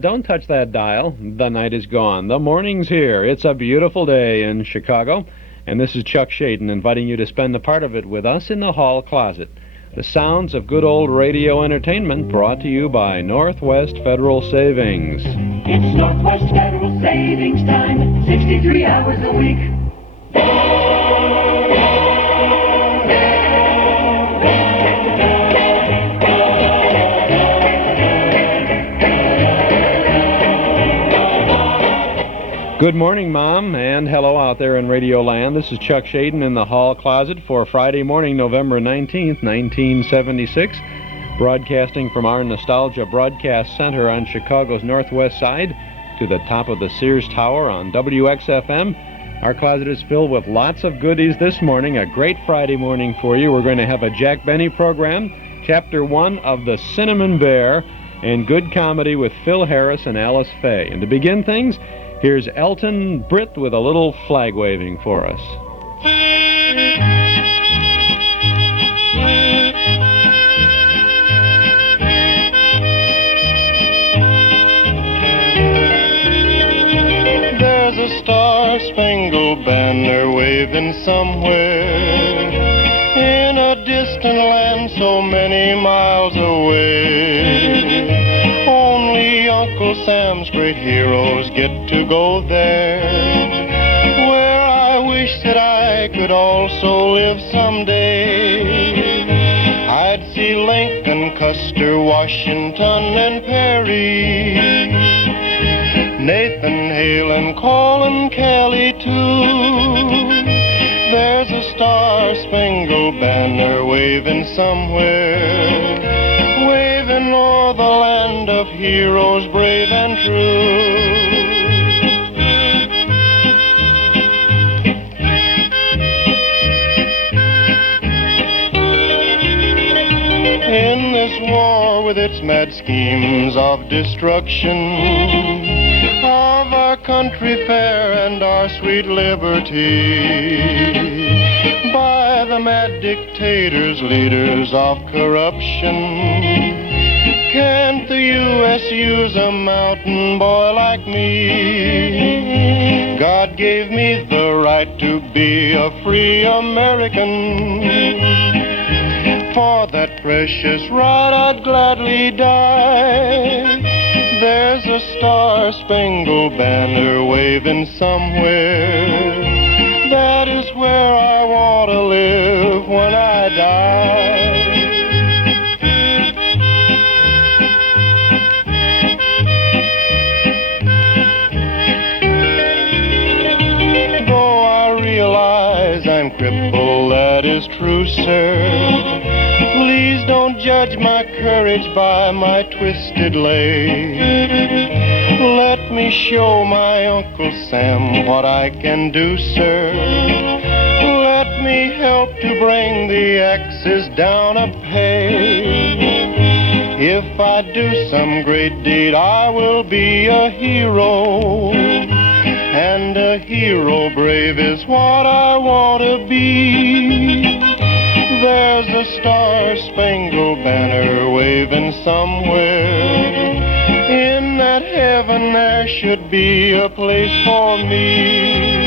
Don't touch that dial. The night is gone. The morning's here. It's a beautiful day in Chicago. And this is Chuck Schaden inviting you to spend a part of it with us in the hall closet. The sounds of good old radio entertainment brought to you by Northwest Federal Savings. It's Northwest Federal Savings time, 63 hours a week. Good morning, Mom, and hello out there in Radio Land. This is Chuck Schaden in the hall closet for Friday morning, November 19th, 1976, broadcasting from our Nostalgia Broadcast Center on Chicago's northwest side to the top of the Sears Tower on WXFM. Our closet is filled with lots of goodies this morning, a great Friday morning for you. We're going to have a Jack Benny program, Chapter 1 of The Cinnamon Bear, and good comedy with Phil Harris and Alice Faye. And to begin things, here's Elton, Britt with a little flag waving for us. There's a star-spangled banner waving somewhere in a distant land so many miles away. Only Uncle Sam's great heroes get to go there, where I wish that I could also live someday. I'd see Lincoln, Custer, Washington, and Perry, Nathan Hale and Colin Kelly too. There's a star-spangled banner waving somewhere, waving o'er the land of heroes brave and true. In this war with its mad schemes of destruction of our country fair and our sweet liberty, by the mad dictators, leaders of corruption, can't the U.S. use a mountain boy like me? God gave me the right to be a free American. For that precious right I'd gladly die. There's a star-spangled banner waving somewhere. That is where I want to live when I die. Though I realize I'm crippled, that is true, sir. Please don't judge my courage by my twisted leg. Let me show my Uncle Sam what I can do, sir. Let me help to bring the axes down a peg. If I do some great deed, I will be a hero. And a hero brave is what I want to be. There's a star-spangled banner waving somewhere. In that heaven there should be a place for me.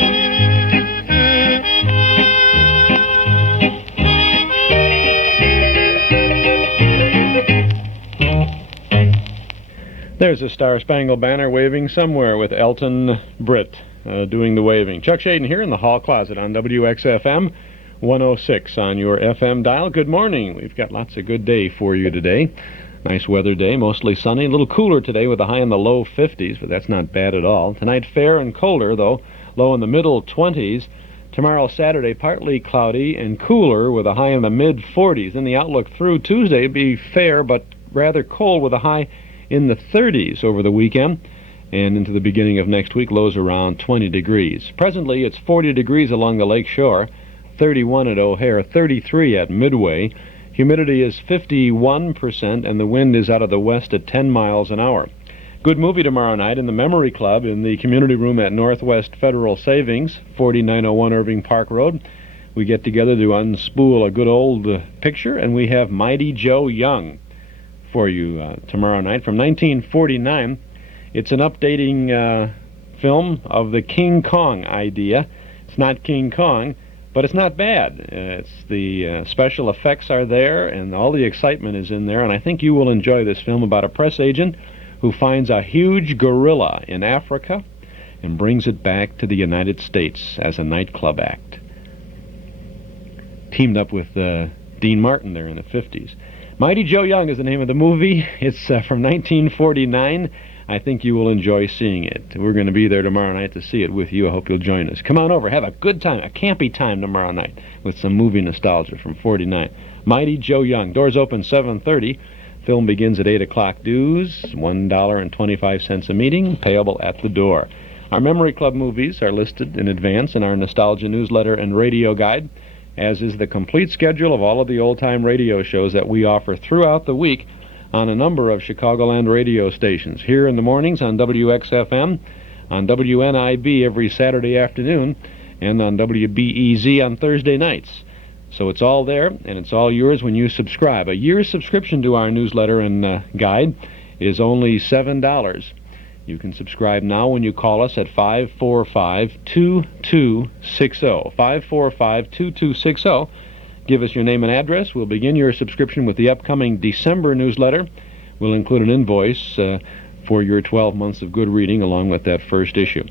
There's a Star-Spangled Banner waving somewhere with Elton, Britt doing the waving. Chuck Schaden here in the hall closet on WXFM 106 on your FM dial. Good morning. We've got lots of good day for you today. Nice weather day, mostly sunny. A little cooler today with a high in the low 50s, but that's not bad at all. Tonight fair and colder, though, low in the middle 20s. Tomorrow, Saturday, partly cloudy and cooler with a high in the mid-40s. And the outlook through Tuesday be fair but rather cold with a high in the 30s over the weekend. And into the beginning of next week, lows around 20 degrees. Presently, it's 40 degrees along the lake shore, 31 at O'Hare, 33 at Midway. Humidity is 51%, and the wind is out of the west at 10 miles an hour. Good movie tomorrow night in the Memory Club in the community room at Northwest Federal Savings, 4901 Irving Park Road. We get together to unspool a good old picture, and we have Mighty Joe Young for you tomorrow night from 1949. It's an updating film of the King Kong idea. It's not King Kong, but it's not bad. It's the special effects are there, and all the excitement is in there, and I think you will enjoy this film about a press agent who finds a huge gorilla in Africa and brings it back to the United States as a nightclub act. Teamed up with Dean Martin there in the 50s. Mighty Joe Young is the name of the movie. It's from 1949. I think you will enjoy seeing it. We're going to be there tomorrow night to see it with you. I hope you'll join us. Come on over. Have a good time, a campy time tomorrow night with some movie nostalgia from 49. Mighty Joe Young. Doors open 7:30. Film begins at 8 o'clock. Dues, $1.25 a meeting, payable at the door. Our Memory Club movies are listed in advance in our Nostalgia newsletter and radio guide, as is the complete schedule of all of the old-time radio shows that we offer throughout the week on a number of Chicagoland radio stations. Here in the mornings on WXFM, on WNIB every Saturday afternoon, and on WBEZ on Thursday nights. So it's all there, and it's all yours when you subscribe. A year's subscription to our newsletter and guide is only $7. You can subscribe now when you call us at 545-2260. 545-2260. Give us your name and address. We'll begin your subscription with the upcoming December newsletter. We'll include an invoice for your 12 months of good reading along with that first issue.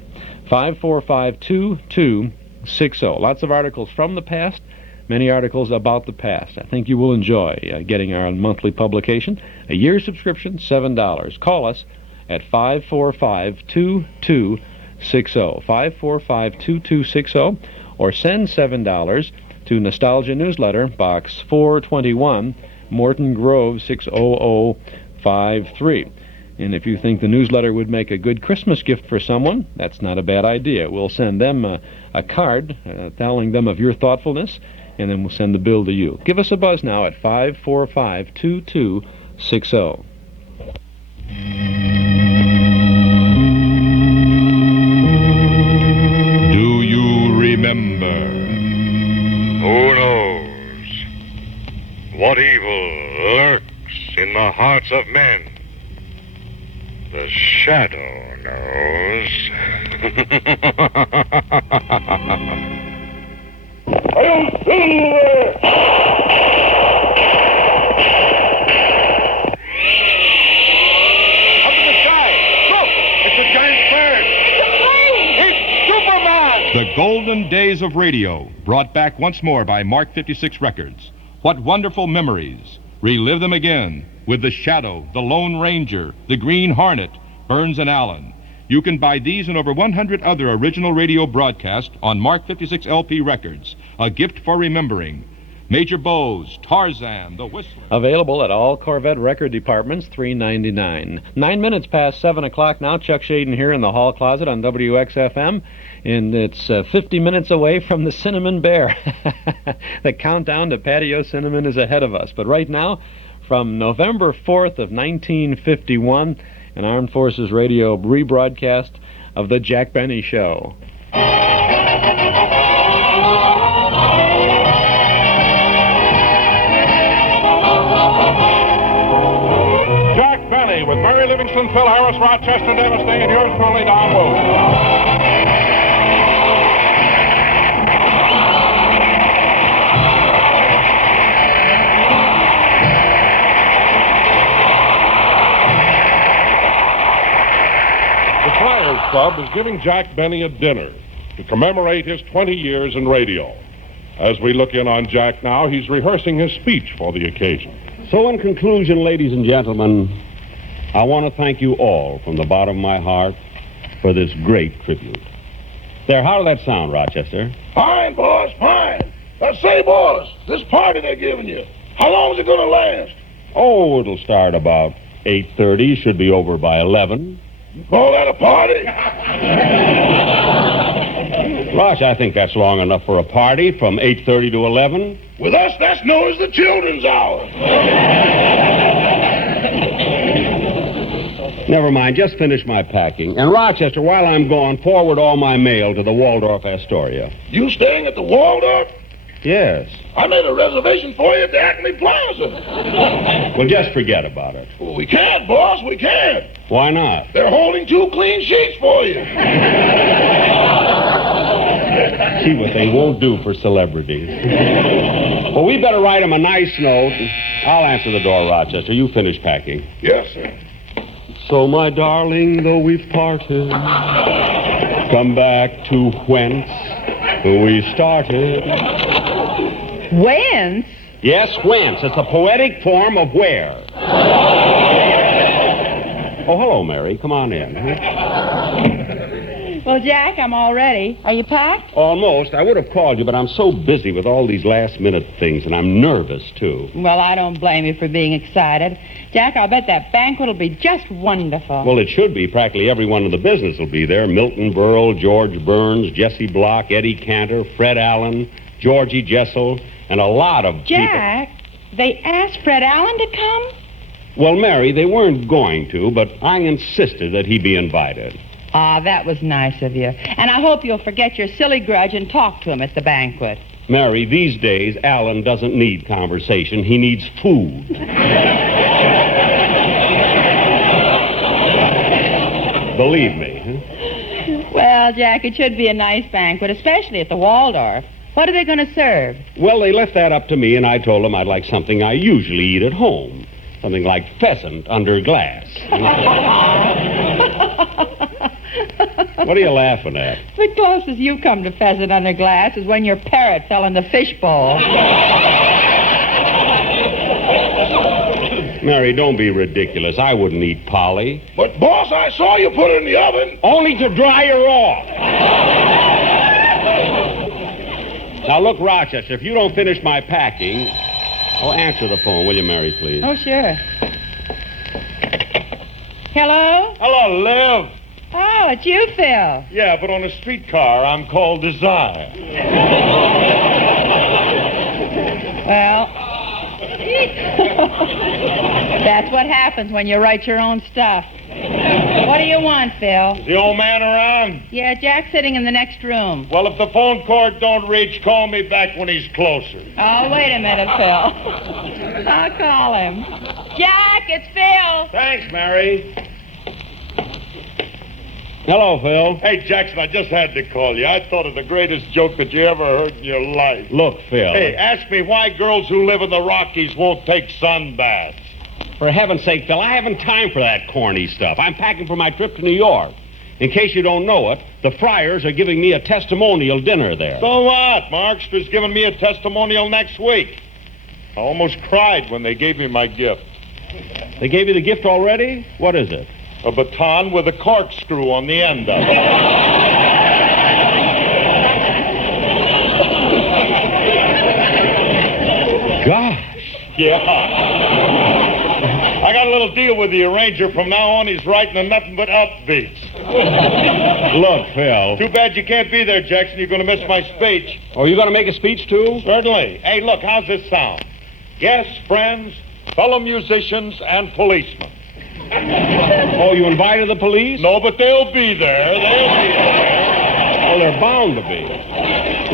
545-2260. Lots of articles from the past, many articles about the past. I think you will enjoy getting our monthly publication. A year's subscription, $7. Call us at 545-2260. 545-2260, or send $7 to Nostalgia Newsletter, Box 421, Morton Grove 60053. And if you think the newsletter would make a good Christmas gift for someone, that's not a bad idea. We'll send them a card telling them of your thoughtfulness, and then we'll send the bill to you. Give us a buzz now at 545-2260. Do you remember? Who knows what evil lurks in the hearts of men? The shadow knows. Up in the sky! Look! It's a giant bird! It's Superman! The golden days of radio, brought back once more by Mark 56 Records. What wonderful memories. Relive them again with The Shadow, The Lone Ranger, The Green Hornet, Burns and Allen. You can buy these and over 100 other original radio broadcasts on Mark 56 LP Records. A gift for remembering. Major Bose, Tarzan, The Whistler. Available at all Corvette record departments, $3.99. 9 minutes past 7 o'clock now. Chuck Schaden here in the hall closet on WXFM. And it's 50 minutes away from the Cinnamon Bear. The countdown to Paddy O'Cinnamon is ahead of us. But right now, from November 4th of 1951, an Armed Forces Radio rebroadcast of The Jack Benny Show. Jack Benny with Murray Livingston, Phil Harris, Rochester Davis Day, and yours truly, Don Wood. The Friars Club is giving Jack Benny a dinner to commemorate his 20 years in radio. As we look in on Jack now, he's rehearsing his speech for the occasion. So in conclusion, ladies and gentlemen, I want to thank you all from the bottom of my heart for this great tribute. There, how did that sound, Rochester? Fine, boss, fine. Say, boss, this party they're giving you, how long is it going to last? Oh, it'll start about 8:30, should be over by 11. You call that a party? Roch, I think that's long enough for a party, from 8:30 to 11. With us, that's known as the children's hour. Never mind, just finish my packing. And Rochester, while I'm gone, forward all my mail to the Waldorf Astoria. You staying at the Waldorf? Yes. I made a reservation for you at the Acme Plaza. Well, just forget about it. Well, we can't, boss. We can't. Why not? They're holding 2 clean sheets for you. See what they won't do for celebrities. Well, we better write them a nice note. I'll answer the door, Rochester. You finish packing. Yes, sir. So, my darling, though we've parted, come back to whence we started. Whence? Yes, whence. It's a poetic form of where. Oh, hello, Mary. Come on in. Well, Jack, I'm all ready. Are you packed? Almost. I would have called you, but I'm so busy with all these last-minute things, and I'm nervous, too. Well, I don't blame you for being excited. Jack, I'll bet that banquet will be just wonderful. Well, it should be. Practically everyone in the business will be there. Milton Berle, George Burns, Jesse Block, Eddie Cantor, Fred Allen, Georgie Jessel, and a lot of Jack, they asked Fred Allen to come? Well, Mary, they weren't going to, but I insisted that he be invited. Ah, that was nice of you. And I hope you'll forget your silly grudge and talk to him at the banquet. Mary, these days, Alan doesn't need conversation. He needs food. Believe me. Huh? Well, Jack, it should be a nice banquet, especially at the Waldorf. What are they going to serve? Well, they left that up to me, and I told them I'd like something I usually eat at home. Something like pheasant under glass. What are you laughing at? The closest you come to pheasant under glass is when your parrot fell in the fishbowl. Mary, don't be ridiculous. I wouldn't eat Polly. But, boss, I saw you put it in the oven. Only to dry her off. Now, look, Rochester, if you don't finish my packing... Oh, answer the phone, will you, Mary, please? Oh, sure. Hello? Hello, Liv. Oh, it's you, Phil. Yeah, but on a streetcar, I'm called Desire. Well, that's what happens when you write your own stuff. What do you want, Phil? The old man around? Yeah, Jack's sitting in the next room. Well, if the phone cord don't reach, call me back when he's closer. Oh, wait a minute, Phil. I'll call him. Jack, it's Phil. Thanks, Mary. Hello, Phil. Hey, Jackson, I just had to call you. I thought of the greatest joke that you ever heard in your life. Look, Phil. Hey, ask me why girls who live in the Rockies won't take sun baths. For heaven's sake, Phil, I haven't time for that corny stuff. I'm packing for my trip to New York. In case you don't know it, the Friars are giving me a testimonial dinner there. So what? Markster's giving me a testimonial next week. I almost cried when they gave me my gift. They gave you the gift already? What is it? A baton with a corkscrew on the end of it. Gosh. Yeah. I got a little deal with the arranger. From now on, he's writing a nothing but upbeats. Look, Phil. Too bad you can't be there, Jackson. You're going to miss my speech. Oh, you going to make a speech, too? Certainly. Hey, look, how's this sound? Guests, friends, fellow musicians, and policemen. Oh, you invited the police? No, but they'll be there. They'll be there. Well, they're bound to be.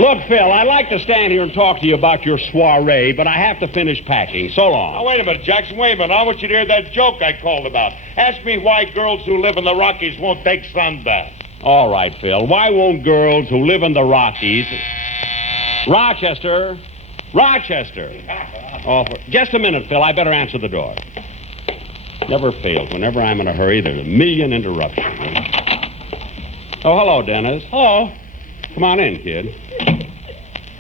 Look, Phil, I'd like to stand here and talk to you about your soiree, but I have to finish packing. So long. Now, wait a minute, Jackson. Wait a minute. I want you to hear that joke I called about. Ask me why girls who live in the Rockies won't take sunbaths. All right, Phil. Why won't girls who live in the Rockies... Rochester. Rochester. Oh, just a minute, Phil. I better answer the door. Never fails. Whenever I'm in a hurry, there's a million interruptions. Oh, hello, Dennis. Hello. Come on in, kid.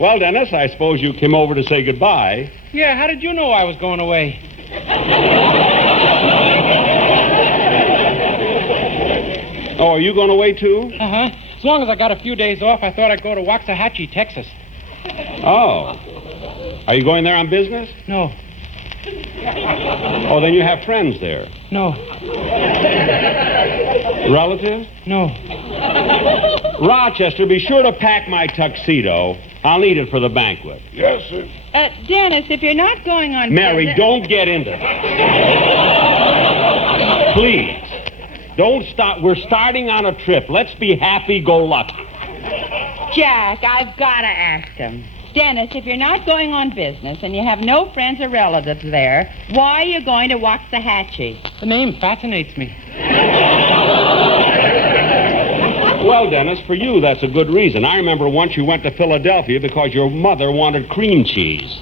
Well, Dennis, I suppose you came over to say goodbye. Yeah, how did you know I was going away? Oh, are you going away, too? Uh-huh. As long as I got a few days off, I thought I'd go to Waxahachie, Texas. Oh. Are you going there on business? No. Oh, then you have friends there. No. Relatives? No. Rochester, be sure to pack my tuxedo. I'll need it for the banquet. Yes, sir. Dennis, if you're not going on... Mary, don't get into it. Please. Don't stop. We're starting on a trip. Let's be happy-go-lucky. Jack, I've got to ask him. Dennis, if you're not going on business and you have no friends or relatives there, why are you going to Waxahachie? The name fascinates me. Well, Dennis, for you, that's a good reason. I remember once you went to Philadelphia because your mother wanted cream cheese.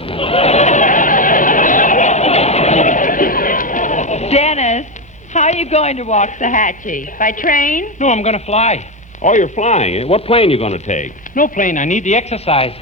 Dennis, how are you going to Waxahachie? By train? No, I'm going to fly. Oh, you're flying. What plane are you going to take? No plane. I need the exercise.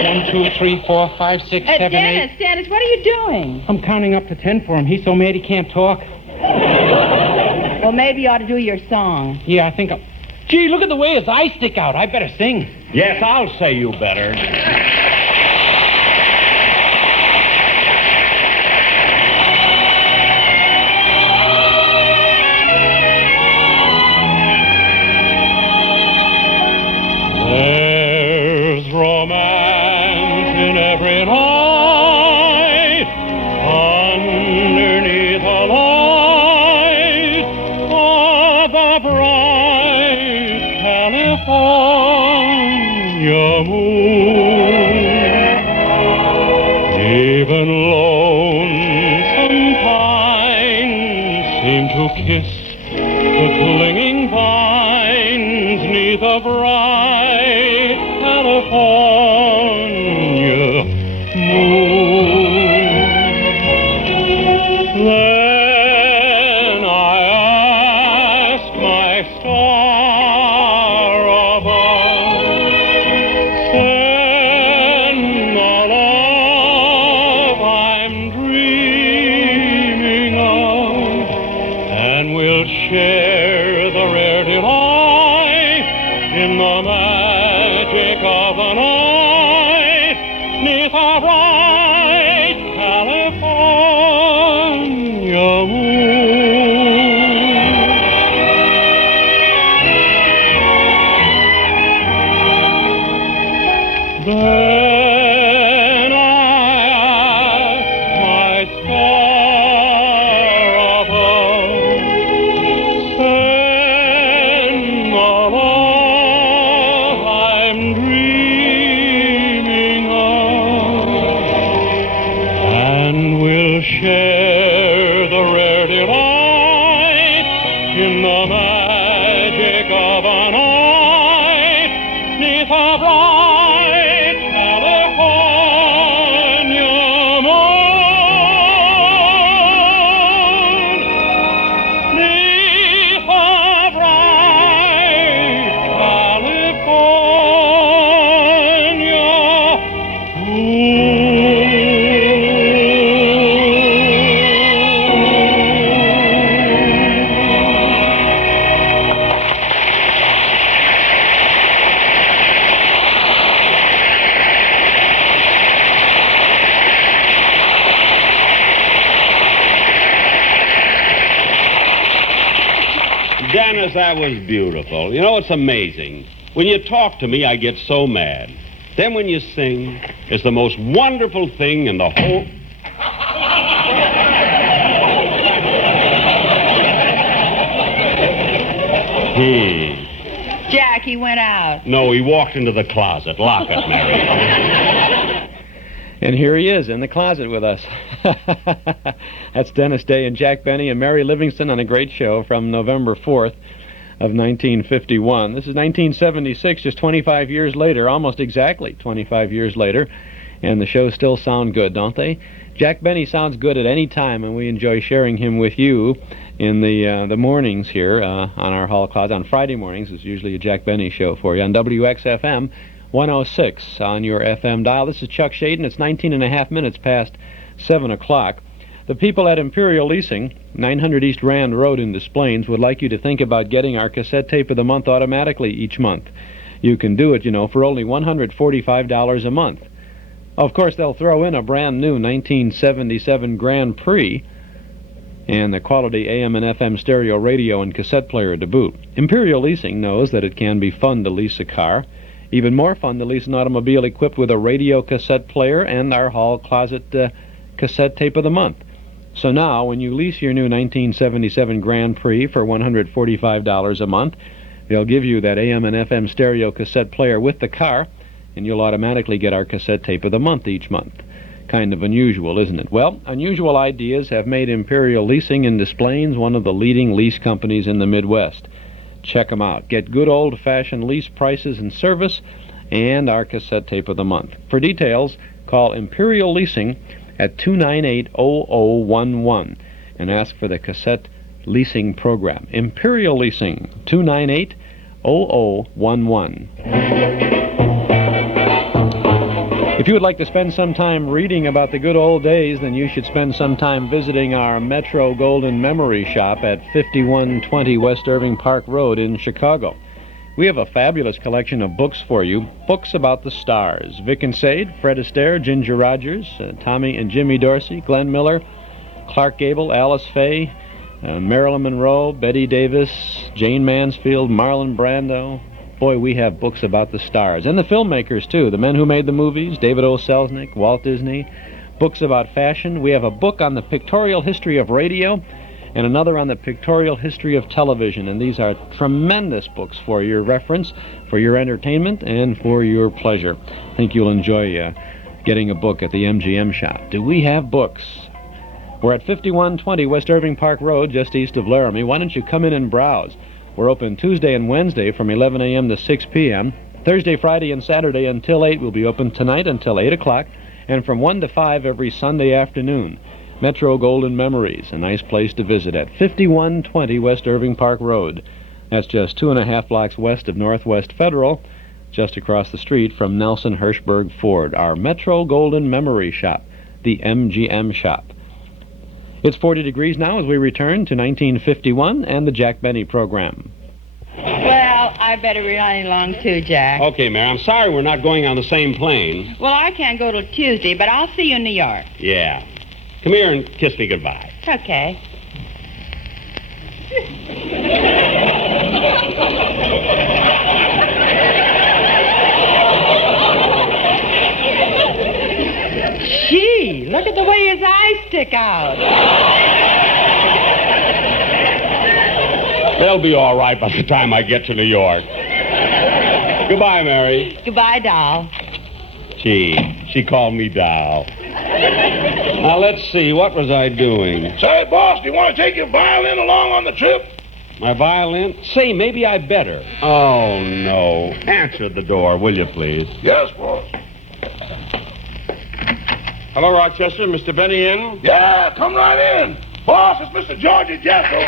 1, 2, 3, 4, 5, 6, 7, 8. Dennis, what are you doing? I'm counting up to 10 for him. He's so mad he can't talk. Well, maybe you ought to do your song. Yeah, I think I'll... Gee, look at the way his eyes stick out. I better sing. Yes, I'll say you better. There's romance in every night underneath the light of a bright California moon. Even lonesome pines seem to kiss the clinging vines 'neath a bright California moon. Then I ask my star above, send the love I'm dreaming of, and we'll share the rare delight in the magic of the night, 'neath a bright California moon. Then I ask my star above, send the love I'm dreaming of, and we'll share the rare delight in the magic of a night, 'neath a bright California moon, 'neath a bright California Dennis, that was beautiful. You know, it's amazing. When you talk to me, I get so mad. Then when you sing, it's the most wonderful thing in the whole... Jack, he went out. No, he walked into the closet. Lock it, Mary. And here he is in the closet with us. That's Dennis Day and Jack Benny and Mary Livingston on a great show from November 4th of 1951. This is 1976, just 25 years later, almost exactly 25 years later, and the shows still sound good, don't they? Jack Benny sounds good at any time, and we enjoy sharing him with you in the mornings here on our hall closet. On Friday mornings, it's usually a Jack Benny show for you on WXFM 106 on your FM dial. This is Chuck Schaden. It's 19 and a half minutes past 7 o'clock. The people at Imperial Leasing, 900 East Rand Road in Des Plaines, would like you to think about getting our cassette tape of the month automatically each month. You can do it, you know, for only $145 a month. Of course, they'll throw in a brand new 1977 Grand Prix and the quality AM and FM stereo radio and cassette player to boot. Imperial Leasing knows that it can be fun to lease a car. Even more fun to lease an automobile equipped with a radio cassette player and our hall closet cassette tape of the month. So now, when you lease your new 1977 Grand Prix for $145 a month, they'll give you that AM and FM stereo cassette player with the car, and you'll automatically get our cassette tape of the month each month. Kind of unusual, isn't it? Well, unusual ideas have made Imperial Leasing in Des Plaines one of the leading lease companies in the Midwest. Check them out. Get good old-fashioned lease prices and service, and our cassette tape of the month. For details, call Imperial Leasing at 298-0011 and ask for the cassette leasing program. Imperial Leasing, 298-0011. If you would like to spend some time reading about the good old days, then you should spend some time visiting our Metro Golden Memory Shop at 5120 West Irving Park Road in Chicago. We have a fabulous collection of books for you, books about the stars. Vic and Sade, Fred Astaire, Ginger Rogers, Tommy and Jimmy Dorsey, Glenn Miller, Clark Gable, Alice Faye, Marilyn Monroe, Betty Davis, Jane Mansfield, Marlon Brando. Boy, we have books about the stars. And the filmmakers, too. The men who made the movies, David O. Selznick, Walt Disney. Books about fashion. We have a book on the pictorial history of radio and another on the pictorial history of television. And these are tremendous books for your reference, for your entertainment, and for your pleasure. I think you'll enjoy getting a book at the MGM shop. Do we have books? We're at 5120 West Irving Park Road, just east of Laramie. Why don't you come in and browse? We're open Tuesday and Wednesday from 11 a.m. to 6 p.m. Thursday, Friday, and Saturday until 8. We'll be open tonight until 8 o'clock, and from 1 to 5 every Sunday afternoon. Metro Golden Memories, a nice place to visit at 5120 West Irving Park Road. That's just 2.5 blocks west of Northwest Federal, just across the street from Nelson Hirschberg Ford, our Metro Golden Memory Shop, the MGM shop. It's 40 degrees now as we return to 1951 and the Jack Benny program. Well, I better be running along too, Jack. Okay, Mary, I'm sorry we're not going on the same plane. Well, I can't go till Tuesday, but I'll see you in New York. Yeah. Come here and kiss me goodbye. Okay. Gee, look at the way his eyes stick out. They'll be all right by the time I get to New York. Goodbye, Mary. Goodbye, doll. Gee, she called me doll. Now, let's see. What was I doing? Say, boss, do you want to take your violin along on the trip? My violin? Say, maybe I better. Oh, no. Answer the door, will you, please? Yes, boss. Hello, Rochester. Mr. Benny in? Yeah, come right in. Boss, it's Mr. Georgie Jethro.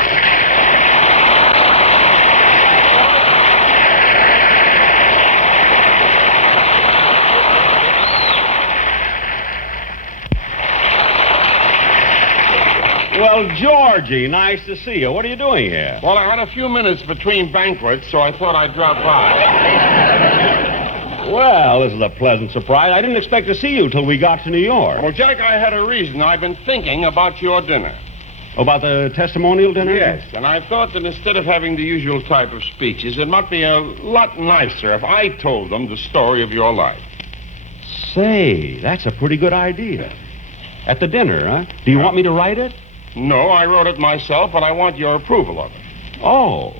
Well, Georgie, nice to see you. What are you doing here? Well, I had a few minutes between banquets, so I thought I'd drop by. Well, this is a pleasant surprise. I didn't expect to see you till we got to New York. Well, Jack, I had a reason. I've been thinking about your dinner. About the testimonial dinner? Yes, and I thought that instead of having the usual type of speeches, it might be a lot nicer if I told them the story of your life. Say, that's a pretty good idea. At the dinner, huh? Do you want me to write it? No, I wrote it myself, but I want your approval of it. Oh,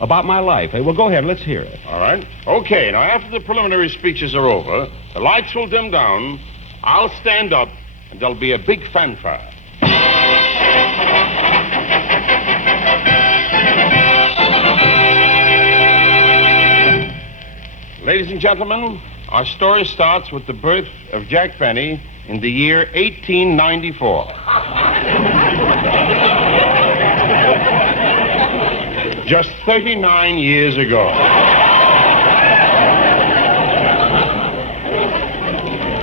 about my life. Well, go ahead. Let's hear it. All right. Okay, now after the preliminary speeches are over, the lights will dim down, I'll stand up, and there'll be a big fanfare. Ladies and gentlemen, our story starts with the birth of Jack Benny in the year 1894. Just 39 years ago.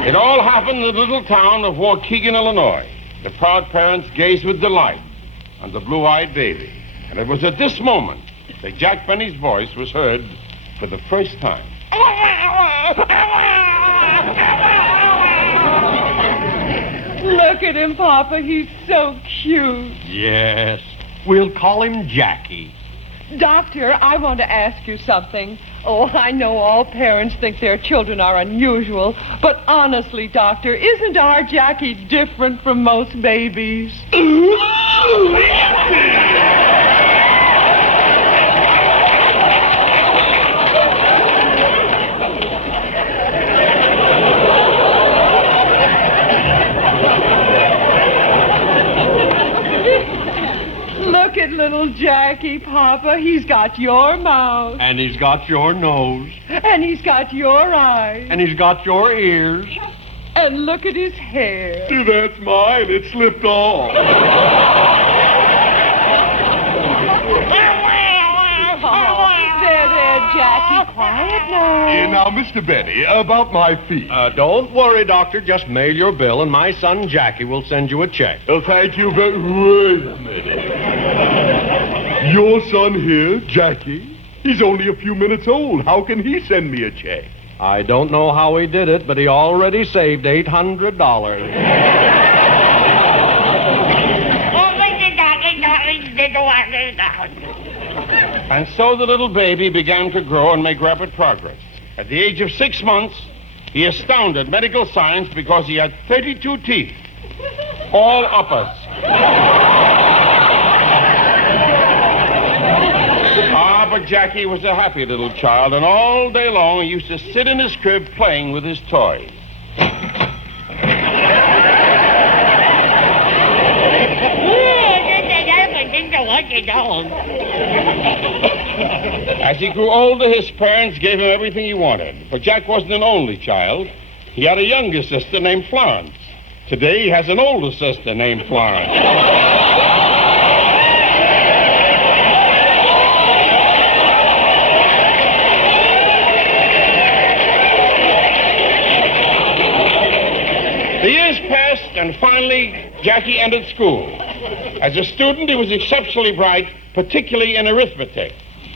It all happened in the little town of Waukegan, Illinois. The proud parents gazed with delight on the blue-eyed baby. And it was at this moment that Jack Benny's voice was heard for the first time. Look at him, Papa. He's so cute. Yes. We'll call him Jackie. Doctor, I want to ask you something. Oh, I know all parents think their children are unusual, but honestly, Doctor, isn't our Jackie different from most babies? Look at little Jackie, Papa. He's got your mouth. And he's got your nose. And he's got your eyes. And he's got your ears. And look at his hair. That's mine. It slipped off. There, Jackie. Quiet now. Now, Mr. Benny, about my fee. Don't worry, Doctor. Just mail your bill, and my son Jackie will send you a check. Thank you very... Wait a minute. Your son here, Jackie? He's only a few minutes old. How can he send me a check? I don't know how he did it, but he already saved $800. And so the little baby began to grow and make rapid progress. At the age of 6 months, he astounded medical science because he had 32 teeth, all uppers. But Jackie was a happy little child, and all day long he used to sit in his crib playing with his toys. As he grew older, his parents gave him everything he wanted. But Jack wasn't an only child. He had a younger sister named Florence. Today, he has an older sister named Florence. The years passed, and finally, Jackie entered school. As a student, he was exceptionally bright, particularly in arithmetic.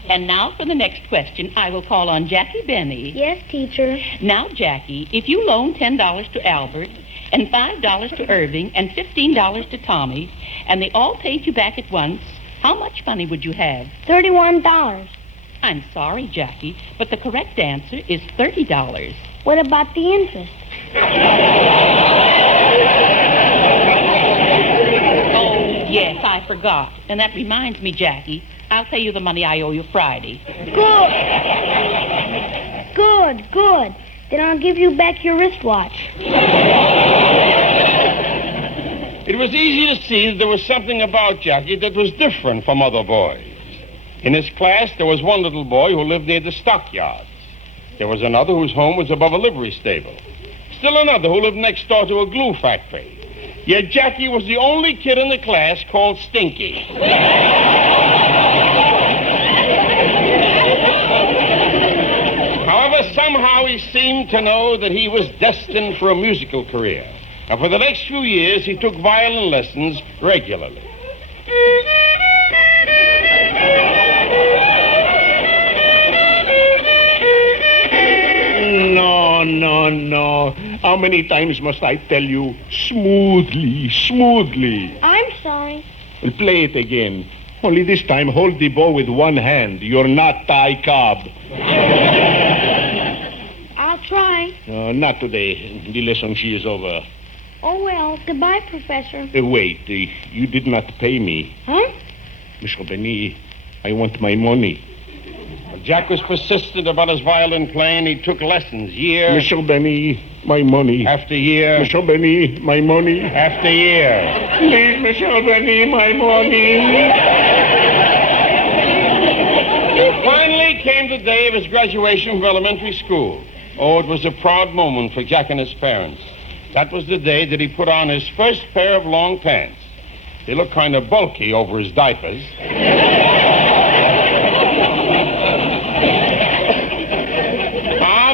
And now for the next question, I will call on Jackie Benny. Yes, teacher. Now, Jackie, if you loan $10 to Albert, and $5 to Irving, and $15 to Tommy, and they all paid you back at once, how much money would you have? $31. I'm sorry, Jackie, but the correct answer is $30. What about the interest? Oh, yes, I forgot. And that reminds me, Jackie, I'll pay you the money I owe you Friday. Good. Then I'll give you back your wristwatch. It was easy to see that there was something about Jackie that was different from other boys. In his class, there was one little boy who lived near the stockyards. There was another whose home was above a livery stable. Still another who lived next door to a glue factory. Yet Jackie was the only kid in the class called Stinky. However, somehow he seemed to know that he was destined for a musical career. And for the next few years, he took violin lessons regularly. No. How many times must I tell you? Smoothly. I'm sorry. Well, play it again. Only this time, hold the bow with one hand. You're not Ty Cobb. I'll try. Not today. The lesson she is over. Oh, well, goodbye, Professor. Wait, you did not pay me. Huh? Mr. Benny, I want my money. Jack was persistent about his violin playing. He took lessons year... Mr. Benny, my money. After year... Mr. Benny, my money. After year... Please, Mr. Benny, my money. Finally came the day of his graduation from elementary school. Oh, it was a proud moment for Jack and his parents. That was the day that he put on his first pair of long pants. They looked kind of bulky over his diapers.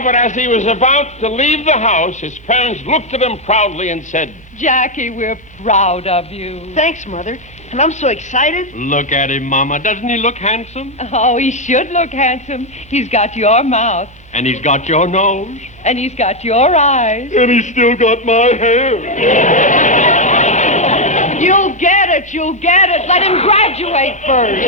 But as he was about to leave the house, his parents looked at him proudly and said, Jackie, we're proud of you. Thanks, Mother. And I'm so excited. Look at him, Mama. Doesn't he look handsome? Oh, he should look handsome. He's got your mouth. And he's got your nose. And he's got your eyes. And he's still got my hair. You'll get it. Let him graduate first.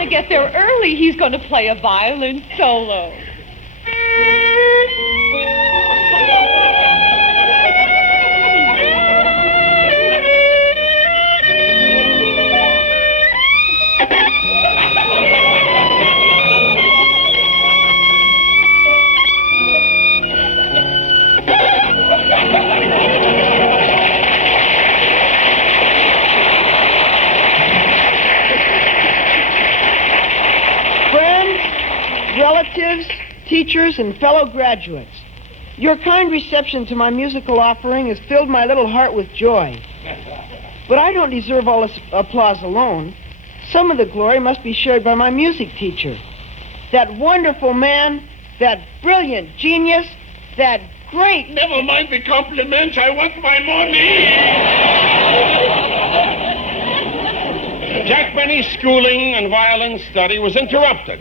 want to get there early. He's going to play a violin solo. Relatives, teachers, and fellow graduates, your kind reception to my musical offering has filled my little heart with joy. But I don't deserve all this applause alone. Some of the glory must be shared by my music teacher. That wonderful man, that brilliant genius, that great... Never mind the compliments. I want my money. Jack Benny's schooling and violin study was interrupted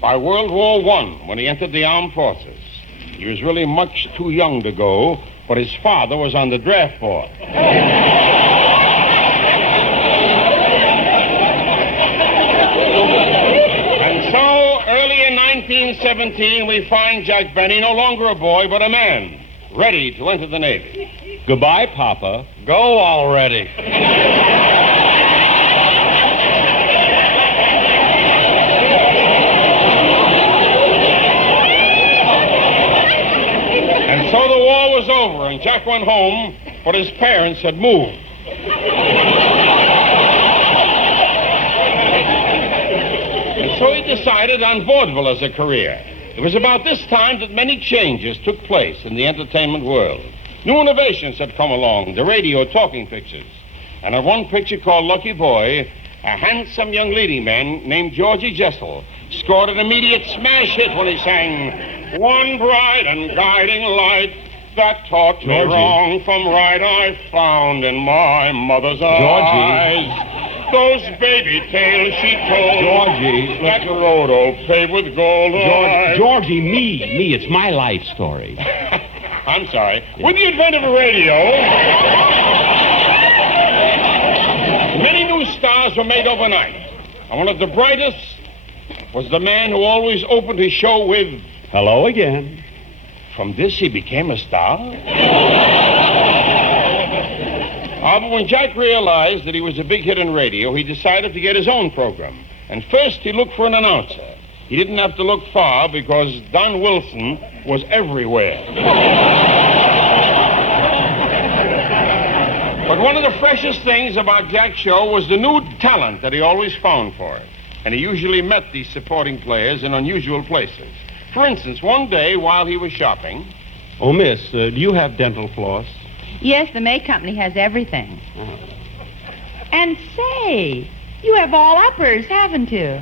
by World War I when he entered the armed forces. He was really much too young to go, but his father was on the draft board. And so, early in 1917, we find Jack Benny no longer a boy, but a man, ready to enter the Navy. Goodbye, Papa. Go already. And so the war was over, and Jack went home, but his parents had moved. And so he decided on vaudeville as a career. It was about this time that many changes took place in the entertainment world. New innovations had come along, the radio talking pictures. And in one picture called Lucky Boy, a handsome young leading man named Georgie Jessel scored an immediate smash hit when he sang, "One bright and guiding light that taught me wrong from right I found in my mother's eyes. Those baby tales she told. Georgie. That road all paved with gold. Georgie, me. It's my life story. I'm sorry. With the advent of a radio, many new stars were made overnight. And one of the brightest was the man who always opened his show with, "Hello again." From this, he became a star? But when Jack realized that he was a big hit in radio, he decided to get his own program. And first, he looked for an announcer. He didn't have to look far because Don Wilson was everywhere. But one of the freshest things about Jack's show was the new talent that he always found for it. And he usually met these supporting players in unusual places. For instance, one day while he was shopping... Oh, miss, do you have dental floss? Yes, the May Company has everything. Oh. And say, you have all uppers, haven't you?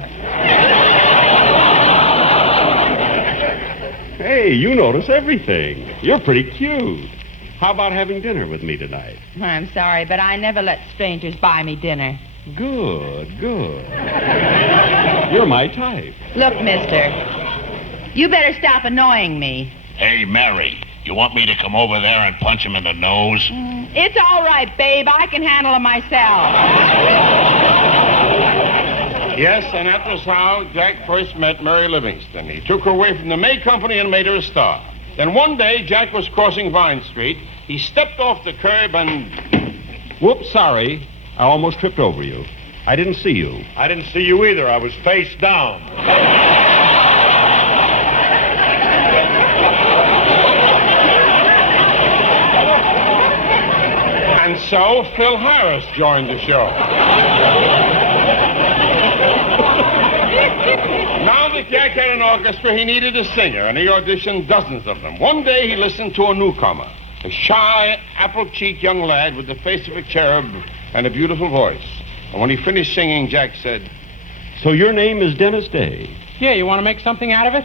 Hey, you notice everything. You're pretty cute. How about having dinner with me tonight? I'm sorry, but I never let strangers buy me dinner. Good. You're my type. Look, mister, you better stop annoying me. Hey, Mary, you want me to come over there and punch him in the nose? It's all right, babe. I can handle it myself. Yes, and that was how Jack first met Mary Livingston. He took her away from the May Company and made her a star. Then one day, Jack was crossing Vine Street. He stepped off the curb and... Whoops, sorry. I almost tripped over you. I didn't see you. I didn't see you either. I was face down. And so, Phil Harris joined the show. Now that Jack had an orchestra, he needed a singer, and he auditioned dozens of them. One day, he listened to a newcomer, a shy, apple-cheeked young lad with the face of a cherub and a beautiful voice. And when he finished singing, Jack said, "So your name is Dennis Day?" Yeah, you want to make something out of it?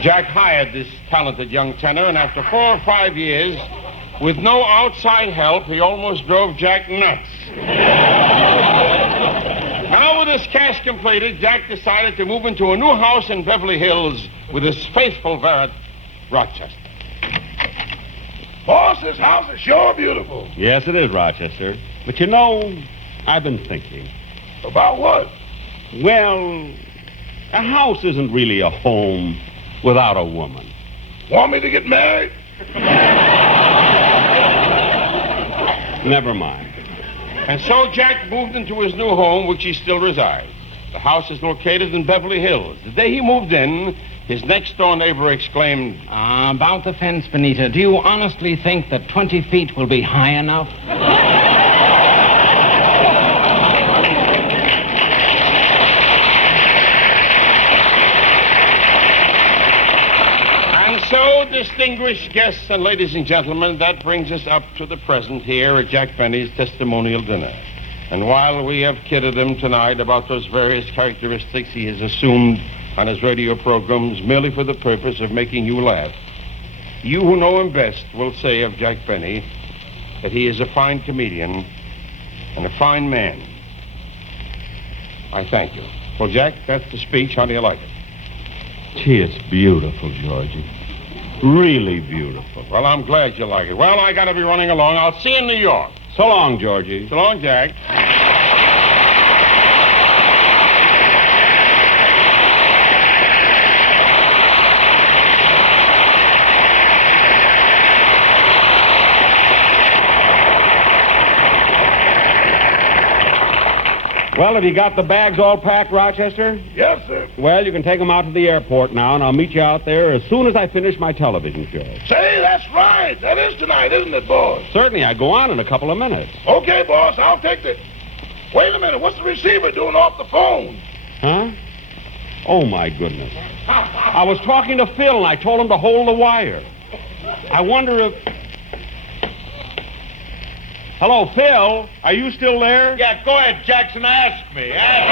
Jack hired this talented young tenor, and after 4 or 5 years, with no outside help, he almost drove Jack nuts. Now, with his cash completed, Jack decided to move into a new house in Beverly Hills with his faithful valet, Rochester. Boss, this house is sure beautiful. Yes, it is, Rochester. But you know, I've been thinking. About what? Well, a house isn't really a home without a woman. Want me to get married? Never mind. And so Jack moved into his new home, which he still resides. The house is located in Beverly Hills. The day he moved in, his next-door neighbor exclaimed, About the fence, Benita, do you honestly think that 20 feet will be high enough? And so, distinguished guests and ladies and gentlemen, that brings us up to the present here at Jack Benny's Testimonial Dinner. And while we have kidded him tonight about those various characteristics he has assumed on his radio programs merely for the purpose of making you laugh, you who know him best will say of Jack Benny that he is a fine comedian and a fine man. I thank you. Well, Jack, that's the speech. How do you like it? Gee, it's beautiful, Georgie. Really beautiful. Well, I'm glad you like it. Well, I gotta be running along. I'll see you in New York. So long, Georgie. So long, Jack. Well, have you got the bags all packed, Rochester? Yes, sir. Well, you can take them out to the airport now, and I'll meet you out there as soon as I finish my television show. Say, that's right. That is tonight, isn't it, boss? Certainly, I go on in a couple of minutes. Okay, boss, I'll take the... Wait a minute, what's the receiver doing off the phone? Huh? Oh, my goodness. I was talking to Phil, and I told him to hold the wire. I wonder if... Hello, Phil. Are you still there? Yeah, go ahead, Jackson. Ask me. Ask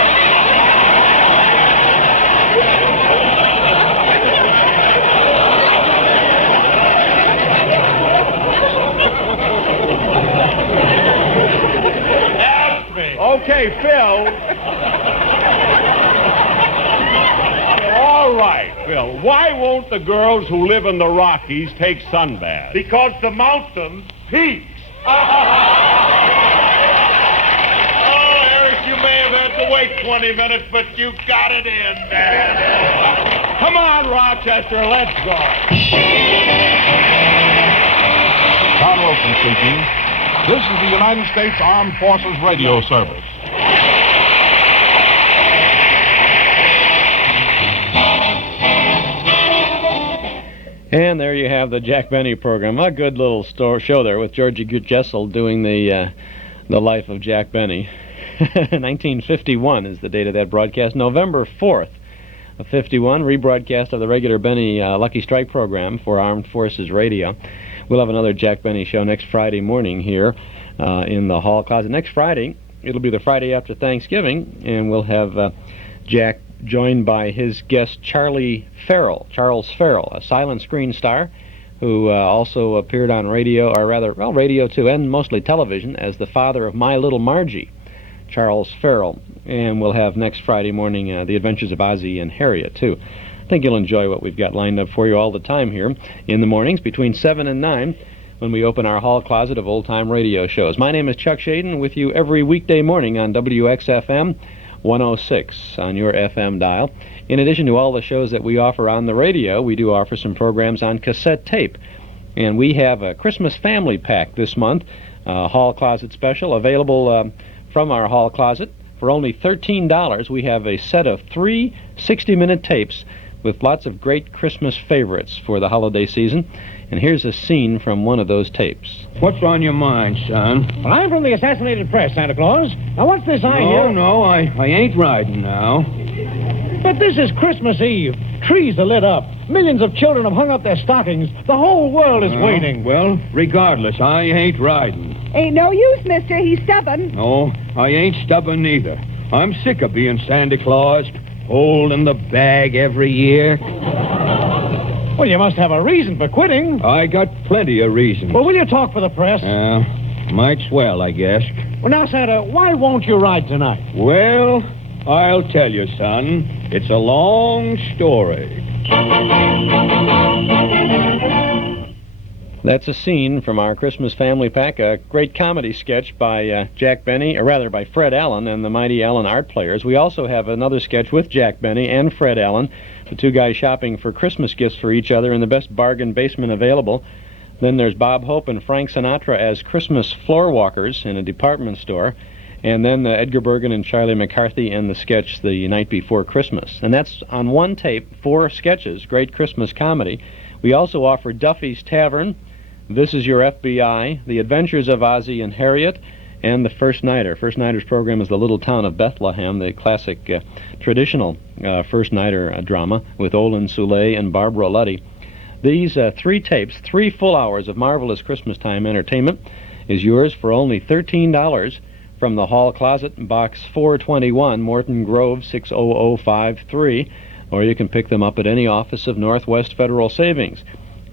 me. Okay, Phil. All right, Phil. Why won't the girls who live in the Rockies take sunbaths? Because the mountain peaks. Harris, you may have had to wait 20 minutes, but you got it in, man. Come on, Rochester, let's go. John Wilson speaking. This is the United States Armed Forces Radio Service. And there you have the Jack Benny program. A good little show there with Georgie Jessel doing the life of Jack Benny. 1951 is the date of that broadcast. November 4th of 51, rebroadcast of the regular Benny Lucky Strike program for Armed Forces Radio. We'll have another Jack Benny show next Friday morning here in the hall closet. Next Friday, it'll be the Friday after Thanksgiving, and we'll have Jack joined by his guest Charles Farrell, a silent screen star who also appeared on radio, or rather, well, radio too, and mostly television, as the father of My Little Margie, Charles Farrell. And we'll have next Friday morning The Adventures of Ozzie and Harriet, too. I think you'll enjoy what we've got lined up for you all the time here in the mornings between 7 and 9 when we open our hall closet of old-time radio shows. My name is Chuck Schaden, with you every weekday morning on WXFM 106 on your FM dial. In addition to all the shows that we offer on the radio, we do offer some programs on cassette tape. And we have a Christmas family pack this month, hall closet special, available from our hall closet. For only $13, we have a set of 3 60-minute tapes with lots of great Christmas favorites for the holiday season. And here's a scene from one of those tapes. What's on your mind, son? Well, I'm from the Assassinated Press, Santa Claus. Now, what's this I hear? No, I ain't riding now. But this is Christmas Eve. Trees are lit up. Millions of children have hung up their stockings. The whole world is waiting. Well, regardless, I ain't riding. Ain't no use, mister. He's stubborn. No, I ain't stubborn neither. I'm sick of being Santa Claus, holding the bag every year. Well, you must have a reason for quitting. I got plenty of reasons. Well, will you talk for the press? Might swell, I guess. Well, now, Santa, why won't you ride tonight? Well, I'll tell you, son. It's a long story. That's a scene from our Christmas family pack, a great comedy sketch by Jack Benny, or rather by Fred Allen and the Mighty Allen Art Players. We also have another sketch with Jack Benny and Fred Allen, the two guys shopping for Christmas gifts for each other in the best bargain basement available. Then there's Bob Hope and Frank Sinatra as Christmas floor walkers in a department store. And then Edgar Bergen and Charlie McCarthy in the sketch The Night Before Christmas. And that's on one tape, 4 sketches, great Christmas comedy. We also offer Duffy's Tavern, This Is Your FBI, The Adventures of Ozzie and Harriet, and The First Nighter. First Nighter's program is The Little Town of Bethlehem, the classic traditional First Nighter drama with Olin Soule and Barbara Luddy. These 3 tapes, 3 full hours of marvelous Christmas time entertainment is yours for only $13 from the Hall Closet, Box 421, Morton Grove, 60053, or you can pick them up at any office of Northwest Federal Savings.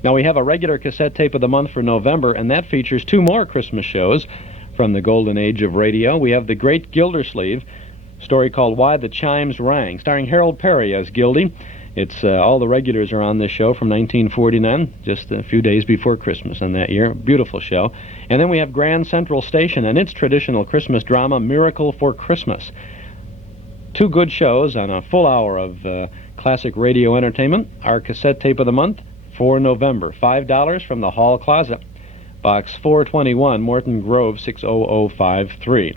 Now, we have a regular cassette tape of the month for November, and that features 2 more Christmas shows from the golden age of radio. We have The Great Gildersleeve, story called Why the Chimes Rang, starring Harold Perry as Gildy. It's all the regulars are on this show from 1949, just a few days before Christmas on that year. Beautiful show. And then we have Grand Central Station and its traditional Christmas drama, Miracle for Christmas. 2 good shows on a full hour of classic radio entertainment. Our cassette tape of the month for November, $5 from the Hall Closet, Box 421, Morton Grove, 60053.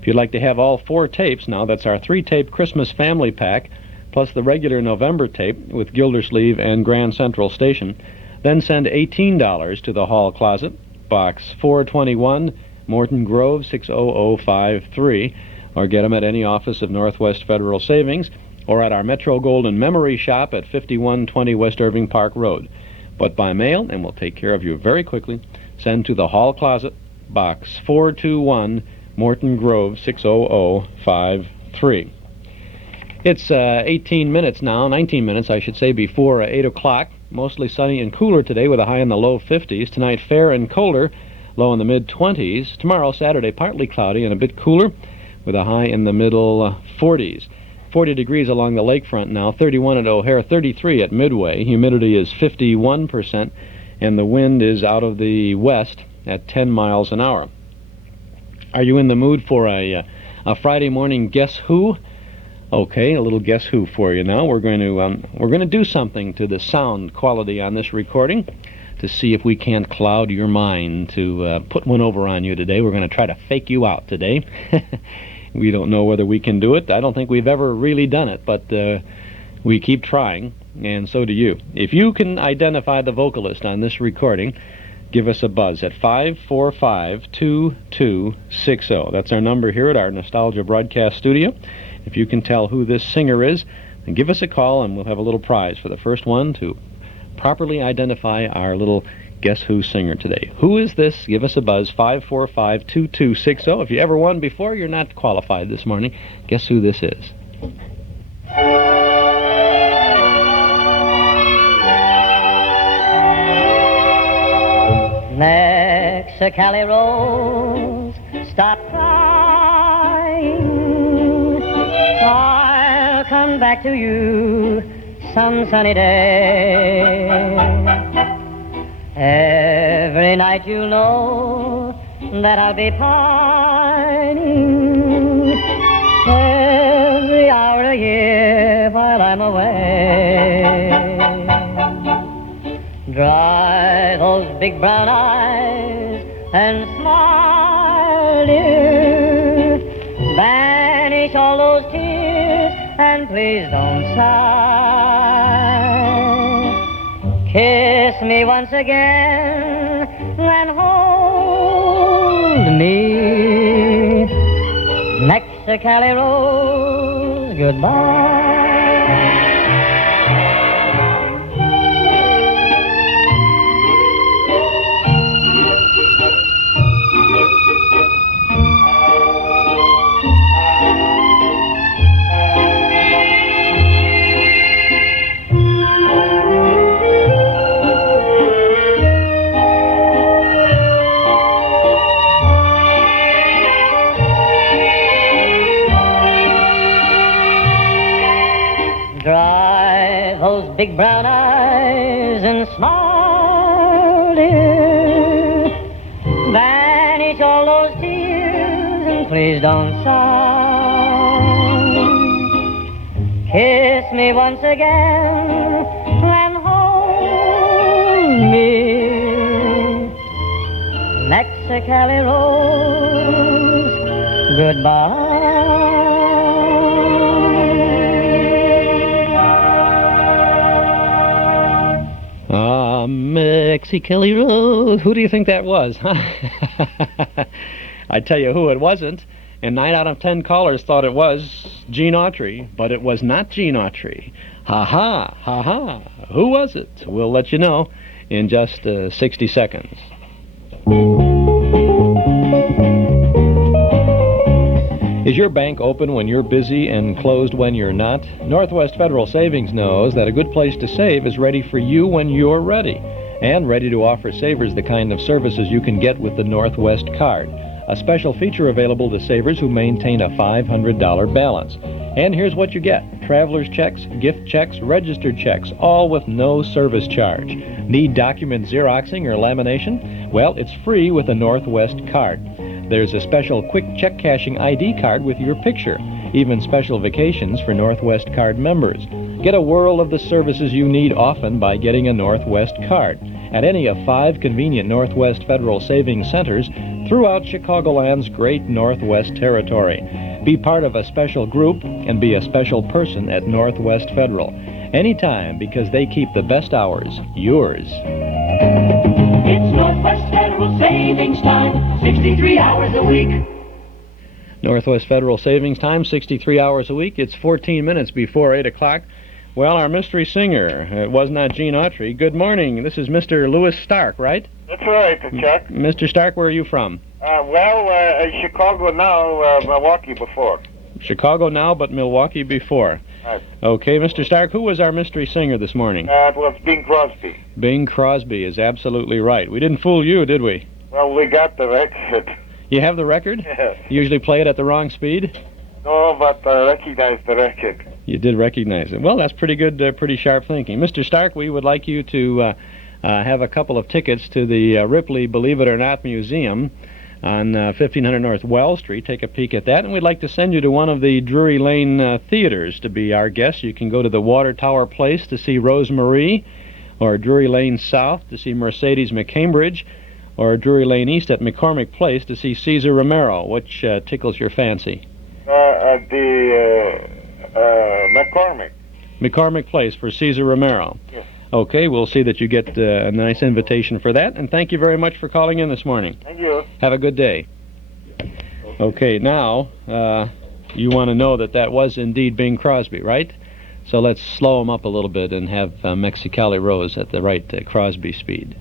If you'd like to have all 4 tapes now, that's our 3-tape Christmas family pack, plus the regular November tape with Gildersleeve and Grand Central Station, then send $18 to the Hall Closet, Box 421, Morton Grove, 60053, or get them at any office of Northwest Federal Savings, or at our Metro Golden Memory Shop at 5120 West Irving Park Road. But by mail, and we'll take care of you very quickly, send to the Hall Closet, Box 421, Morton Grove, 60053. It's 19 minutes, I should say, before 8 o'clock. Mostly sunny and cooler today with a high in the low 50s. Tonight, fair and colder, low in the mid-20s. Tomorrow, Saturday, partly cloudy and a bit cooler with a high in the middle 40s. 40 degrees along the lakefront now, 31 at O'Hare, 33 at Midway. Humidity is 51%, and the wind is out of the west at 10 miles an hour. Are you in the mood for a Friday morning Guess Who? Okay, a little Guess Who for you now. We're going to do something to the sound quality on this recording to see if we can't cloud your mind, to put one over on you today. We're going to try to fake you out today. We don't know whether we can do it. I don't think we've ever really done it, but we keep trying, and so do you. If you can identify the vocalist on this recording, give us a buzz at 545-2260. That's our number here at our Nostalgia Broadcast Studio. If you can tell who this singer is, then give us a call and we'll have a little prize for the first one to properly identify our little Guess Who singer today. Who is this? Give us a buzz, 545-2260. If you ever won before, you're not qualified this morning. Guess who this is? Mexicali Rose, stop crying. I'll come back to you some sunny day. Every night you'll know that I'll be pining. Every hour a year while I'm away. Dry those big brown eyes and smile, dear. Banish all those tears and please don't sigh. Kiss me once again and hold me. Mexicali Rose, goodbye. Dry those big brown eyes and smile, dear. Banish all those tears and please don't sound. Kiss me once again and hold me. Mexicali Rose, goodbye. Mexicali Rose. Who do you think that was? I tell you who it wasn't. And 9 out of 10 callers thought it was Gene Autry, but it was not Gene Autry. Ha-ha, ha-ha. Who was it? We'll let you know in just 60 seconds. Is your bank open when you're busy and closed when you're not? Northwest Federal Savings knows that a good place to save is ready for you when you're ready, and ready to offer savers the kind of services you can get with the Northwest Card, a special feature available to savers who maintain a $500 balance. And here's what you get: traveler's checks, gift checks, registered checks, all with no service charge. Need document Xeroxing or lamination? Well, it's free with the Northwest Card. There's a special quick check cashing ID card with your picture, even special vacations for Northwest Card members. Get a whirl of the services you need often by getting a Northwest Card at any of 5 convenient Northwest Federal Savings Centers throughout Chicagoland's great Northwest Territory. Be part of a special group and be a special person at Northwest Federal. Anytime, because they keep the best hours yours. It's Northwest Federal Savings Time, 63 hours a week. Northwest Federal Savings Time, 63 hours a week. It's 14 minutes before 8 o'clock. Well, our mystery singer, it was not Gene Autry. Good morning. This is Mr. Louis Stark, right? That's right, Chuck. Mr. Stark, where are you from? Chicago now, Milwaukee before. Chicago now, but Milwaukee before. Right. Okay, Mr. Stark, who was our mystery singer this morning? It was Bing Crosby. Bing Crosby is absolutely right. We didn't fool you, did we? Well, we got the record. You have the record? Yes. You usually play it at the wrong speed? No, but I recognized the record. You did recognize it. Well, that's pretty good, pretty sharp thinking. Mr. Stark, we would like you to have a couple of tickets to the Ripley Believe It or Not Museum on 1500 North Wells Street. Take a peek at that, and we'd like to send you to one of the Drury Lane theaters to be our guest. You can go to the Water Tower Place to see Rosemarie, or Drury Lane South to see Mercedes McCambridge, or Drury Lane East at McCormick Place to see Cesar Romero. Which tickles your fancy? McCormick. McCormick Place for Cesar Romero. Yes. Okay, we'll see that you get a nice invitation for that, and thank you very much for calling in this morning. Thank you. Have a good day. Okay, now, you want to know that that was indeed Bing Crosby, right? So let's slow him up a little bit and have Mexicali Rose at the right Crosby speed.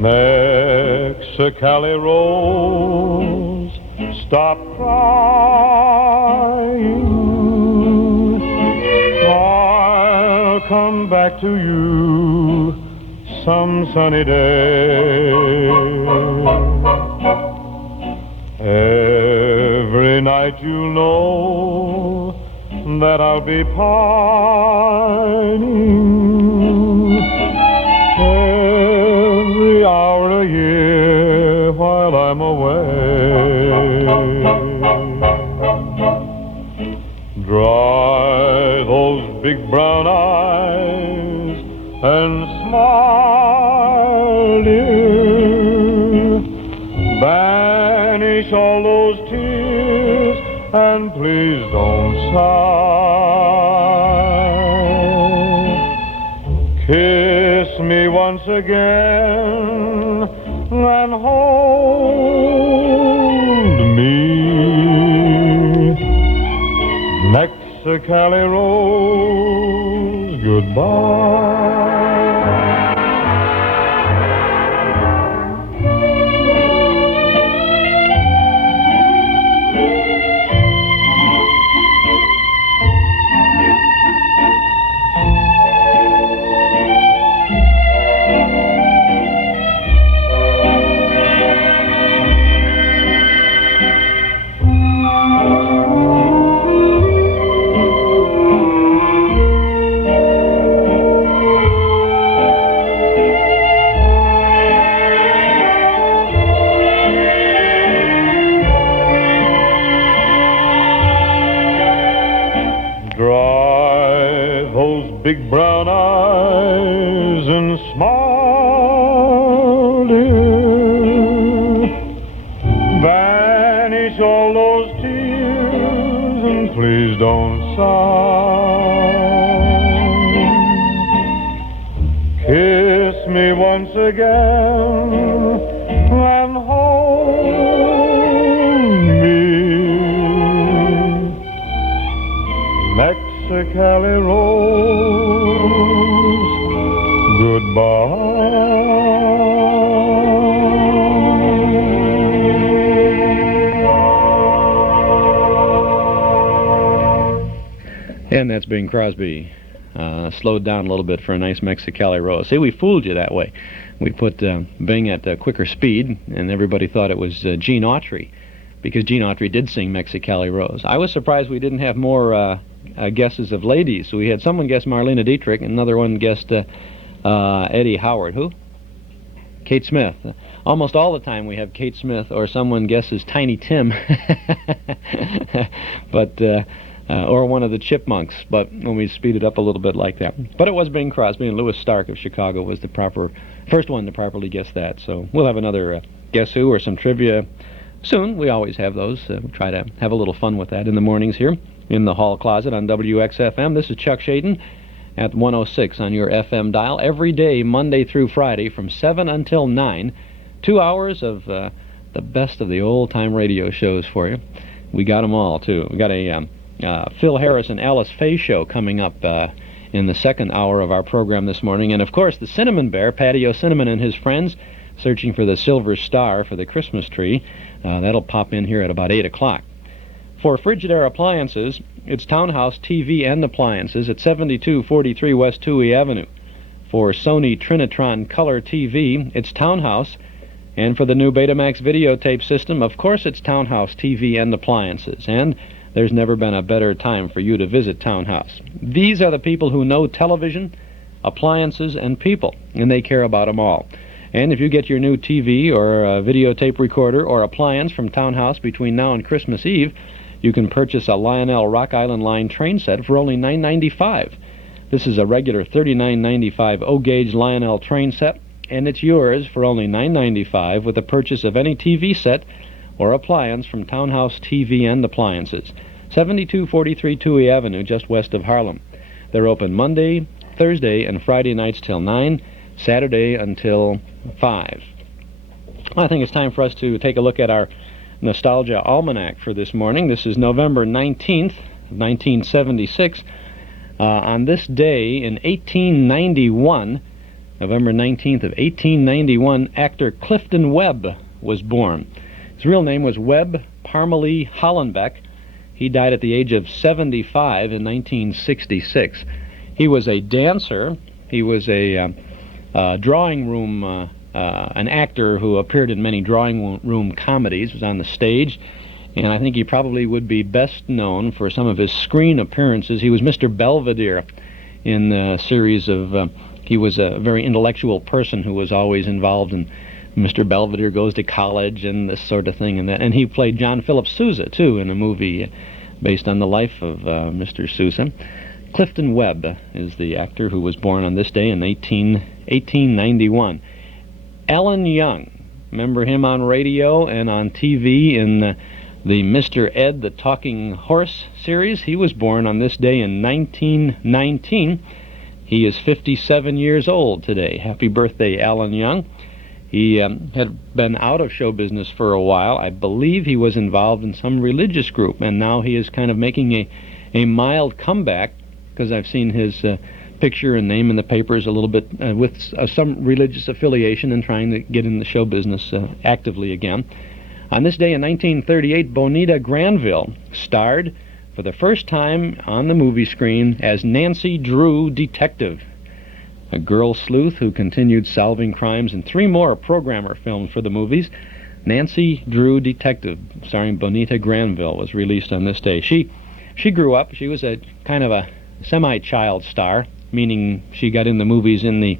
Mexicali Rose, stop crying. I'll come back to you some sunny day. Every night you'll know that I'll be pining. Every hour a year while I'm away. Dry those big brown eyes and smile, dear. Banish all those tears and please don't sigh. Kiss me once again and hold me. Mexicali Rose, goodbye. big brown eyes and smile, dear. Banish all those tears and please don't sigh. Kiss me once again and hold me. Mexicali Rose, goodbye. And that's Bing Crosby. Slowed down a little bit for a nice Mexicali Rose. See, we fooled you that way. We put Bing at quicker speed, and everybody thought it was Gene Autry, because Gene Autry did sing Mexicali Rose. I was surprised we didn't have more guesses of ladies. So we had someone guess Marlena Dietrich, and another one guessed Eddie Howard. Who? Kate Smith. Almost all the time we have Kate Smith or someone guesses Tiny Tim. But or one of the Chipmunks, but when we speed it up a little bit like that. But it was Bing Crosby, and Louis Stark of Chicago was the first one to properly guess that. So we'll have another Guess Who or some trivia soon. We always have those. We try to have a little fun with that in the mornings here in the hall closet on WXFM. This is Chuck Schaden at 106 on your FM dial every day, Monday through Friday, from 7 until 9. 2 hours of the best of the old-time radio shows for you. We got them all, too. We got a Phil Harris and Alice Faye show coming up in the second hour of our program this morning. And, of course, the Cinnamon Bear, Paddy O'Cinnamon and his friends, searching for the silver star for the Christmas tree. That'll pop in here at about 8 o'clock. For Frigidaire Appliances, it's Townhouse TV and Appliances at 7243 West Touhy Avenue. For Sony Trinitron Color TV, it's Townhouse. And for the new Betamax videotape system, of course, it's Townhouse TV and Appliances. And there's never been a better time for you to visit Townhouse. These are the people who know television, appliances, and people, and they care about them all. And if you get your new TV or videotape recorder or appliance from Townhouse between now and Christmas Eve, you can purchase a Lionel Rock Island Line train set for only $9.95. This is a regular $39.95 O-gauge Lionel train set, and it's yours for only $9.95 with the purchase of any TV set or appliance from Townhouse TV and Appliances. 7243 Touhy Avenue, just west of Harlem. They're open Monday, Thursday, and Friday nights till 9, Saturday until 5. I think it's time for us to take a look at our Nostalgia Almanac for this morning. This is November 19th, 1976. On this day in 1891, November 19th of 1891, actor Clifton Webb was born. His real name was Webb Parmalee Hollenbeck. He died at the age of 75 in 1966. He was a dancer. He was a drawing room an actor who appeared in many drawing room comedies, was on the stage, and I think he probably would be best known for some of his screen appearances. He was Mr. Belvedere in the series of, he was a very intellectual person who was always involved in Mr. Belvedere Goes to College and this sort of thing, and he played John Philip Sousa, too, in a movie based on the life of Mr. Sousa. Clifton Webb is the actor who was born on this day in 1891. Alan Young, remember him on radio and on TV in the Mr. Ed the Talking Horse series? He was born on this day in 1919. He is 57 years old today. Happy birthday, Alan Young. He had been out of show business for a while. I believe he was involved in some religious group, and now he is kind of making a mild comeback, because I've seen his picture and name in the papers a little bit with some religious affiliation and trying to get in the show business actively again. On this day in 1938, Bonita Granville starred for the first time on the movie screen as Nancy Drew Detective, a girl sleuth who continued solving crimes in 3 more programmer films for the movies. Nancy Drew Detective, starring Bonita Granville, was released on this day. She grew up. She was a kind of a semi-child star, meaning she got in the movies in the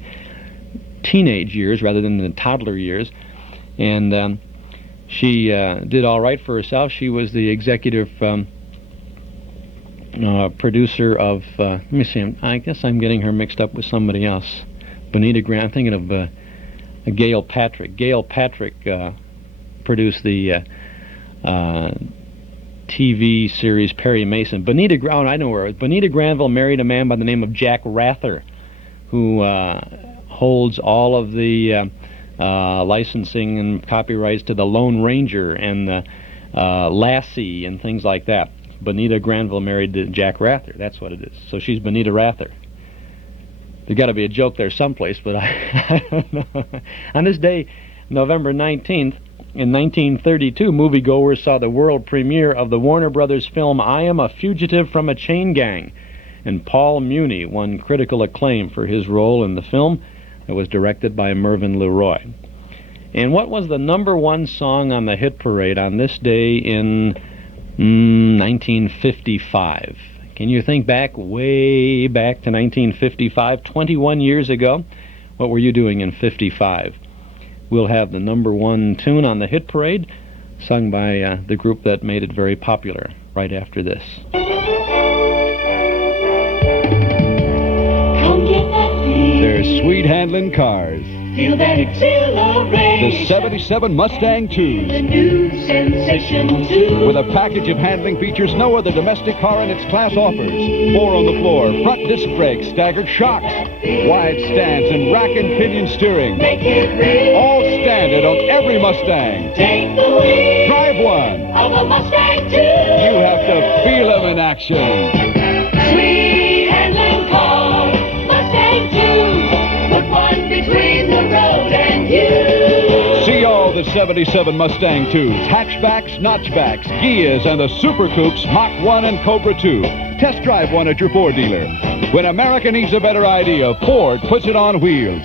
teenage years rather than the toddler years. And she did all right for herself. She was the executive producer of, let me see, I guess I'm getting her mixed up with somebody else. Bonita Grant, I'm thinking of Gail Patrick. Gail Patrick produced the TV series Perry Mason. I know where it was. Bonita Granville married a man by the name of Jack Rather, who holds all of the licensing and copyrights to the Lone Ranger and the Lassie and things like that. Bonita Granville married to Jack Rather. That's what it is. So she's Bonita Rather. There's got to be a joke there someplace, but I don't know. On this day, November 19th, in 1932, moviegoers saw the world premiere of the Warner Brothers film I Am a Fugitive from a Chain Gang, and Paul Muni won critical acclaim for his role in the film that was directed by Mervyn LeRoy. And what was the #1 song on the hit parade on this day in 1955? Can you think back, way back to 1955, 21 years ago? What were you doing in 55? We'll have the #1 tune on the hit parade, sung by the group that made it very popular, right after this. Come get that feeling. They're sweet handling cars. Feel that exhilaration. The 77 Mustang The 2s. new sensation too. With a package of handling features no other domestic car in its class offers. 4 on the floor, front disc brakes, staggered shocks, wide stands, and rack and pinion steering. Make it real. All standard on every Mustang. Take the wheel. Drive one. Of a Mustang too. You have to feel them in action. Sweet handling car, Mustang 2. Put one between the road and you. See all the 77 Mustang 2s, hatchbacks, notchbacks, Gias, and the Super Coupes Mach 1 and Cobra 2. Test drive one at your Ford dealer. When America needs a better idea, Ford puts it on wheels.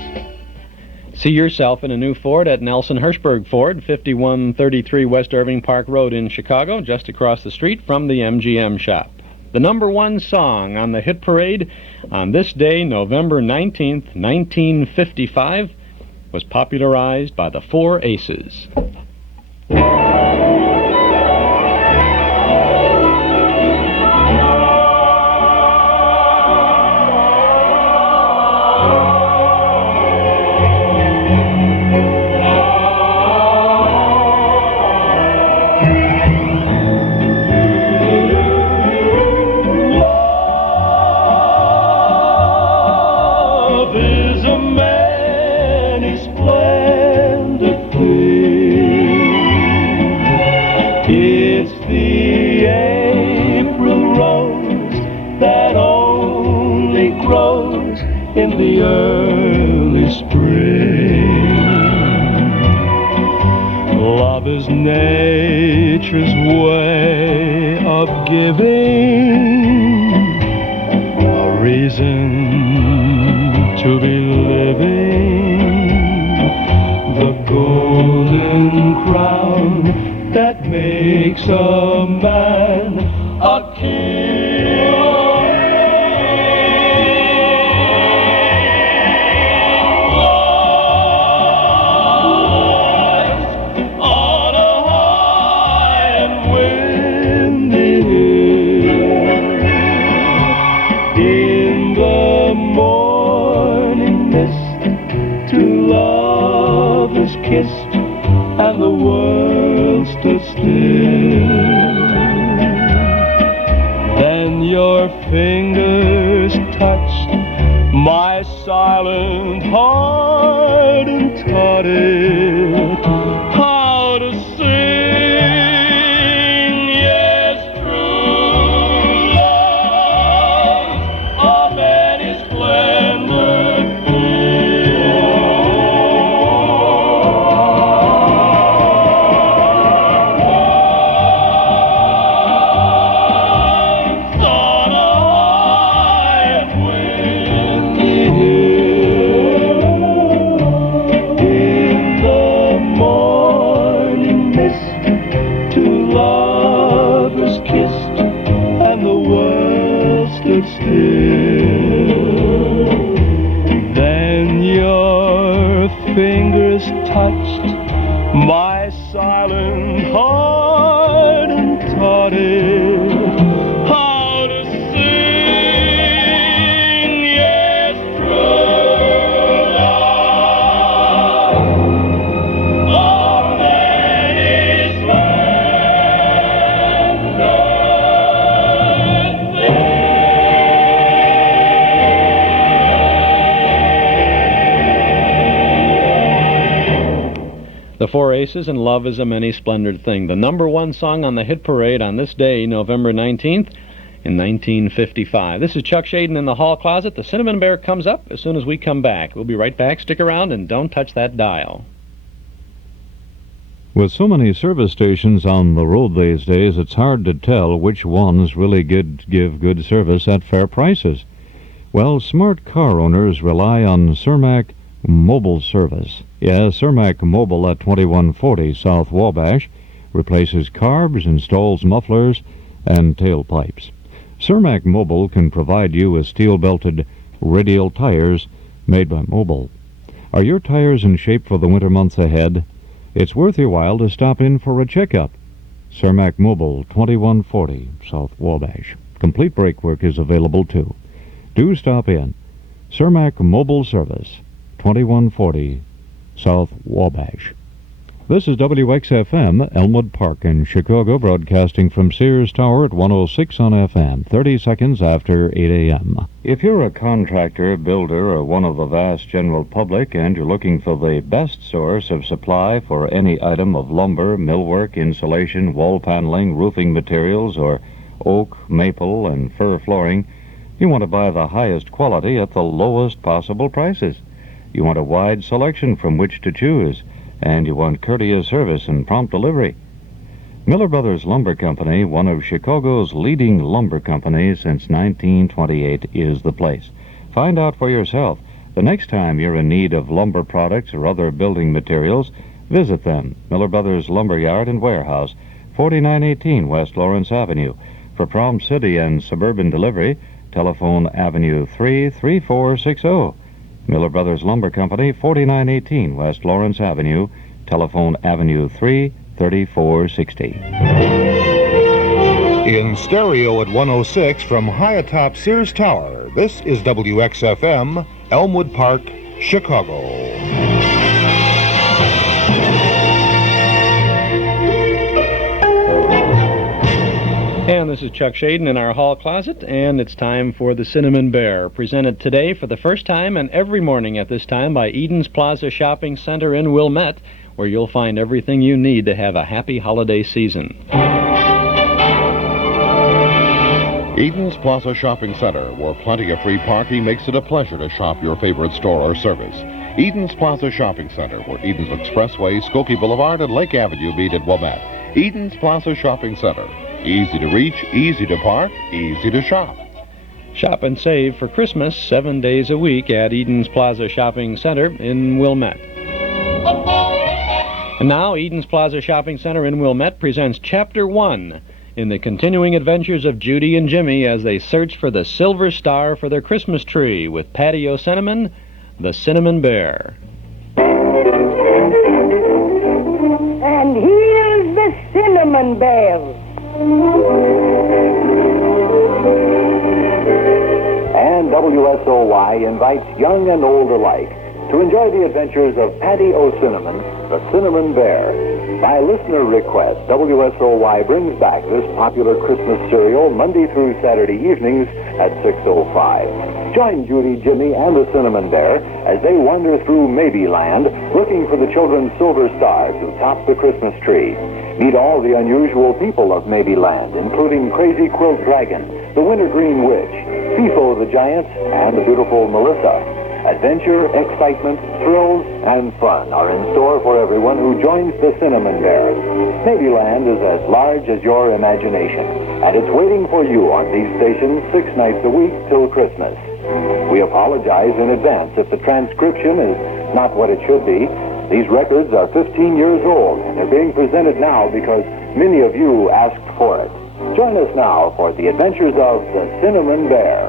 See yourself in a new Ford at Nelson Hirschberg Ford, 5133 West Irving Park Road in Chicago, just across the street from the MGM shop. The #1 song on the hit parade on this day, November 19th, 1955, was popularized by the Four Aces. In the early spring, love is nature's way of giving a reason to be living, the golden crown that makes a man a king. And the world stood still. Then your fingers touched my silent heart and taught it how to sing. Yes, true love, a many splendid touched my silent heart and taught it how to sing. Four Aces and Love is a Many Splendid Thing. The #1 song on the hit parade on this day, November 19th, in 1955. This is Chuck Schaden in the hall closet. The Cinnamon Bear comes up as soon as we come back. We'll be right back. Stick around and don't touch that dial. With so many service stations on the road these days, it's hard to tell which ones really give good service at fair prices. Well, smart car owners rely on Cermak Mobile Service. Yes, Cermak Mobile at 2140 South Wabash replaces carbs, installs mufflers, and tailpipes. Cermak Mobile can provide you with steel-belted radial tires made by Mobile. Are your tires in shape for the winter months ahead? It's worth your while to stop in for a checkup. Cermak Mobile, 2140 South Wabash. Complete brake work is available, too. Do stop in. Cermak Mobile Service, 2140 South Wabash. This is WXFM, Elmwood Park in Chicago, broadcasting from Sears Tower at 106 on FM, 30 seconds after 8 a.m. If you're a contractor, builder, or one of the vast general public, and you're looking for the best source of supply for any item of lumber, millwork, insulation, wall paneling, roofing materials, or oak, maple, and fir flooring, you want to buy the highest quality at the lowest possible prices. You want a wide selection from which to choose, and you want courteous service and prompt delivery. Miller Brothers Lumber Company, one of Chicago's leading lumber companies since 1928, is the place. Find out for yourself. The next time you're in need of lumber products or other building materials, visit them. Miller Brothers Lumber Yard and Warehouse, 4918 West Lawrence Avenue. For prompt city and suburban delivery, telephone Avenue 33460. Miller Brothers Lumber Company, 4918 West Lawrence Avenue, telephone Avenue 33460. In stereo at 106 from high atop Sears Tower, this is WXFM, Elmwood Park, Chicago. And this is Chuck Schaden in our hall closet, and it's time for the Cinnamon Bear, presented today for the first time and every morning at this time by Eden's Plaza Shopping Center in Wilmette, where you'll find everything you need to have a happy holiday season. Eden's Plaza Shopping Center, where plenty of free parking makes it a pleasure to shop your favorite store or service. Eden's Plaza Shopping Center, where Eden's Expressway, Skokie Boulevard, and Lake Avenue meet at Wilmette. Eden's Plaza Shopping Center. Easy to reach, easy to park, easy to shop. Shop and save for Christmas 7 days a week at Eden's Plaza Shopping Center in Wilmette. And now, Eden's Plaza Shopping Center in Wilmette presents Chapter 1 in the continuing adventures of Judy and Jimmy as they search for the silver star for their Christmas tree with Paddy O'Cinnamon, the Cinnamon Bear. And here's the Cinnamon Bear. And WSOY invites young and old alike to enjoy the adventures of Paddy O'Cinnamon, the Cinnamon Bear. By listener request, WSOY brings back this popular Christmas serial Monday through Saturday evenings at 6:05. Join Judy, Jimmy, and the Cinnamon Bear as they wander through Maybeland looking for the children's silver star to top the Christmas tree. Meet all the unusual people of Maybeland, including Crazy Quilt Dragon, the Wintergreen Witch, Fifo the Giant, and the beautiful Melissa. Adventure, excitement, thrills, and fun are in store for everyone who joins the Cinnamon Bear. Maybeland is as large as your imagination, and it's waiting for you on these stations 6 nights a week till Christmas. We apologize in advance if the transcription is not what it should be. These records are 15 years old, and they're being presented now because many of you asked for it. Join us now for the adventures of the Cinnamon Bear.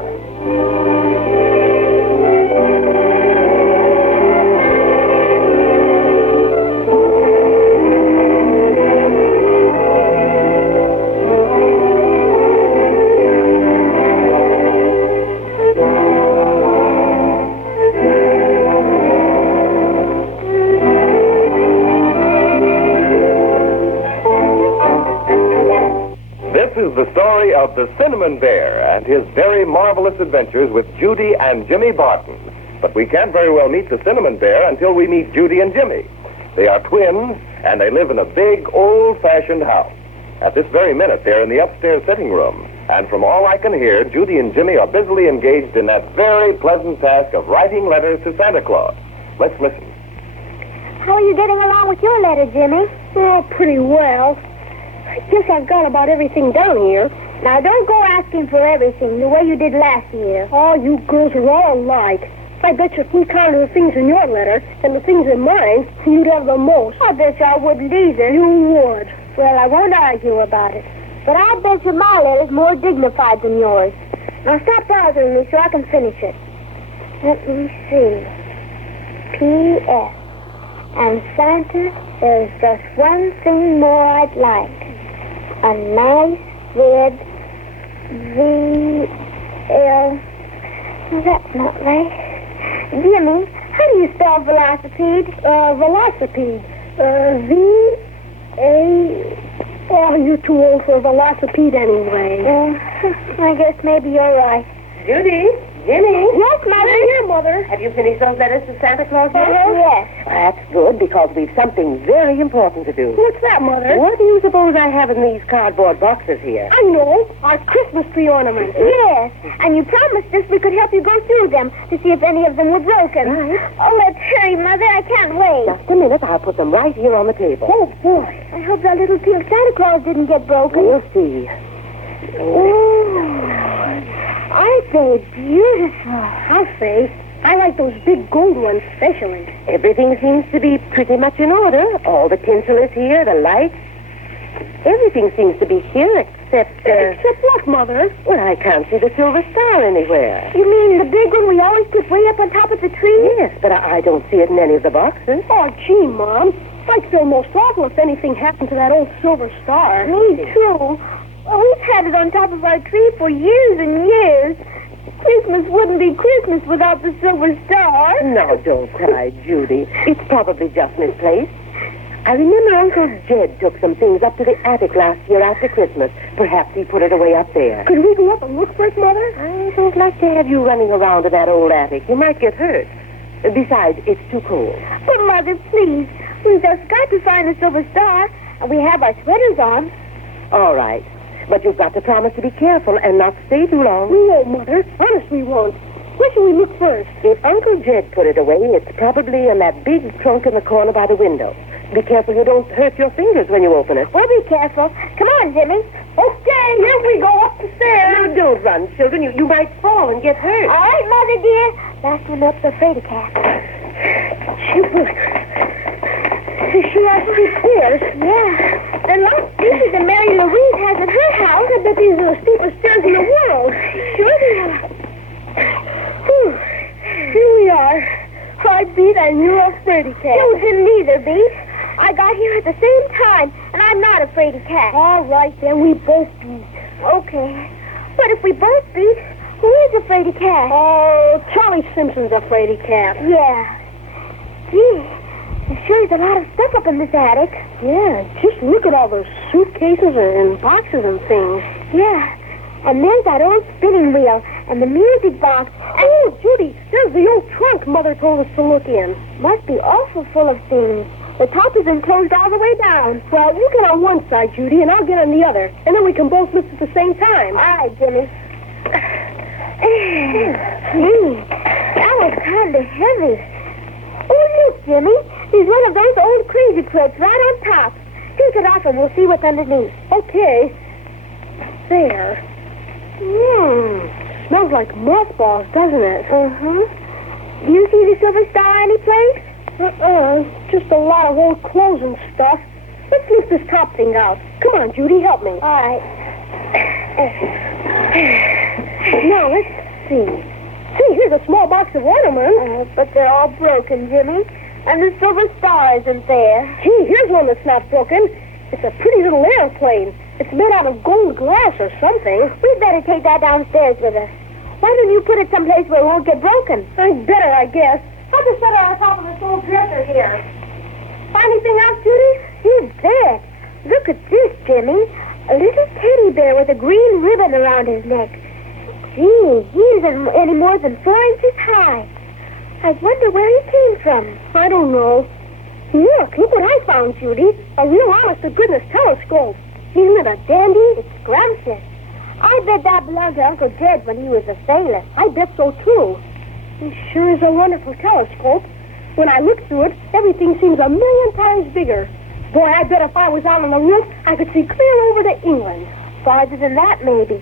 The story of the Cinnamon Bear and his very marvelous adventures with Judy and Jimmy Barton. But we can't very well meet the Cinnamon Bear until we meet Judy and Jimmy. They are twins, and they live in a big, old-fashioned house. At this very minute, they're in the upstairs sitting room, and from all I can hear, Judy and Jimmy are busily engaged in that very pleasant task of writing letters to Santa Claus. Let's listen. How are you getting along with your letter, Jimmy? Oh, pretty well. I guess I've got about everything down here. Now, don't go asking for everything the way you did last year. Oh, you girls are all alike. I bet you if we counted the things in your letter and the things in mine, you'd have the most. I bet you I wouldn't either. You would. Well, I won't argue about it. But I bet you my letter's more dignified than yours. Now, stop bothering me so I can finish it. Let me see. P.S. And Santa, there's just one thing more I'd like. A nice red V.L. That's not right. Jimmy, how do you spell velocipede? Velocipede. V-A... Oh, you're too old for a velocipede anyway. I guess maybe you're right. Judy? Jimmy? Yes, Mother? I'm here, Mother. Have you finished those letters to Santa Claus yet? Yes. That's good, because we've something very important to do. What's that, Mother? What do you suppose I have in these cardboard boxes here? I know. Our Christmas tree ornaments. Yes. And you promised us we could help you go through them to see if any of them were broken. Right. Oh, let's hurry, Mother. I can't wait. Just a minute. I'll put them right here on the table. Oh, boy. I hope that little pink Santa Claus didn't get broken. We'll see. Oh. Aren't they beautiful? I'll say. I like those big gold ones especially. Everything seems to be pretty much in order. All the tinsel is here, the lights. Everything seems to be here except... Except what, Mother? Well, I can't see the silver star anywhere. You mean the big one we always put way up on top of the tree? Yes, but I don't see it in any of the boxes. Oh, gee, Mom. I'd feel most awful if anything happened to that old silver star. Me too. Well, we've had it on top of our tree for years and years. Christmas wouldn't be Christmas without the silver star. No, don't cry, Judy. It's probably just misplaced. I remember Uncle Jed took some things up to the attic last year after Christmas. Perhaps he put it away up there. Could we go up and look for it, Mother? I don't like to have you running around in that old attic. You might get hurt. Besides, it's too cold. But, Mother, please. We've just got to find the silver star, and we have our sweaters on. All right. But you've got to promise to be careful and not stay too long. We won't, Mother. Honest, we won't. Where shall we look first? If Uncle Jed put it away, it's probably in that big trunk in the corner by the window. Be careful you don't hurt your fingers when you open it. We'll be careful. Come on, Jimmy. Okay, here we go up the stairs. Now, don't run, children. You might fall and get hurt. All right, Mother, dear. Last one up's a fraidy cat. Super. She sure has pretty stairs. Yeah. And lots of pieces that Mary Louise has at her house. I bet these are the steepest stairs in the world. Sure they are. Whew. Here we are. I beat and you're a fraidy cat. You didn't either, Beat. I got here at the same time, and I'm not a fraidy cat. All right, then we both beat. Okay. But if we both beat, who is a fraidy cat? Oh, Charlie Simpson's a fraidy cat. Yeah. Gee, there sure is a lot of stuff up in this attic. Yeah, just look at all those suitcases and boxes and things. Yeah. And there's that old spinning wheel and the music box. Oh, Judy, there's the old trunk Mother told us to look in. Must be awful full of things. The top is enclosed all the way down. Well, you get on one side, Judy, and I'll get on the other. And then we can both lift at the same time. All right, Jimmy. That was kind of heavy. Oh, look, Jimmy. There's one of those old crazy clips right on top. Take it off and we'll see what's underneath. Okay. There. Smells like mothballs, doesn't it? Uh-huh. Do you see the silver star anyplace? Just a lot of old clothes and stuff. Let's lift this top thing out. Come on, Judy, help me. All right. Now, let's see. See, here's a small box of ornaments. But they're all broken, Jimmy. And the silver star isn't there. Gee, here's one that's not broken. It's a pretty little airplane. It's made out of gold glass or something. We'd better take that downstairs with us. Why don't you put it someplace where it won't get broken? I'd better, I guess. I'll just set it on top of this old dresser here. Find anything else, Judy? You bet. Look at this, Jimmy. A little teddy bear with a green ribbon around his neck. Gee, he isn't any more than 4 inches high. I wonder where he came from. I don't know. Look what I found, Judy. A real honest-to-goodness telescope. Isn't it a dandy? It's scrumptious. I bet that belonged to Uncle Jed when he was a sailor. I bet so, too. It sure is a wonderful telescope. When I look through it, everything seems a million times bigger. Boy, I bet if I was out on the roof, I could see clear over to England. Farther than that, maybe.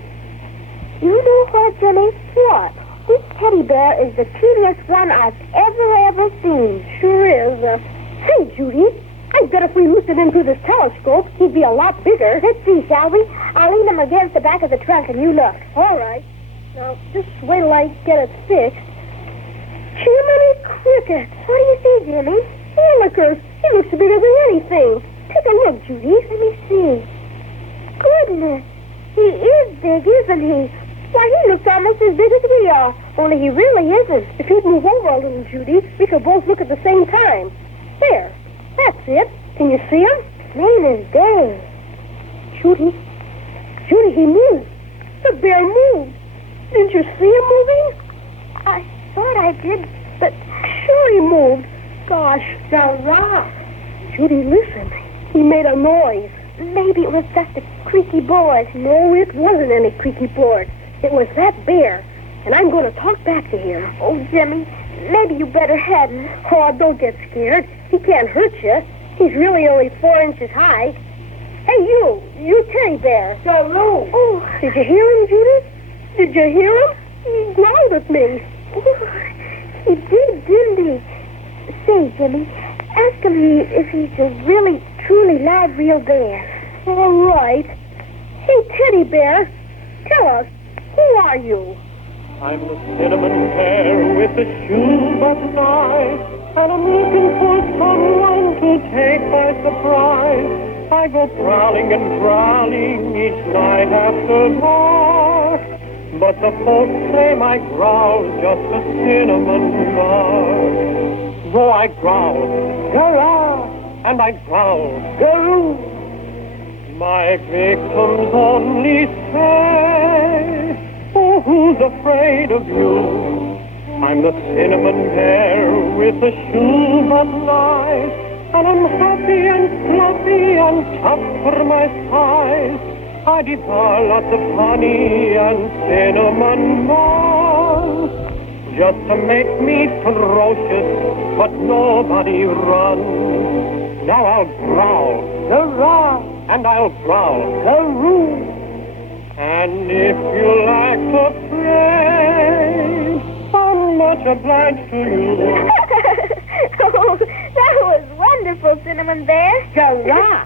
You know what, Jimmy? What? This teddy bear is the cutest one I've ever seen. Sure is. Say, Judy, I bet if we looked it into this telescope, he'd be a lot bigger. Let's see, shall we? I'll lean him against the back of the trunk and you look. All right. Now, just wait till I get it fixed. Jiminy cricket. What do you see, Jimmy? Lookers. He looks bigger than anything. Take a look, Judy. Let me see. Goodness. He is big, isn't he? Why, he looks almost as big as we are. Only he really isn't. If you'd move over a little, Judy, we could both look at the same time. There. That's it. Can you see him? Plain as day. Judy, he moved. The bear moved. Didn't you see him moving? I thought I did, but sure he moved. Gosh, the rock. Judy, listen. He made a noise. Maybe it was just a creaky board. No, it wasn't any creaky board. It was that bear. And I'm going to talk back to him. Oh, Jimmy, maybe you better hadn't. Oh, don't get scared. He can't hurt you. He's really only 4 inches high. Hey, you teddy bear. Hello. Oh, did you hear him, Judy? Did you hear him? He growled at me. Oh, he did, didn't he? Say, Jimmy, ask him if he's a really, truly live real bear. All right. Hey, teddy bear, tell us, who are you? I'm the cinnamon bear with the shoe button eyes, and I'm looking for someone to take by surprise. I go prowling and growling each night after dark, but the folks say my growl's just a cinnamon bark. So I growl, hurrah, and I growl, garoo. My victims only say, oh, who's afraid of you? I'm the cinnamon bear with the shoe button eyes, and I'm happy and fluffy and tough for my size. I devour lots of honey and cinnamon rolls, just to make me ferocious, but nobody runs. Now I'll growl, hurrah, and I'll growl, garoo. And if you like to pray, I'm much obliged to you. Oh, that was wonderful, Cinnamon Bear. Hurrah!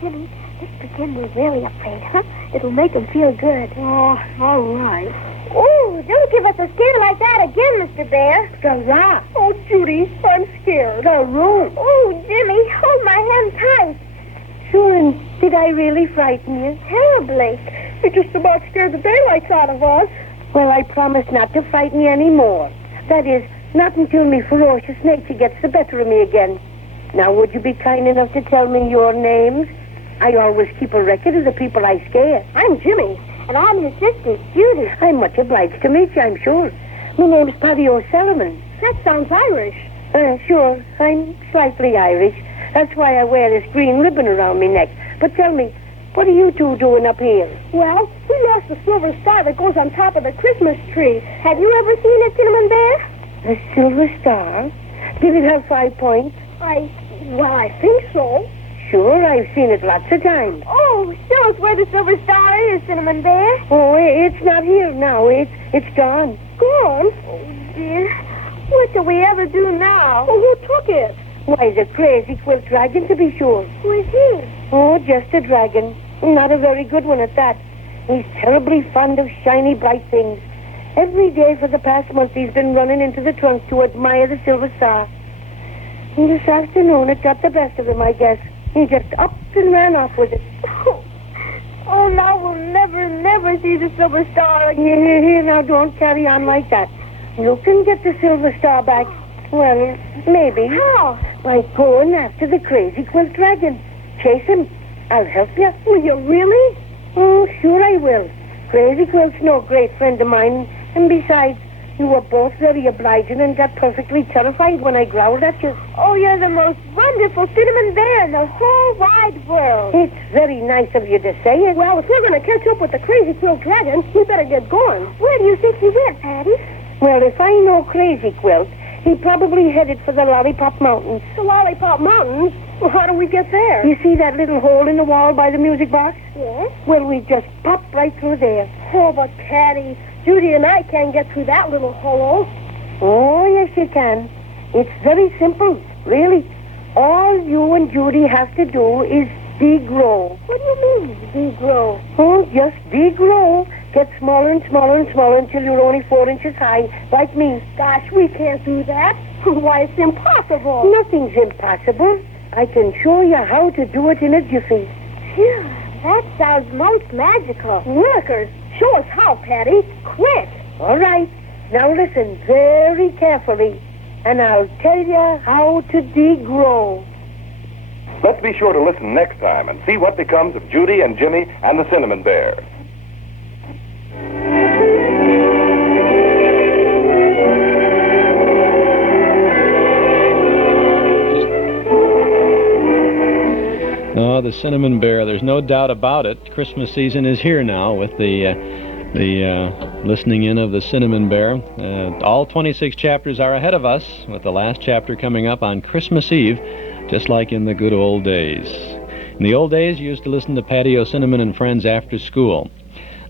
Jimmy, let's pretend we're really afraid, huh? It'll make them feel good. Oh, all right. Oh, don't give us a scare like that again, Mr. Bear. Hurrah! Oh, Judy, I'm scared. Garoo. Oh, Jimmy, hold my hand tight. Sure, and did I really frighten you? Terribly. You just about scared the daylights out of us. Well, I promise not to frighten you any more. That is, not until me ferocious nature gets the better of me again. Now, would you be kind enough to tell me your names? I always keep a record of the people I scare. I'm Jimmy, and I'm his sister, Judy. I'm much obliged to meet you, I'm sure. My name's Paddy O'Cinnamon. That sounds Irish. Sure, I'm slightly Irish. That's why I wear this green ribbon around my neck. But tell me, what are you two doing up here? Well, we lost the silver star that goes on top of the Christmas tree. Have you ever seen it, Cinnamon Bear? A silver star? Did it have 5 points? I think so. Sure, I've seen it lots of times. Oh, show us where the silver star is, Cinnamon Bear. Oh, it's not here now. It's gone. Gone? Oh, dear. What do we ever do now? Oh, who took it? Why, the crazy quilt dragon, to be sure. Who is he? Oh, just a dragon. Not a very good one at that. He's terribly fond of shiny, bright things. Every day for the past month, he's been running into the trunk to admire the silver star. And this afternoon, it got the best of him, I guess. He just up and ran off with it. Oh, now we'll never see the silver star again. Here, now, don't carry on like that. You can get the silver star back. Well, maybe. How? By going after the crazy quilt dragon. Chase him. I'll help you. Will you really? Oh, sure I will. Crazy Quilt's no great friend of mine. And besides, You were both very obliging and got perfectly terrified when I growled at you. Oh, you're the most wonderful cinnamon bear in the whole wide world. It's very nice of you to say it. Well, if we're going to catch up with the crazy quilt dragon, we better get going. Where do you think he went, Paddy? Well, if I know Crazy Quilt, he probably headed for the Lollipop Mountains. The Lollipop Mountains? Well, how do we get there? You see that little hole in the wall by the music box? Yes. Well, we just pop right through there. Oh, but Paddy, Judy and I can't get through that little hole. Oh, yes, you can. It's very simple, really. All you and Judy have to do is degrow. What do you mean, degrow? Oh, just degrow. Get smaller and smaller and smaller until you're only 4 inches high, like me. Gosh, we can't do that. Why, it's impossible. Nothing's impossible. I can show you how to do it in a jiffy. Phew, that sounds most magical. Workers, show us how, Paddy. Quick. All right. Now listen very carefully, and I'll tell you how to degrow. Let's be sure to listen next time and see what becomes of Judy and Jimmy and the Cinnamon Bear. Oh, the Cinnamon Bear. There's no doubt about it. Christmas season is here now with the listening in of the Cinnamon Bear. All 26 chapters are ahead of us, with the last chapter coming up on Christmas Eve, just like in the good old days. In the old days, you used to listen to Paddy O'Cinnamon and friends after school.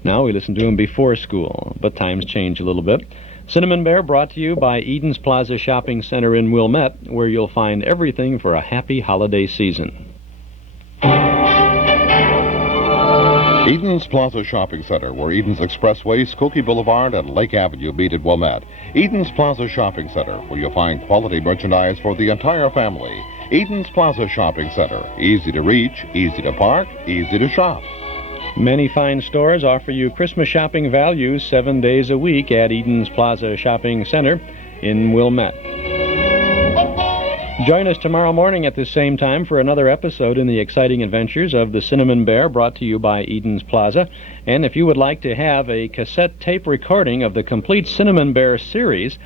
Now we listen to him before school, but times change a little bit. Cinnamon Bear brought to you by Eden's Plaza Shopping Center in Wilmette, where you'll find everything for a happy holiday season. Eden's Plaza Shopping Center, where Eden's Expressway, Skokie Boulevard, and Lake Avenue meet at Wilmette. Eden's Plaza Shopping Center, where you'll find quality merchandise for the entire family. Eden's Plaza Shopping Center, easy to reach, easy to park, easy to shop. Many fine stores offer you Christmas shopping values 7 days a week at Eden's Plaza Shopping Center in Wilmette. Join us tomorrow morning at this same time for another episode in the exciting adventures of the Cinnamon Bear, brought to you by Eden's Plaza. And if you would like to have a cassette tape recording of the complete Cinnamon Bear series,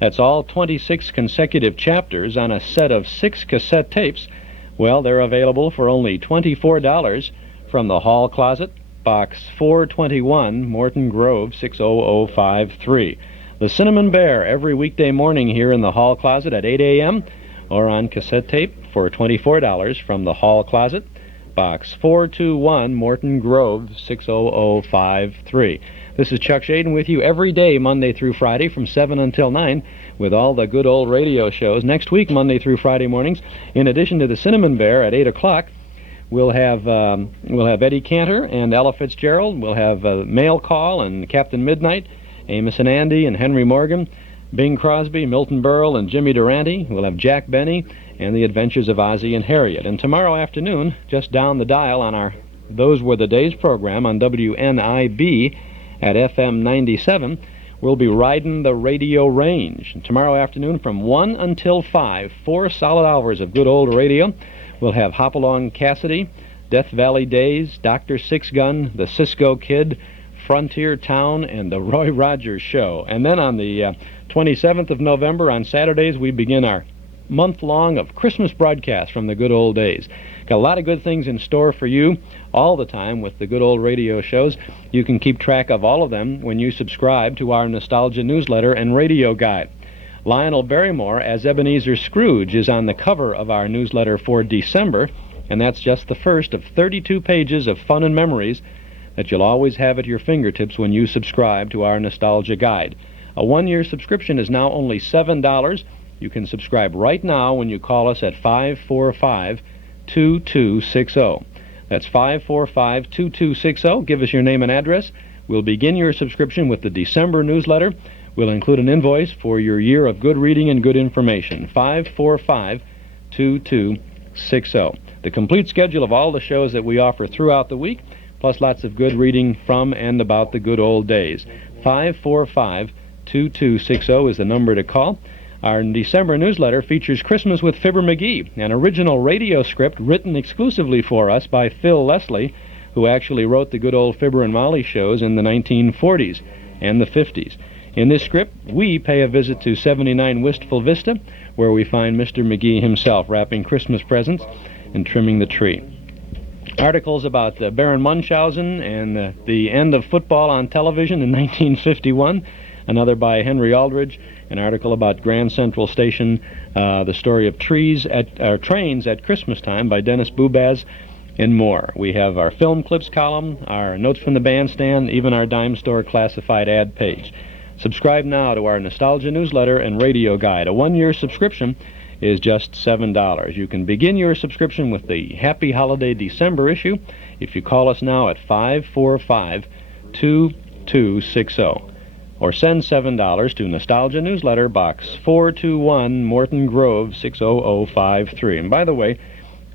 that's all 26 consecutive chapters on a set of 6 cassette tapes, well, they're available for only $24 from the Hall Closet, Box 421, Morton Grove, 60053. The Cinnamon Bear, every weekday morning here in the Hall Closet at 8 a.m., or on cassette tape for $24 from the Hall Closet, Box 421, Morton Grove, 60053. This is Chuck Schaden with you every day, Monday through Friday, from 7 until 9, with all the good old radio shows. Next week, Monday through Friday mornings, in addition to the Cinnamon Bear at 8 o'clock, we'll have Eddie Cantor and Ella Fitzgerald. We'll have Mail Call and Captain Midnight, Amos and Andy and Henry Morgan, Bing Crosby, Milton Berle, and Jimmy Durante. We'll have Jack Benny and the Adventures of Ozzie and Harriet. And tomorrow afternoon, just down the dial on our Those Were the Days program on WNIB at FM 97, we'll be riding the radio range. And tomorrow afternoon from 1 until 5, 4 solid hours of good old radio. We'll have Hopalong Cassidy, Death Valley Days, Dr. Six Gun, the Cisco Kid, Frontier Town, and the Roy Rogers Show. And then on the 27th of November, on Saturdays, we begin our month-long of Christmas broadcasts from the good old days. Got a lot of good things in store for you all the time with the good old radio shows. You can keep track of all of them when you subscribe to our Nostalgia newsletter and radio guide. Lionel Barrymore as Ebenezer Scrooge is on the cover of our newsletter for December, and that's just the first of 32 pages of fun and memories that you'll always have at your fingertips when you subscribe to our Nostalgia Guide. A one-year subscription is now only $7. You can subscribe right now when you call us at 545-2260. That's 545-2260. Give us your name and address. We'll begin your subscription with the December newsletter. We'll include an invoice for your year of good reading and good information. 545-2260. The complete schedule of all the shows that we offer throughout the week, plus lots of good reading from and about the good old days. 545-2260 is the number to call. Our December newsletter features Christmas with Fibber McGee, an original radio script written exclusively for us by Phil Leslie, who actually wrote the good old Fibber and Molly shows in the 1940s and the 50s. In this script, we pay a visit to 79 Wistful Vista, where we find Mr. McGee himself wrapping Christmas presents and trimming the tree. Articles about Baron Munchausen and the end of football on television in 1951. Another by Henry Aldridge. An article about Grand Central Station, the story of trains at Christmas time by Dennis Bubaz, and more. We have our film clips column, our notes from the bandstand, even our dime store classified ad page. Subscribe now to our Nostalgia newsletter and radio guide. A one-year subscription is just $7. You can begin your subscription with the Happy Holiday December issue if you call us now at 545-2260. Or send $7 to Nostalgia Newsletter, Box 421, Morton Grove, 60053. And by the way,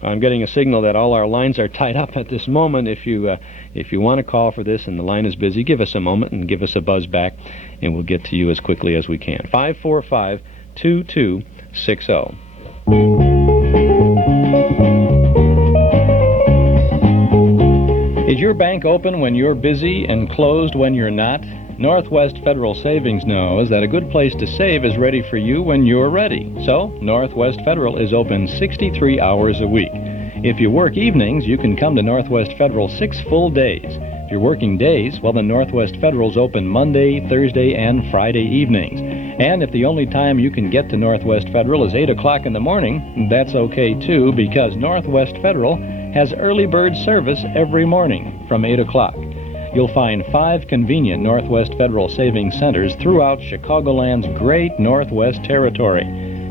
I'm getting a signal that all our lines are tied up at this moment. If you want to call for this and the line is busy, give us a moment and give us a buzz back, and we'll get to you as quickly as we can. 545-2260. Is your bank open when you're busy and closed when you're not? Northwest Federal Savings knows that a good place to save is ready for you when you're ready. So, Northwest Federal is open 63 hours a week. If you work evenings, you can come to Northwest Federal 6 full days. If you're working days, well, then Northwest Federal's open Monday, Thursday, and Friday evenings. And if the only time you can get to Northwest Federal is 8 o'clock in the morning, that's okay too, because Northwest Federal has early bird service every morning from 8 o'clock. You'll find 5 convenient Northwest Federal Savings Centers throughout Chicagoland's great Northwest Territory.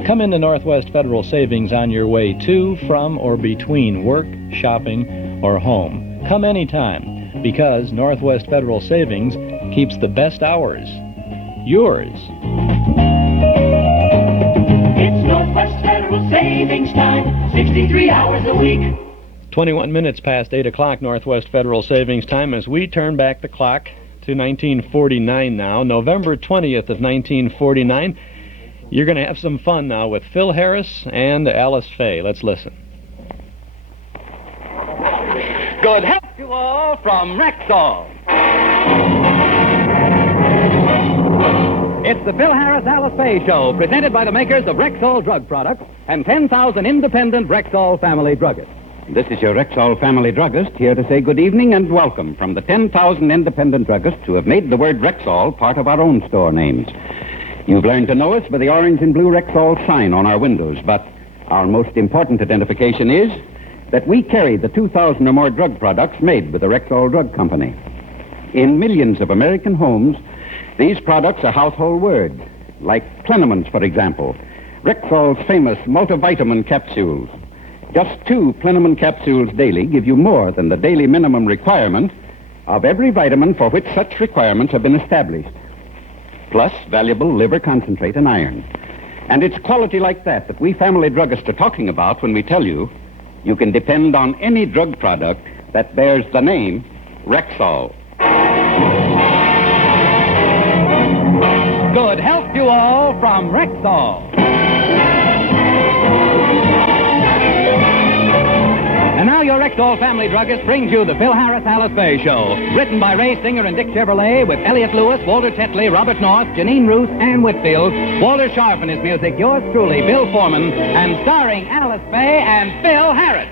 Come into Northwest Federal Savings on your way to, from, or between work, shopping, or home. Come anytime, because Northwest Federal Savings keeps the best hours yours. It's Northwest Federal Savings Time, 63 hours a week. 21 minutes past 8 o'clock, Northwest Federal Savings Time, as we turn back the clock to 1949 now, November 20th of 1949. You're going to have some fun now with Phil Harris and Alice Faye. Let's listen. Good health to all from Rexall. It's the Phil Harris Alice Faye Show, presented by the makers of Rexall drug products and 10,000 independent Rexall family druggists. This is your Rexall family druggist here to say good evening and welcome from the 10,000 independent druggists who have made the word Rexall part of our own store names. You've learned to know us by the orange and blue Rexall sign on our windows, but our most important identification is that we carry the 2,000 or more drug products made with the Rexall Drug Company. In millions of American homes, these products are household words, like Plenamons, for example, Rexall's famous multivitamin capsules. Just 2 Plenamon capsules daily give you more than the daily minimum requirement of every vitamin for which such requirements have been established, plus valuable liver concentrate and iron. And it's quality like that we family druggists are talking about when we tell you you can depend on any drug product that bears the name Rexall. Good health to all from Rexall. And now your Rexall family druggist brings you the Phil Harris Alice Faye Show. Written by Ray Singer and Dick Chevrolet, with Elliot Lewis, Walter Tetley, Robert North, Janine Roos, Ann Whitfield, Walter Sharp and his music, yours truly, Bill Foreman, and starring Alice Faye and Phil Harris.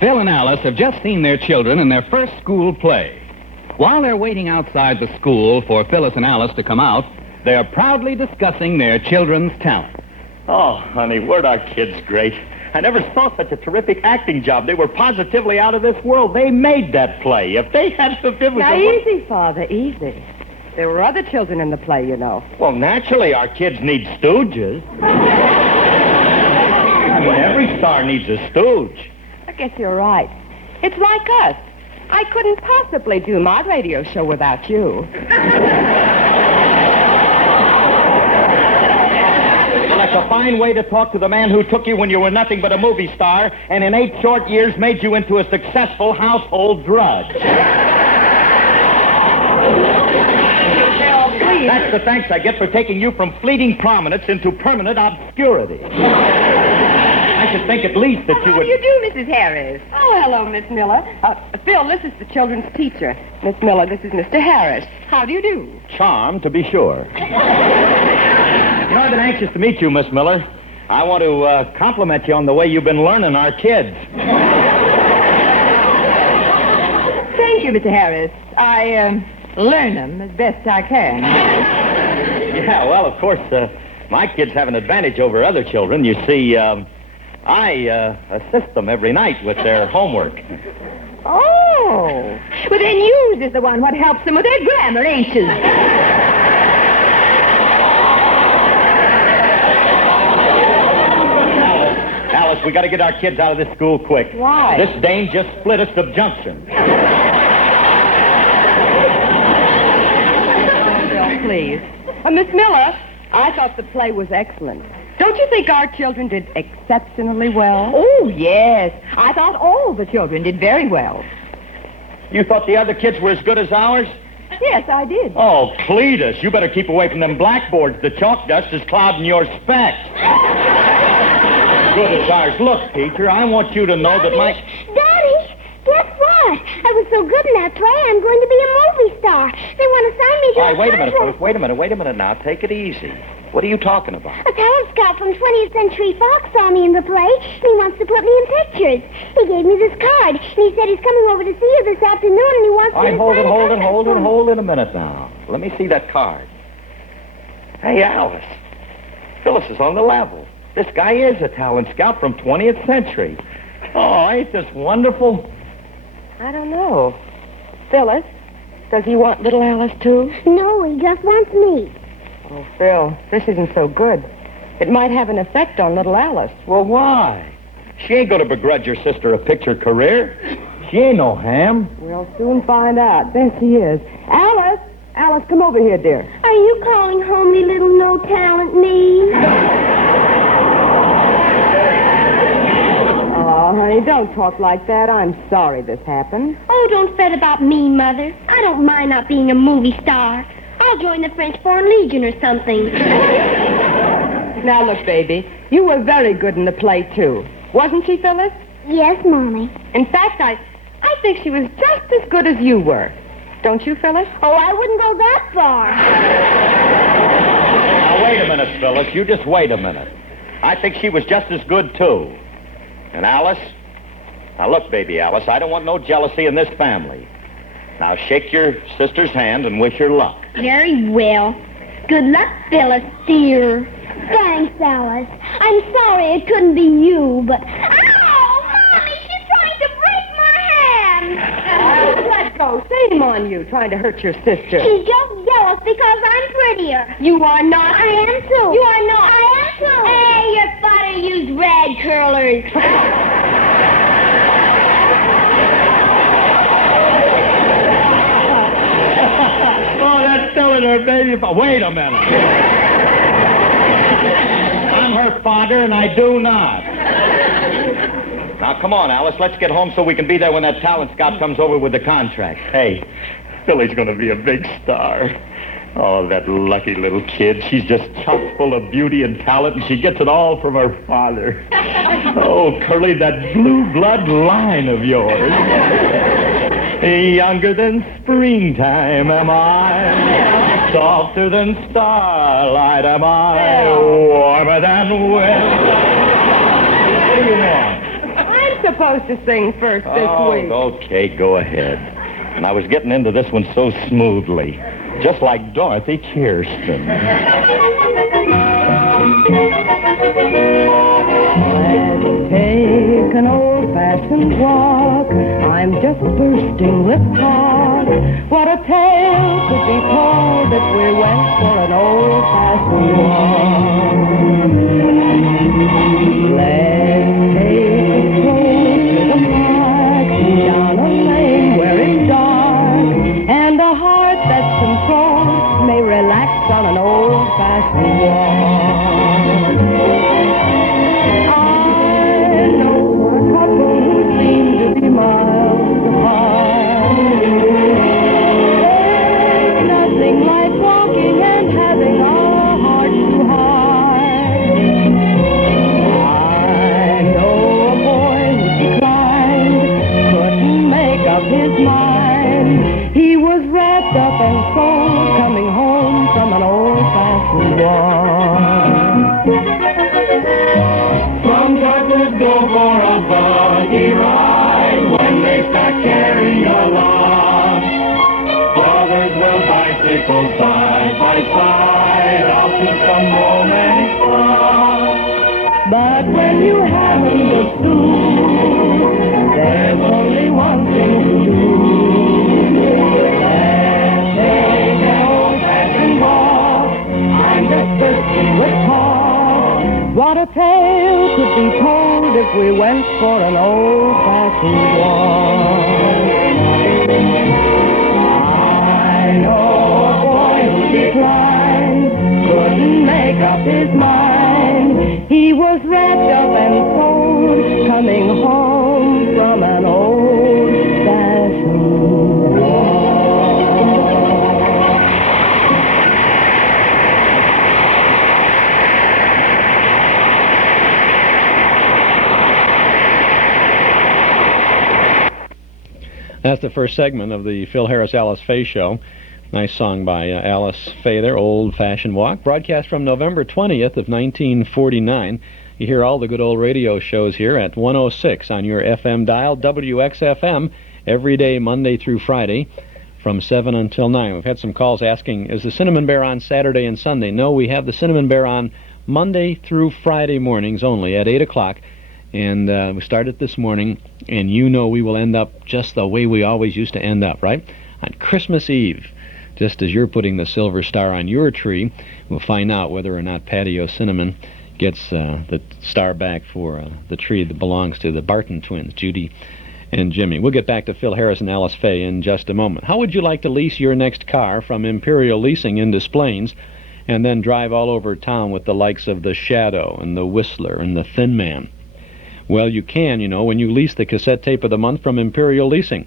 Phil and Alice have just seen their children in their first school play. While they're waiting outside the school for Phyllis and Alice to come out, they're proudly discussing their children's talent. Oh, honey, weren't our kids great? I never saw such a terrific acting job. They were positively out of this world. They made that play. If they had to... Now, easy, Father, easy. There were other children in the play, you know. Well, naturally, our kids need stooges. I mean, every star needs a stooge. I guess you're right. It's like us. I couldn't possibly do my radio show without you. That's a fine way to talk to the man who took you when you were nothing but a movie star and in 8 short years made you into a successful household drudge. Phil, That's the thanks I get for taking you from fleeting prominence into permanent obscurity. I should think at least that you How would... do you do, Mrs. Harris? Oh, hello, Miss Miller. Phil, this is the children's teacher. Miss Miller, this is Mr. Harris. How do you do? Charmed, to be sure. I've been anxious to meet you, Miss Miller. I want to compliment you on the way you've been learning our kids. Thank you, Mr. Harris. I learn them as best I can. Yeah, well, of course, my kids have an advantage over other children. You see, I assist them every night with their homework. Oh. Well, then yours is the one what helps them with their grammar, ain't you? Alice, we got to get our kids out of this school quick. Why? This dame just split a subjunction. Bill, please. Miss Miller, I thought the play was excellent. Don't you think our children did exceptionally well? Oh, yes. I thought all the children did very well. You thought the other kids were as good as ours? Yes, I did. Oh, Cletus, you better keep away from them blackboards. The chalk dust is clouding your specs. Good as ours. Look, teacher, I want you to know that my... Daddy, guess what? I was so good in that play, I'm going to be a movie star. They want to sign me to All right, wait a minute, contract. folks. Wait a minute now. Take it easy. What are you talking about? A talent scout from 20th Century Fox saw me in the play, and he wants to put me in pictures. He gave me this card, and he said he's coming over to see you this afternoon, and he wants All me right, to hold sign it a minute now. Let me see that card. Hey, Alice. Phillis is on the level. This guy is a talent scout from 20th Century. Oh, ain't this wonderful? I don't know. Phyllis, does he want little Alice, too? No, he just wants me. Oh, Phil, this isn't so good. It might have an effect on little Alice. Well, why? She ain't going to begrudge your sister a picture career. She ain't no ham. We'll soon find out. There she is. Alice! Alice, come over here, dear. Are you calling homely little no-talent me? Oh, honey, don't talk like that. I'm sorry this happened. Oh, don't fret about me, Mother. I don't mind not being a movie star. I'll join the French Foreign Legion or something. Now, look, baby, you were very good in the play, too. Wasn't she, Phyllis? Yes, Mommy. In fact, I think she was just as good as you were. Don't you, Phyllis? Oh, I wouldn't go that far. Now, wait a minute, Phyllis. You just wait a minute. I think she was just as good, too. And Alice? Now, look, baby Alice, I don't want no jealousy in this family. Now, shake your sister's hand and wish her luck. Very well. Good luck, Phyllis, dear. Thanks, Alice. I'm sorry it couldn't be you, but... Ow! Mommy, she's trying to break my hand! Let go. Shame on you, trying to hurt your sister. She's just jealous because I'm prettier. You are not. I am, too. You are not. I am, too. Hey, your father used rag curlers. Oh, that's telling her, baby. Wait a minute. I'm her father, and I do not. Now, come on, Alice. Let's get home so we can be there when that talent scout comes over with the contract. Hey, Billy's going to be a big star. Oh, that lucky little kid. She's just chock full of beauty and talent, and she gets it all from her father. Oh, Curly, that blue blood line of yours. Younger than springtime am I, softer than starlight am I, warmer than winter. What do you want? I'm supposed to sing first this week. Okay, go ahead. And I was getting into this one so smoothly, just like Dorothy Kirsten. Let's take an old-fashioned walk. I'm just bursting with talk. What a tale could be told if we went for an old-fashioned walk. Let's take a stroll to the park, down a lane where it's dark, and a heart that's controlled may relax on an old-fashioned walk. Miles apart. There's nothing like walking people side by side out to some romantic spot. But when you haven't a sou, there's only one thing to do. Let's take an old-fashioned walk. I'm just thirsty with talk. What a tale could be told if we went for an old-fashioned walk. I know a boy who declined, couldn't make up his mind. He was wrapped up and sold, coming home from an old-fashioned walk. That's the first segment of the Phil Harris Alice Faye Show. Nice song by Alice Faye there, Old Fashioned Walk. Broadcast from November 20th of 1949. You hear all the good old radio shows here at 106 on your FM dial, WXFM, every day, Monday through Friday, from 7 until 9. We've had some calls asking, is the Cinnamon Bear on Saturday and Sunday? No, we have the Cinnamon Bear on Monday through Friday mornings only at 8 o'clock. And we started this morning, and you know we will end up just the way we always used to end up, right? On Christmas Eve, just as you're putting the silver star on your tree, we'll find out whether or not Paddy O'Cinnamon gets the star back for the tree that belongs to the Barton twins, Judy and Jimmy. We'll get back to Phil Harris and Alice Faye in just a moment. How would you like to lease your next car from Imperial Leasing in Des Plaines and then drive all over town with the likes of the Shadow and the Whistler and the Thin Man? Well, you can, you know, when you lease the cassette tape of the month from Imperial Leasing.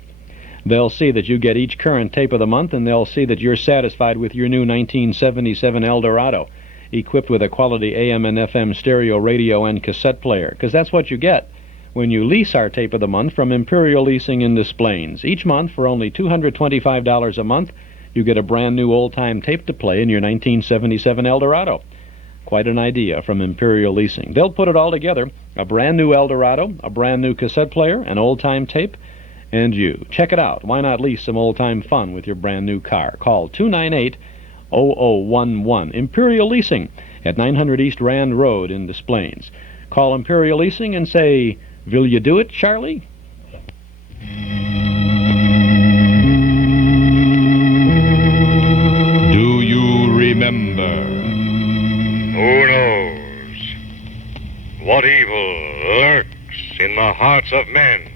They'll see that you get each current tape of the month, and they'll see that you're satisfied with your new 1977 Eldorado, equipped with a quality AM and FM stereo radio and cassette player, because that's what you get when you lease our tape of the month from Imperial Leasing in Des Plaines. Each month, for only $225 a month, you get a brand new old-time tape to play in your 1977 Eldorado. Quite an idea from Imperial Leasing. They'll put it all together, a brand new Eldorado, a brand new cassette player, an old-time tape, and you. Check it out. Why not lease some old-time fun with your brand new car? Call 298-0011. Imperial Leasing at 900 East Rand Road in Des Plaines. Call Imperial Leasing and say, will you do it, Charlie? Do you remember? Who knows what evil lurks in the hearts of men?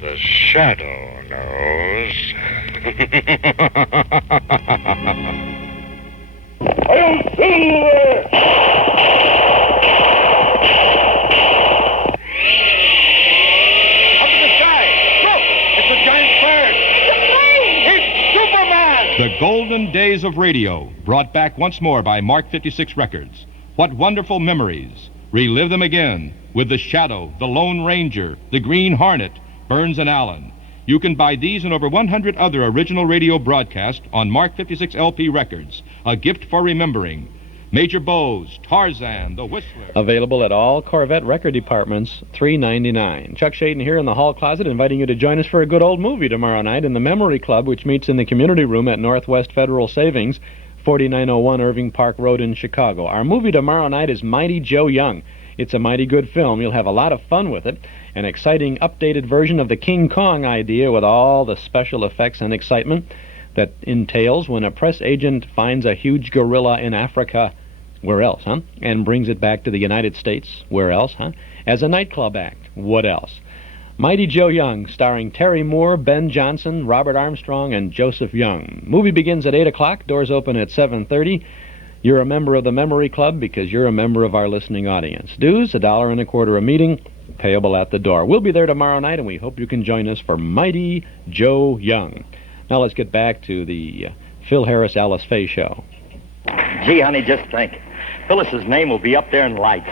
The Shadow knows. I'll silver! Up in the sky! Look! It's a giant bird! It's Superman! The Golden Days of Radio, brought back once more by Mark 56 Records. What wonderful memories. Relive them again with The Shadow, The Lone Ranger, The Green Hornet, Burns and Allen. You can buy these and over 100 other original radio broadcasts on Mark 56 LP Records. A gift for remembering. Major Bose, Tarzan, The Whistler. Available at all Corvette record departments, $3.99. Chuck Schaden here in the hall closet, inviting you to join us for a good old movie tomorrow night in the Memory Club, which meets in the community room at Northwest Federal Savings, 4901 Irving Park Road in Chicago. Our movie tomorrow night is Mighty Joe Young. It's a mighty good film. You'll have a lot of fun with it. An exciting updated version of the King Kong idea with all the special effects and excitement that entails when a press agent finds a huge gorilla in Africa, where else, huh? And brings it back to the United States, where else, huh? As a nightclub act, what else? Mighty Joe Young, starring Terry Moore, Ben Johnson, Robert Armstrong, and Joseph Young. Movie begins at 8 o'clock, doors open at 7:30. You're a member of the Memory Club because you're a member of our listening audience. Dues, $1.25 a meeting, payable at the door. We'll be there tomorrow night, and we hope you can join us for Mighty Joe Young. Now let's get back to the Phil Harris Alice Faye Show. Gee, honey, just think. Phyllis's name will be up there in lights.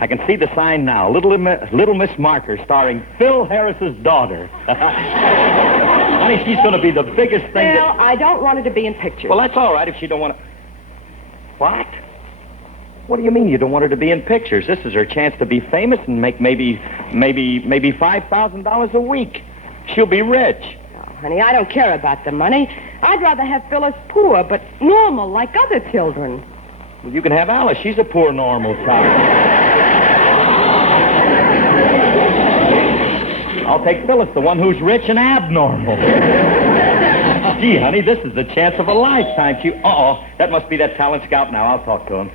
I can see the sign now. Little Miss Marker starring Phil Harris's daughter. Honey, she's going to be the biggest thing. Well, I don't want her to be in pictures. Well, that's all right if she don't want to... What? What do you mean you don't want her to be in pictures? This is her chance to be famous and make maybe $5,000 a week. She'll be rich. honey, I don't care about the money. I'd rather have Phyllis poor, but normal, like other children. Well, you can have Alice. She's a poor, normal child. I'll take Phyllis, the one who's rich and abnormal. Gee, honey, this is the chance of a lifetime. Uh-oh, that must be that talent scout now. I'll talk to him.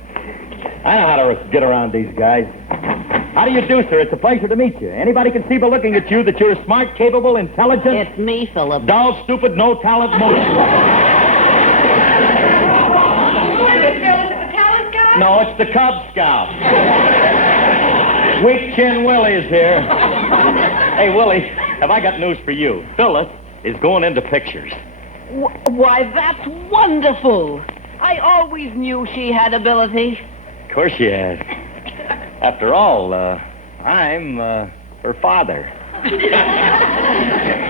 I know how to get around these guys. How do you do, sir? It's a pleasure to meet you. Anybody can see by looking at you that you're smart, capable, intelligent. It's me, Philip. Dull, stupid, no talent, motion. No, it's the Cub Scout. Weak Chin Willie's here. Hey, Willie, have I got news for you? Phyllis is going into pictures. Why, that's wonderful. I always knew she had ability. Of course she has. After all, I'm her father.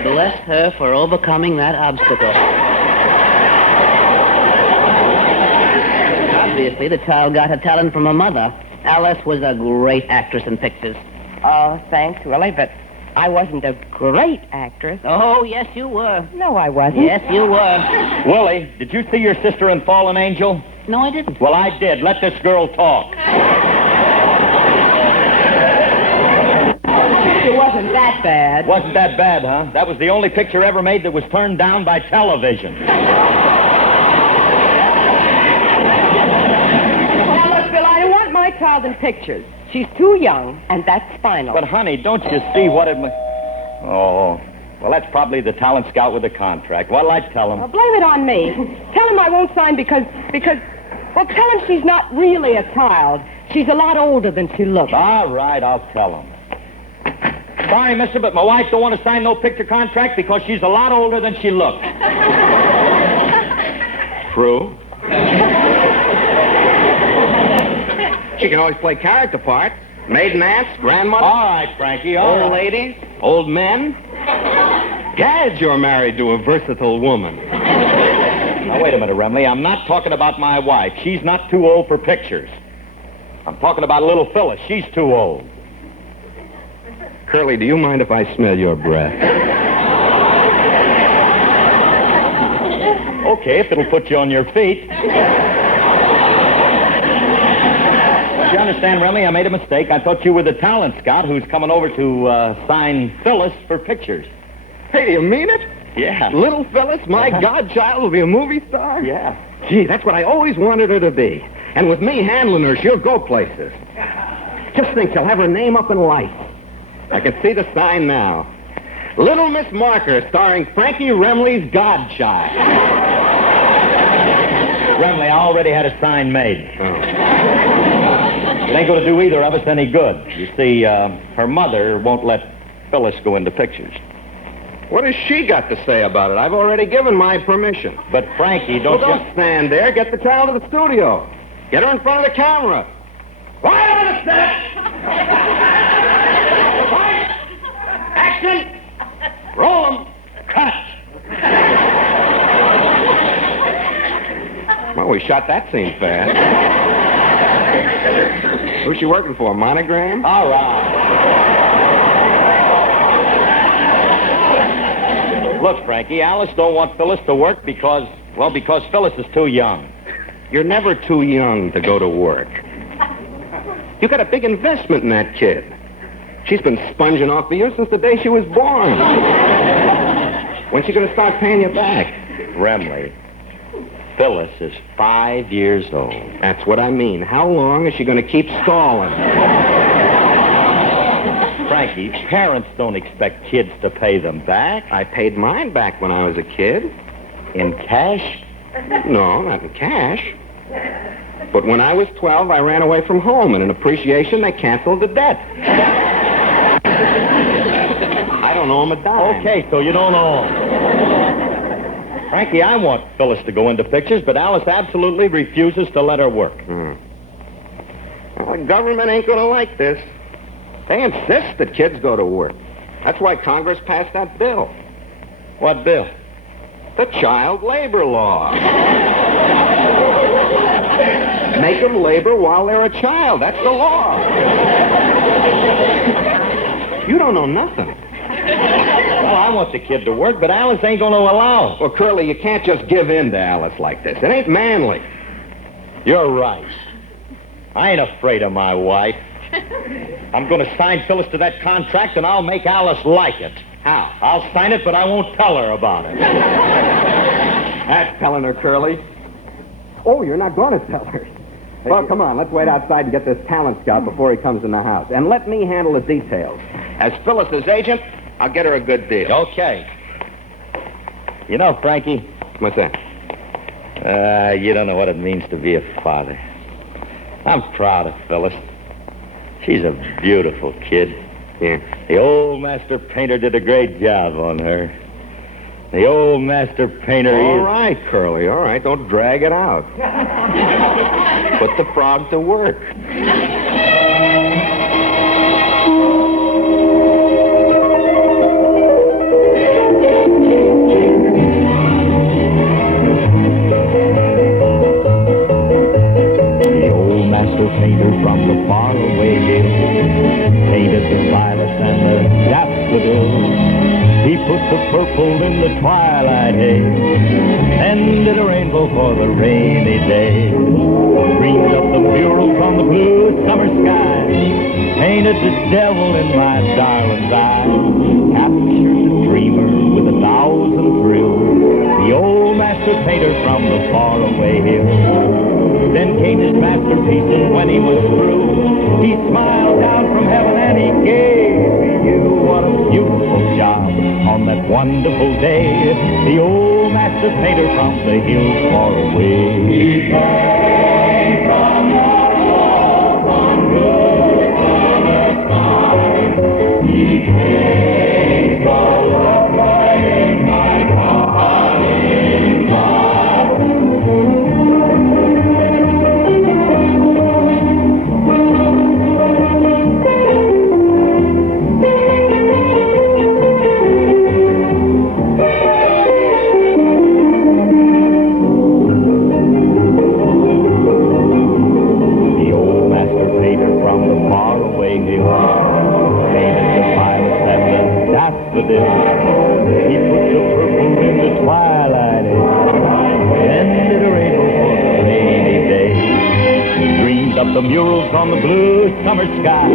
Bless her for overcoming that obstacle. Obviously, the child got her talent from her mother. Alice was a great actress in pictures. Oh, thanks, Willie, but I wasn't a great actress. Oh, yes, you were. No, I wasn't. Yes, you were. Willie, did you see your sister in Fallen Angel? No, I didn't. Well, I did. Let this girl talk. It wasn't that bad. Wasn't that bad, huh? That was the only picture ever made that was turned down by television. Now, look, Bill, I don't want my child in pictures. She's too young, and that's final. But, honey, don't you see what it... Oh, well, that's probably the talent scout with the contract. What'll I tell him? Well, blame it on me. Tell him I won't sign because... Well, tell him she's not really a child. She's a lot older than she looks. All right, I'll tell him. Sorry, mister, but my wife don't want to sign no picture contract because she's a lot older than she looks. True. She can always play character parts. Maiden aunts, grandmother. All right, Frankie, all old right. ladies, old men. Gad, you're married to a versatile woman. Now, wait a minute, Remley. I'm not talking about my wife. She's not too old for pictures. I'm talking about little Phyllis. She's too old. Curly, do you mind if I smell your breath? Okay, if it'll put you on your feet. You understand, Remley, I made a mistake. I thought you were the talent scout who's coming over to sign Phyllis for pictures. Hey, do you mean it? Yeah. Little Phyllis, my godchild, will be a movie star? Yeah. Gee, that's what I always wanted her to be. And with me handling her, she'll go places. Just think, she'll have her name up in lights. I can see the sign now. Little Miss Marker, starring Frankie Remley's godchild. Remley, I already had a sign made. Oh. It ain't going to do either of us any good. You see, her mother won't let Phyllis go into pictures. What has she got to say about it? I've already given my permission. But, Frankie, don't Don't stand there. Get the child to the studio. Get her in front of the camera. Right on the set! Right! Action! Roll 'em. Cut! Well, we shot that scene fast. Who's she working for? Monogram? All right. Look, Frankie, Alice don't want Phyllis to work because Phyllis is too young. You're never too young to go to work. You got a big investment in that kid. She's been sponging off of you since the day she was born. When's she going to start paying you back? Remley, Phyllis is 5 years old. That's what I mean. How long is she going to keep stalling? Frankie, parents don't expect kids to pay them back. I paid mine back when I was a kid. In cash? No, not in cash. But when I was 12, I ran away from home, and in appreciation, they canceled the debt. I don't owe them a dime. Okay, so you don't owe them. Frankie, I want Phyllis to go into pictures, but Alice absolutely refuses to let her work. Well, the government ain't going to like this. They insist that kids go to work. That's why Congress passed that bill. What bill? The child labor law. Make them labor while they're a child. That's the law. You don't know nothing. Well, I want the kid to work, but Alice ain't going to allow it. Well, Curly, you can't just give in to Alice like this. It ain't manly. You're right. I ain't afraid of my wife. I'm going to sign Phyllis to that contract, and I'll make Alice like it. How? I'll sign it, but I won't tell her about it. That's telling her, Curly. Oh, you're not going to tell her. Well, come on, let's wait outside and get this talent scout before he comes in the house. And let me handle the details. As Phyllis's agent, I'll get her a good deal. Okay. You know, Frankie... What's that? You don't know what it means to be a father. I'm proud of Phyllis. She's a beautiful kid. Yeah. The old master painter did a great job on her. The old master painter... All right, Curly, all right. Don't drag it out. Put the frog to work. The old master painter from the faraway hills painted the violets and the daffodils. He put the purple in the twilight haze and did a rainbow for the rainy day. Dreamed up the murals on the blue summer sky, painted the devil in my darling's eye, captured the dreamer with 1,000 thrills. The old master painter from the faraway hills. Then came his masterpiece, and when he was through, he smiled down from heaven and he gave me you. What a beautiful job on that wonderful day. The old master painter from the hills far away. He came from your home on blue summer sky. He came so lovely in my darling love. He put the purple in the twilight and did a rainbow for the rainy day. He dreamed up the murals on the blue summer sky,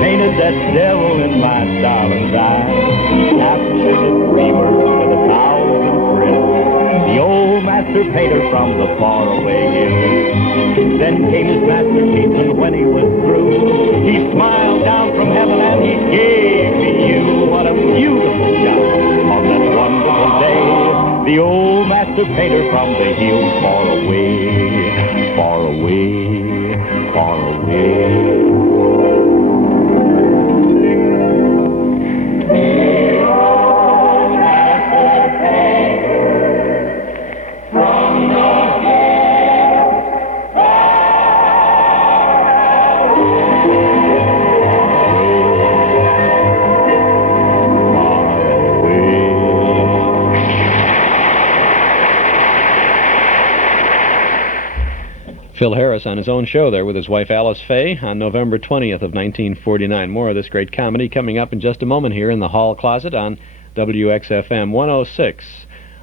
painted that devil in my darling's eye, captured the dreamer with 1,000 thrills. The old master painter from the faraway hills. Then came his masterpiece, and when he was through, he smiled down from heaven and he gave me you. What a beautiful job on that wonderful day. The old master painter from the hills far away, far away, far away. The old master painter from the hills far away. Phil Harris on his own show there with his wife Alice Faye on November 20th of 1949. More of this great comedy coming up in just a moment here in the Hall Closet on WXFM 106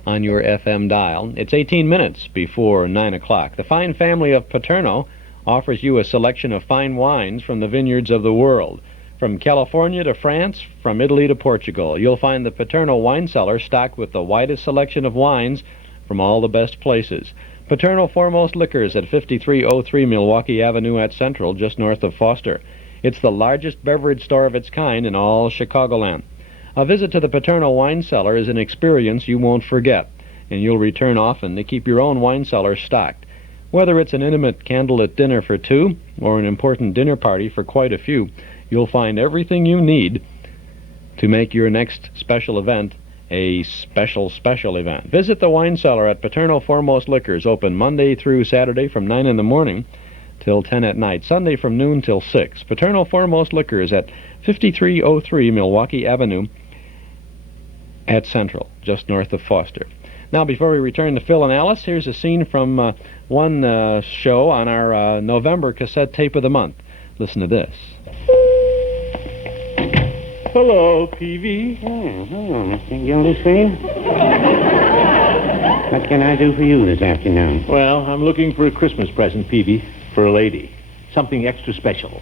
on your FM dial. It's 18 minutes before 9 o'clock. The fine family of Paterno offers you a selection of fine wines from the vineyards of the world. From California to France, from Italy to Portugal, you'll find the Paterno wine cellar stocked with the widest selection of wines from all the best places. Paterno Foremost Liquors at 5303 Milwaukee Avenue at Central, just north of Foster. It's the largest beverage store of its kind in all Chicagoland. A visit to the Paterno wine cellar is an experience you won't forget, and you'll return often to keep your own wine cellar stocked. Whether it's an intimate candlelit dinner for two or an important dinner party for quite a few, you'll find everything you need to make your next special event a special event. Visit the wine cellar at Paterno Foremost Liquors, open Monday through Saturday from 9 in the morning till 10 at night, Sunday from noon till 6. Paterno Foremost Liquors at 5303 Milwaukee Avenue at Central, just north of Foster. Now, before we return to Phil and Alice, here's a scene from one show on our November cassette tape of the month. Listen to this. Hello, Peavy. Oh, hello, Mr. Gildersleeve. What can I do for you this afternoon? Well, I'm looking for a Christmas present, Peavy, for a lady. Something extra special.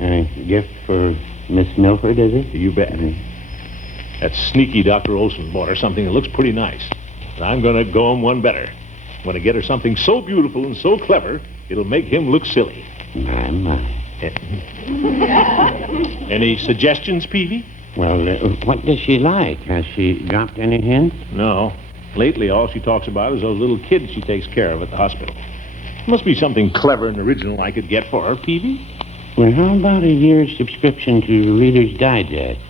A gift for Miss Milford, is it? You bet. That sneaky Dr. Olson bought her something that looks pretty nice. But I'm going to go him one better. I'm going to get her something so beautiful and so clever, it'll make him look silly. My. Any suggestions, Peavy? Well, what does she like? Has she dropped any hints? No. Lately, all she talks about is those little kids she takes care of at the hospital. Must be something clever and original I could get for her, Peavy. Well, how about a year's subscription to Reader's Digest?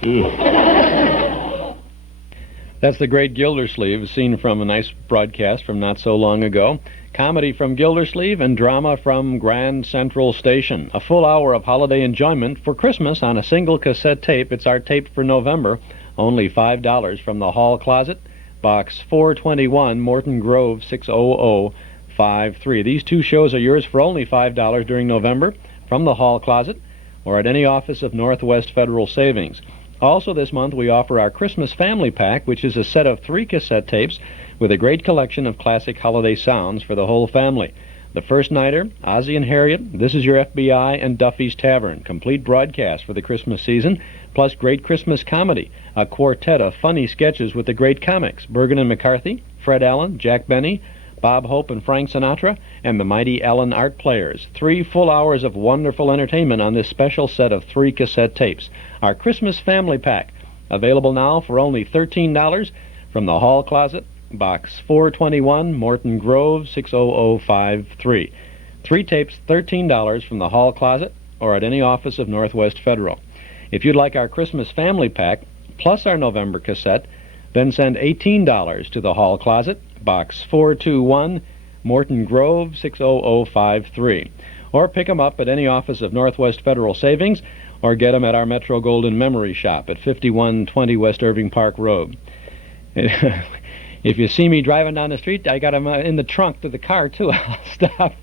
That's the great Gildersleeve, seen from a nice broadcast from not so long ago. Comedy from Gildersleeve and drama from Grand Central Station. A full hour of holiday enjoyment for Christmas on a single cassette tape. It's our tape for November. Only $5 from the Hall Closet. Box 421, Morton Grove, 60053. These two shows are yours for only $5 during November from the Hall Closet or at any office of Northwest Federal Savings. Also this month we offer our Christmas Family Pack, which is a set of 3 cassette tapes with a great collection of classic holiday sounds for the whole family. The First Nighter, Ozzie and Harriet, This Is Your FBI, and Duffy's Tavern. Complete broadcast for the Christmas season, plus great Christmas comedy. A quartet of funny sketches with the great comics. Bergen and McCarthy, Fred Allen, Jack Benny, Bob Hope and Frank Sinatra, and the mighty Allen Art Players. 3 full hours of wonderful entertainment on this special set of 3 cassette tapes. Our Christmas Family Pack, available now for only $13 from the Hall Closet, Box 421, Morton Grove, 60053. 3 tapes, $13 from the Hall Closet or at any office of Northwest Federal. If you'd like our Christmas Family Pack, plus our November cassette, then send $18 to the Hall Closet, Box 421, Morton Grove, 60053. Or pick them up at any office of Northwest Federal Savings, or get them at our Metro Golden Memory Shop at 5120 West Irving Park Road. If you see me driving down the street, I got them in the trunk to the car, too. I'll stop.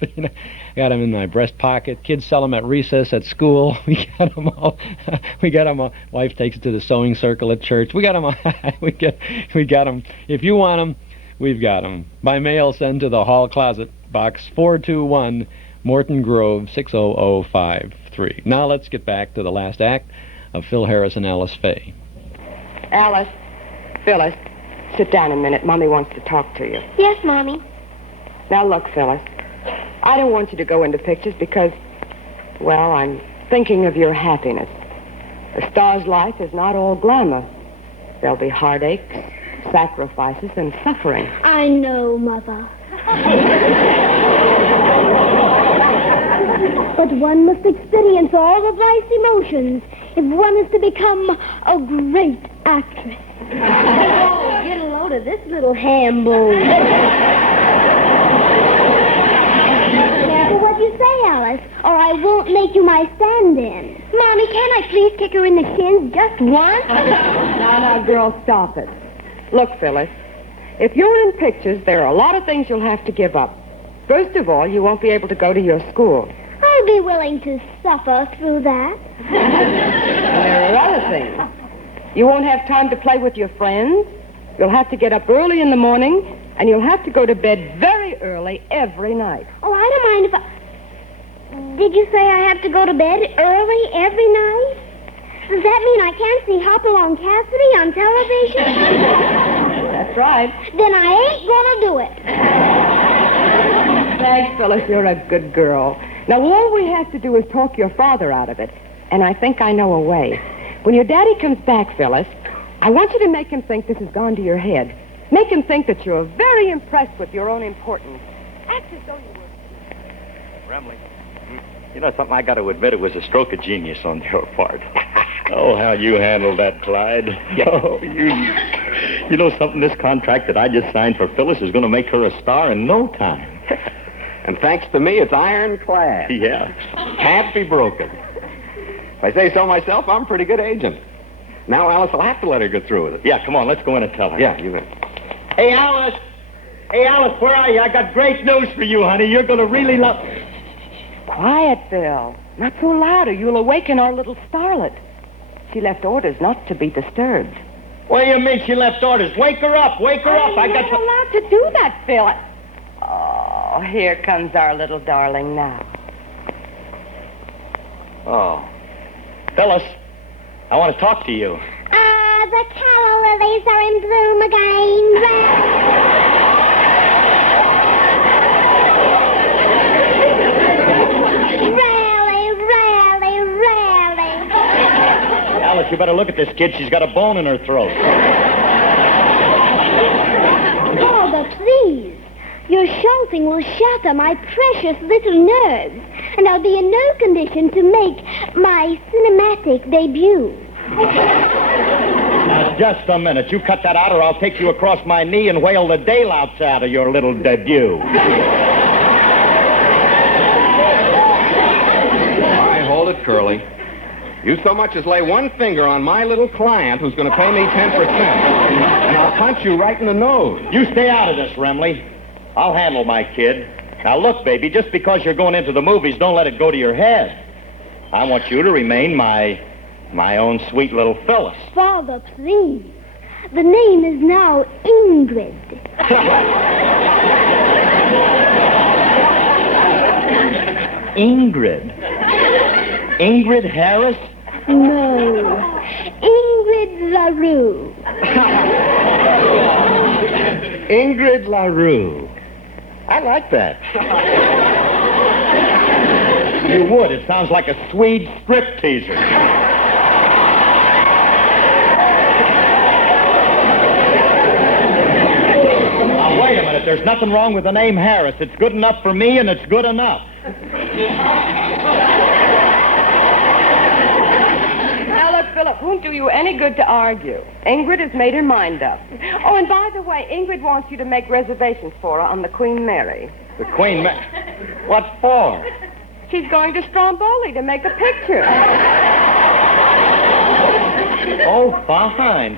Got them in my breast pocket. Kids sell them at recess at school. We got them all. We got them all. Wife takes it to the sewing circle at church. We got them all. we got them. If you want them, we've got them. By mail, send to the Hall Closet, Box 421, Morton Grove, 60053. Now let's get back to the last act of Phil Harris and Alice Faye. Alice, Phyllis, sit down a minute. Mommy wants to talk to you. Yes, Mommy. Now, look, Phyllis, I don't want you to go into pictures because, well, I'm thinking of your happiness. A star's life is not all glamour. There'll be heartaches, sacrifices, and suffering. I know, Mother. But one must experience all of life's emotions if one is to become a great actress. Oh, get a load of this little ham bone. Careful what you say, Alice, or I won't make you my stand-in. Mommy, can I please kick her in the shins just once? Now, girl, stop it. Look, Phyllis, if you're in pictures, there are a lot of things you'll have to give up. First of all, you won't be able to go to your school. I'll be willing to suffer through that. And there are other things. You won't have time to play with your friends. You'll have to get up early in the morning, and you'll have to go to bed very early every night. Oh, I don't mind if I... Did you say I have to go to bed early every night? Does that mean I can't see Hopalong Cassidy on television? That's right. Then I ain't gonna do it. Thanks, Phyllis. You're a good girl. Now, all we have to do is talk your father out of it, and I think I know a way. When your daddy comes back, Phyllis, I want you to make him think this has gone to your head. Make him think that you're very impressed with your own importance. Act as though you were... Remley, you know something, I got to admit it was a stroke of genius on your part. Oh, how you handled that, Clyde. Oh, you know something, this contract that I just signed for Phyllis is going to make her a star in no time. And thanks to me, it's ironclad. Yeah. Can't be broken. If I say so myself, I'm a pretty good agent. Now, Alice, I'll have to let her go through with it. Yeah, come on, let's go in and tell her. Yeah, you bet. Hey, Alice. Hey, Alice, where are you? I got great news for you, honey. You're going to really love... Quiet, Phil. Not so loud or you'll awaken our little starlet. she left orders not to be disturbed. What do you mean she left orders? Wake her up! Wake her up! I'm not allowed to do that, Phil. Oh, here comes our little darling now. Oh. Phyllis, I want to talk to you. The calla lilies are in bloom again. Rally. Alice, you better look at this kid. She's got a bone in her throat. Father, please. Your shouting will shatter my precious little nerves, and I'll be in no condition to make my cinematic debut. Now, just a minute. You cut that out or I'll take you across my knee and whale the daylights out of your little debut. All right, hold it, Curly. You so much as lay one finger on my little client who's going to pay me 10%, and I'll punch you right in the nose. You stay out of this, Remley. I'll handle my kid. Now, look, baby, just because you're going into the movies, don't let it go to your head. I want you to remain my own sweet little Phyllis. Father, please. The name is now Ingrid. Ingrid? Ingrid Harris? No. Ingrid LaRue. Ingrid LaRue. I like that. You would. It sounds like a Swede strip teaser. Now, wait a minute. There's nothing wrong with the name Harris. It's good enough for me, and it's good enough. Now, look, Philip, won't do you any good to argue. Ingrid has made her mind up. Oh, and by the way, Ingrid wants you to make reservations for her on the Queen Mary. The Queen Mary? What for? She's going to Stromboli to make a picture. Oh, fine.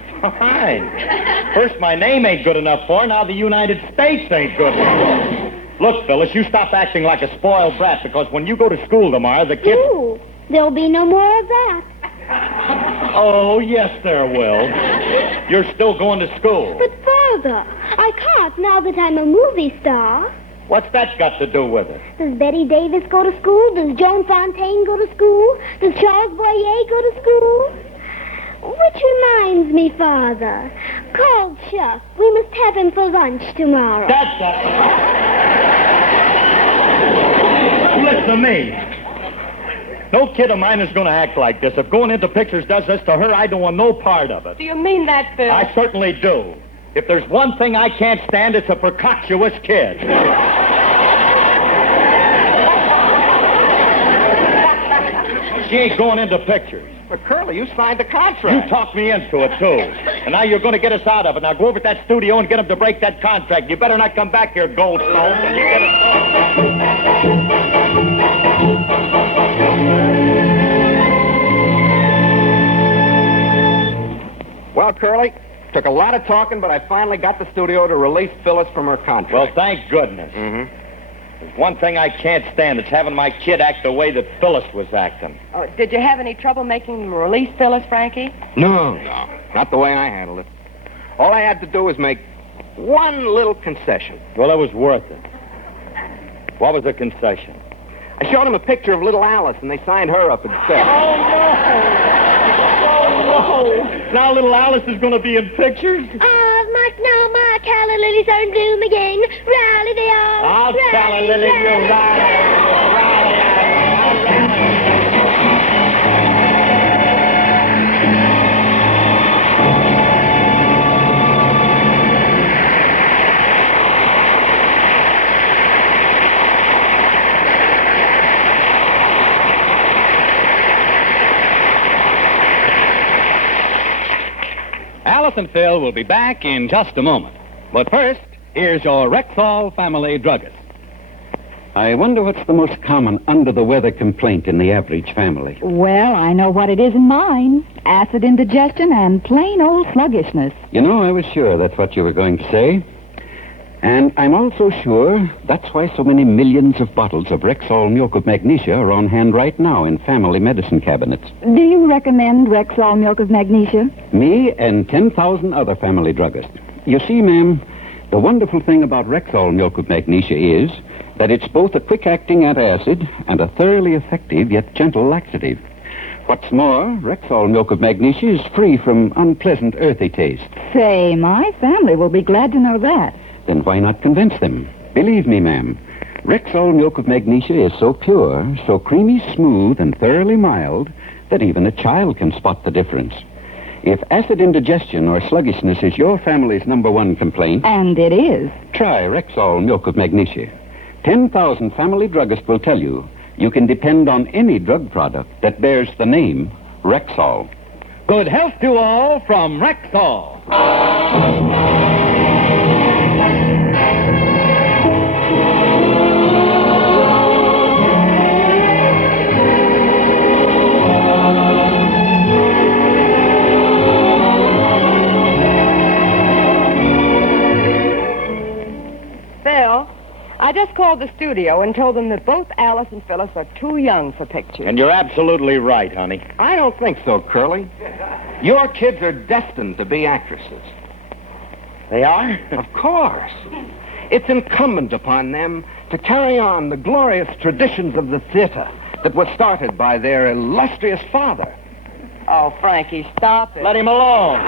First, my name ain't good enough for her. Now the United States ain't good enough. Look, Phyllis, you stop acting like a spoiled brat, because when you go to school tomorrow, the kids... Ooh, there'll be no more of that. Oh, yes, there will. You're still going to school. But, Father, I can't now that I'm a movie star. What's that got to do with it? Does Betty Davis go to school? Does Joan Fontaine go to school? Does Charles Boyer go to school? Which reminds me, Father, call Chuck. We must have him for lunch tomorrow. Listen to me. No kid of mine is going to act like this. If going into pictures does this to her, I don't want no part of it. Do you mean that, Phil? I certainly do. If there's one thing I can't stand, it's a precocious kid. She ain't going into pictures. But, Curly, you signed the contract. You talked me into it, too. And now you're going to get us out of it. Now go over to that studio and get them to break that contract. You better not come back here, Goldstone, till you get it. Well, Curly, took a lot of talking, but I finally got the studio to release Phyllis from her contract. Well, thank goodness. Mm-hmm. There's one thing I can't stand. It's having my kid act the way that Phyllis was acting. Oh, did you have any trouble making them release Phyllis, Frankie? No, not the way I handled it. All I had to do was make one little concession. Well, it was worth it. What was the concession? I showed him a picture of little Alice, and they signed her up instead. Oh, no! Now little Alice is going to be in pictures? Mark, now my calla lilies are in bloom again. Rally they are. I'll calla lily you, Alice and Phil will be back in just a moment. But first, here's your Rexall family druggist. I wonder what's the most common under-the-weather complaint in the average family. Well, I know what it is in mine. Acid indigestion and plain old sluggishness. You know, I was sure that's what you were going to say. And I'm also sure that's why so many millions of bottles of Rexall milk of magnesia are on hand right now in family medicine cabinets. Do you recommend Rexall milk of magnesia? Me and 10,000 other family druggists. You see, ma'am, the wonderful thing about Rexall milk of magnesia is that it's both a quick-acting antacid and a thoroughly effective yet gentle laxative. What's more, Rexall milk of magnesia is free from unpleasant earthy taste. Say, my family will be glad to know that. Then why not convince them? Believe me, ma'am, Rexall milk of magnesia is so pure, so creamy smooth, and thoroughly mild that even a child can spot the difference. If acid indigestion or sluggishness is your family's number one complaint... And it is. Try Rexall milk of magnesia. 10,000 family druggists will tell you you can depend on any drug product that bears the name Rexall. Good health to all from Rexall. Phil, I just called the studio and told them that both Alice and Phyllis are too young for pictures. And you're absolutely right, honey. I don't think so, Curly. Your kids are destined to be actresses. They are? Of course. It's incumbent upon them to carry on the glorious traditions of the theater that was started by their illustrious father. Oh, Frankie, stop it. Let him alone.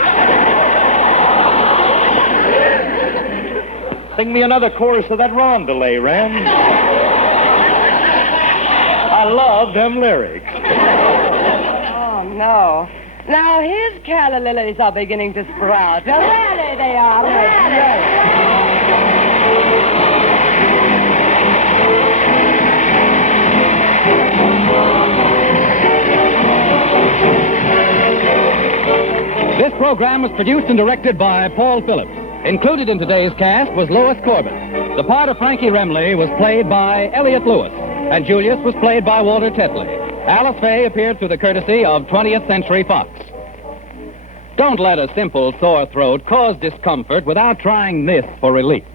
Sing me another chorus of that rondelay, Ram. I love them lyrics. Oh, no. Now his calla lilies are beginning to sprout. Really, they are. This program was produced and directed by Paul Phillips. Included in today's cast was Lois Corbett. The part of Frankie Remley was played by Elliot Lewis, and Julius was played by Walter Tetley. Alice Faye appeared through the courtesy of 20th Century Fox. Don't let a simple sore throat cause discomfort without trying this for relief.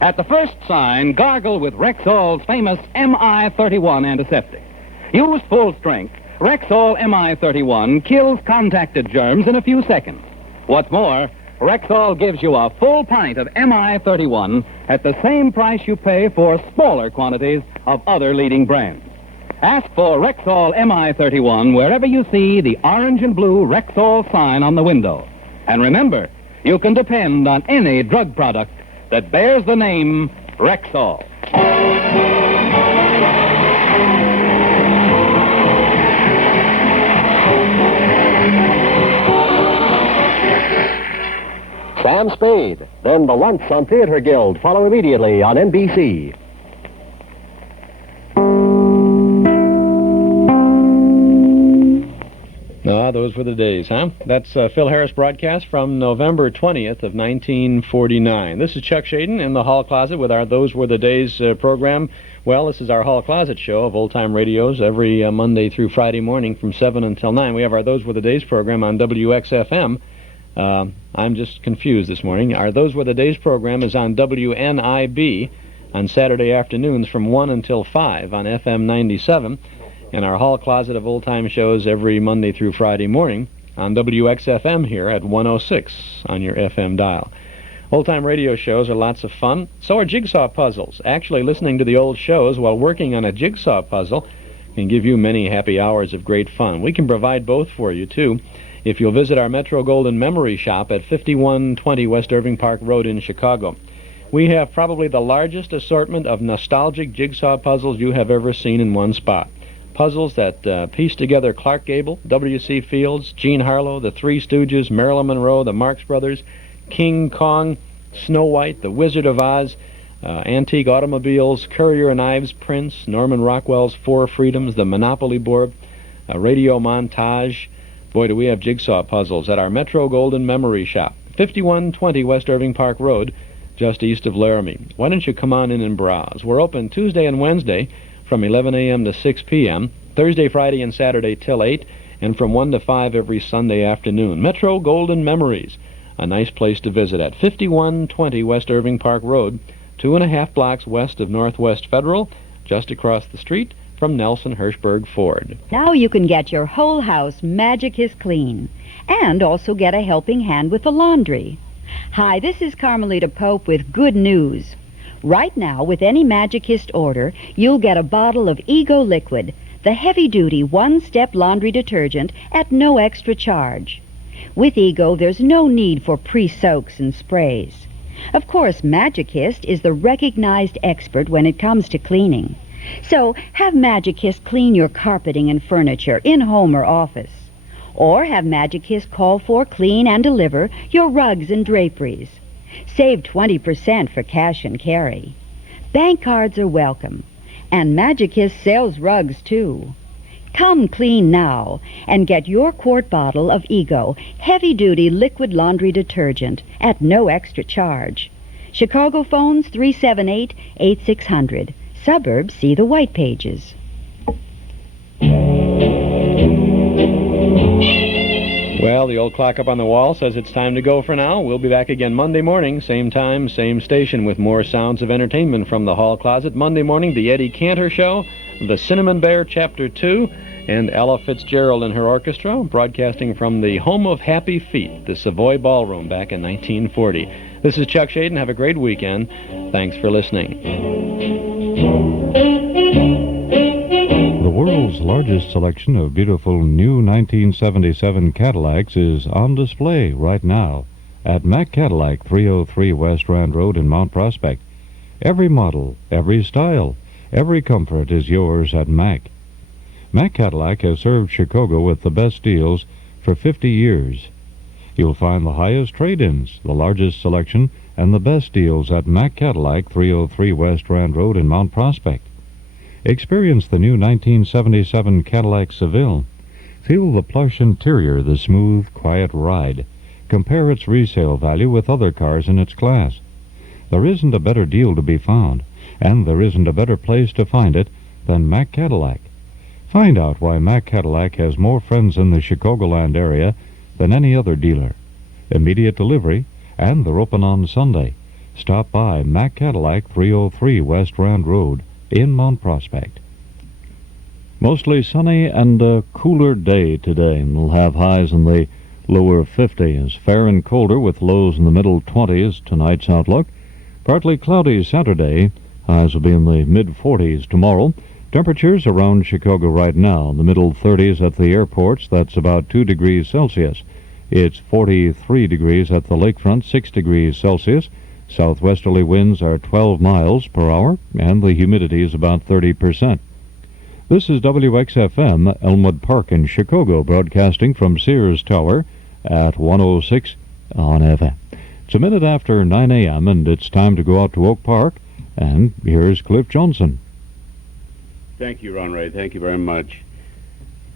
At the first sign, gargle with Rexall's famous MI-31 antiseptic. Used full strength, Rexall MI-31 kills contacted germs in a few seconds. What's more, Rexall gives you a full pint of MI-31 at the same price you pay for smaller quantities of other leading brands. Ask for Rexall MI-31 wherever you see the orange and blue Rexall sign on the window. And remember, you can depend on any drug product that bears the name Rexall. Sam Spade, then the Once on Theater Guild. Follow immediately on NBC. Ah, those were the days, huh? That's Phil Harris broadcast from November 20th of 1949. This is Chuck Schaden in the Hall Closet with our Those Were the Days program. Well, this is our Hall Closet show of old-time radios every Monday through Friday morning from 7 until 9. We have our Those Were the Days program on WXFM. I'm just confused this morning. Our Those Were the Days program is on WNIB on Saturday afternoons from 1 until 5 on FM 97. And our Hall Closet of old-time shows every Monday through Friday morning on WXFM here at 106 on your FM dial. Old-time radio shows are lots of fun. So are jigsaw puzzles. Actually, listening to the old shows while working on a jigsaw puzzle can give you many happy hours of great fun. We can provide both for you, too, if you'll visit our Metro Golden Memory Shop at 5120 West Irving Park Road in Chicago. We have probably the largest assortment of nostalgic jigsaw puzzles you have ever seen in one spot. Puzzles that piece together Clark Gable, W.C. Fields, Jean Harlow, the Three Stooges, Marilyn Monroe, the Marx Brothers, King Kong, Snow White, the Wizard of Oz, antique automobiles, Currier and Ives prints, Norman Rockwell's Four Freedoms, the Monopoly board, radio montage. Boy, do we have jigsaw puzzles at our Metro Golden Memory Shop, 5120 West Irving Park Road, just east of Laramie. Why don't you come on in and browse? We're open Tuesday and Wednesday from 11 a.m. to 6 p.m., Thursday, Friday, and Saturday till 8, and from 1 to 5 every Sunday afternoon. Metro Golden Memories A nice place to visit at 5120 West Irving Park Road, 2.5 blocks west of Northwest Federal, just across the street from Nelson Hirschberg Ford. Now you can get your whole house Magicist clean and also get a helping hand with the laundry. Hi, this is Carmelita Pope with good news. Right now, with any Magicist order, you'll get a bottle of Ego Liquid, the heavy-duty one-step laundry detergent at no extra charge. With Ego, there's no need for pre-soaks and sprays. Of course, Magicist is the recognized expert when it comes to cleaning. So, have Magicist clean your carpeting and furniture in home or office. Or have Magicist call for, clean, and deliver your rugs and draperies. Save 20% for cash and carry. Bank cards are welcome. And Magicist sells rugs, too. Come clean now and get your quart bottle of Ego heavy-duty liquid laundry detergent at no extra charge. Chicago phones 378-8600. Suburbs see the white pages. Well, the old clock up on the wall says it's time to go for now. We'll be back again Monday morning, same time, same station, with more sounds of entertainment from the hall closet. Monday morning, the Eddie Cantor Show, the Cinnamon Bear Chapter 2, and Ella Fitzgerald and her orchestra, broadcasting from the home of Happy Feet, the Savoy Ballroom, back in 1940. This is Chuck Schaden. Have a great weekend. Thanks for listening. The world's largest selection of beautiful new 1977 Cadillacs is on display right now at Mack Cadillac, 303 West Rand Road in Mount Prospect. Every model, every style, every comfort is yours at Mack. Mack Cadillac has served Chicago with the best deals for 50 years. You'll find the highest trade-ins, the largest selection, and the best deals at Mack Cadillac, 303 West Rand Road in Mount Prospect. Experience the new 1977 Cadillac Seville. Feel the plush interior, the smooth, quiet ride. Compare its resale value with other cars in its class. There isn't a better deal to be found, and there isn't a better place to find it than Mack Cadillac. Find out why Mack Cadillac has more friends in the Chicagoland area than any other dealer. Immediate delivery, and they're open on Sunday. Stop by Mack Cadillac, 303 West Rand Road in Mount Prospect. Mostly sunny and a cooler day today. We'll have highs in the lower 50s. Fair and colder with lows in the middle 20s tonight's outlook. Partly cloudy Saturday. Highs will be in the mid-40s tomorrow. Temperatures around Chicago right now, the middle 30s at the airports. That's about 2 degrees Celsius. It's 43 degrees at the lakefront, 6 degrees Celsius. Southwesterly winds are 12 miles per hour, and the humidity is about 30%. This is WXFM, Elmwood Park in Chicago, broadcasting from Sears Tower at 106 on FM. It's a minute after 9 a.m., and it's time to go out to Oak Park, and here's Cliff Johnson. Thank you, Ron Ray. Thank you very much.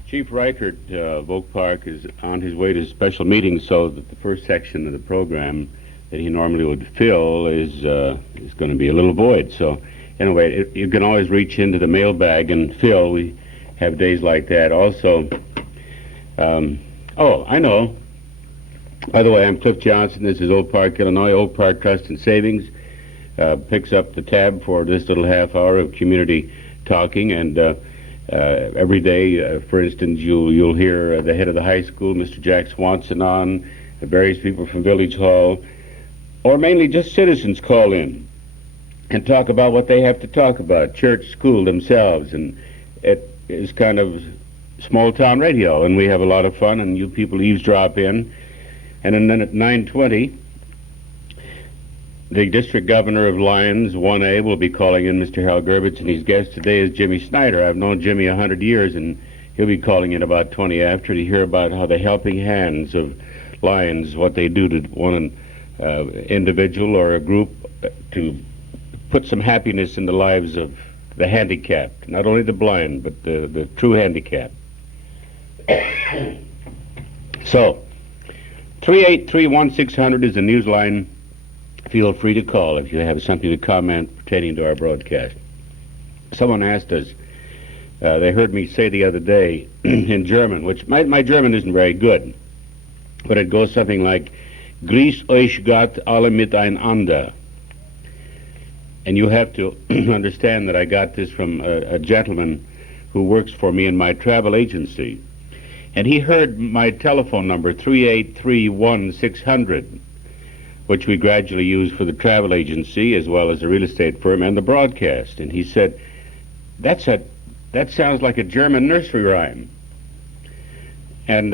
Chief Reichert of Oak Park is on his way to a special meeting, so that the first section of the program that he normally would fill is going to be a little void. So anyway, you can always reach into the mailbag and fill. We have days like that. Also, oh, I know. By the way, I'm Cliff Johnson. This is Oak Park, Illinois. Oak Park Trust and Savings picks up the tab for this little half hour of community talking, and every day, for instance, you'll hear the head of the high school, Mr. Jack Swanson, on, various people from Village Hall, or mainly just citizens call in and talk about what they have to talk about, church, school, themselves, and it is kind of small-town radio, and we have a lot of fun, and you people eavesdrop in. And then at 9:20, the district governor of Lyons, 1A, will be calling in, Mr. Hal Gerbitz, and his guest today is Jimmy Snyder. I've known Jimmy 100 years, and he'll be calling in about 20 after to hear about how the helping hands of Lyons, what they do to one individual or a group to put some happiness in the lives of the handicapped, not only the blind, but the true handicapped. So, 383-1600 is the news line. Feel free to call if you have something to comment pertaining to our broadcast. Someone asked us, they heard me say the other day in German, which my German isn't very good, but it goes something like, Grüß euch Gott alle miteinander. And you have to understand that I got this from a gentleman who works for me in my travel agency. And he heard my telephone number, 383-1600, which we gradually use for the travel agency as well as the real estate firm and the broadcast. And he said, that sounds like a German nursery rhyme. And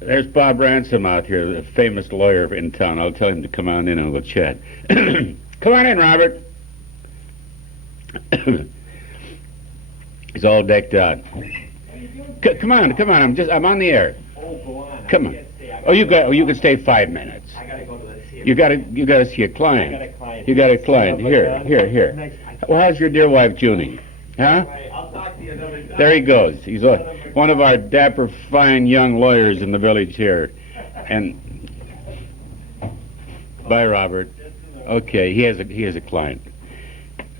there's Bob Ransom out here, the famous lawyer in town. I'll tell him to come on in and we'll chat. Come on in, Robert. He's all decked out. Come on. I'm on the air. Come on. You can stay 5 minutes. I gotta go to the theater. You gotta see a client. I got a client. You got a client. Here. Well, how's your dear wife, Judy? Huh? I'll talk to you another time. There he goes. He's one of our dapper, fine young lawyers in the village here. And bye, Robert. Okay, he has a client.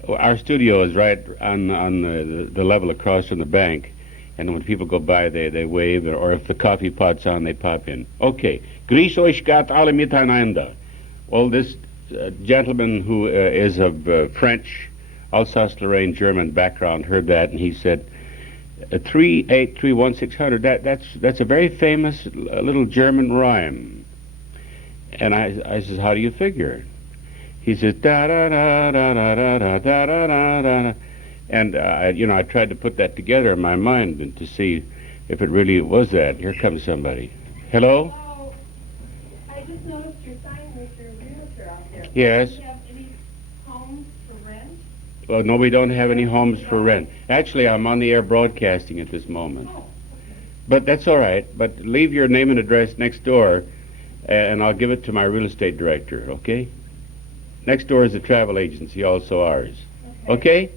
Our studio is right on the level across from the bank, and when people go by, they wave, or if the coffee pot's on, they pop in. Okay. Grüß euch Gott alle miteinander. Well, this gentleman who is of French, Alsace-Lorraine, German background heard that, and he said, 383-1600, that's a very famous little German rhyme. And I says, how do you figure? He says, da-da-da-da-da-da-da-da-da-da. And, I tried to put that together in my mind and to see if it really was that. Here comes somebody. Hello? Oh, I just noticed your sign with your realtor out there. Yes. Do you have any homes for rent? Well, no, we don't have any homes for rent. Actually, I'm on the air broadcasting at this moment. But that's all right. But leave your name and address next door, and I'll give it to my real estate director, okay? Next door is a travel agency, also ours. Okay?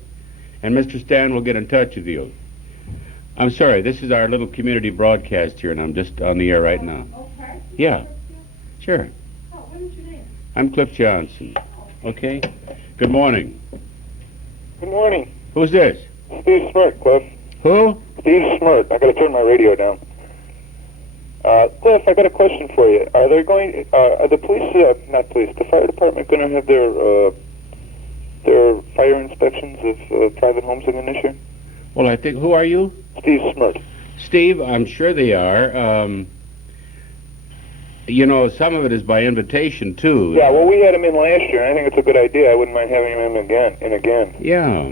And Mr. Stan will get in touch with you. I'm sorry, this is our little community broadcast here, and I'm just on the air right now. Okay. Yeah, sure. Oh, what is your name? I'm Cliff Johnson. Okay? Good morning. Good morning. Who's this? Steve Smirt, Cliff. Who? Steve Smirt. I gotta turn my radio down. Cliff, I got a question for you. Are the fire department gonna have their fire inspections of private homes again this year? Well, I think, who are you? Steve Smirt. Steve, I'm sure they are. Some of it is by invitation, too. Yeah, well, we had him in last year, and I think it's a good idea. I wouldn't mind having him in again. Yeah.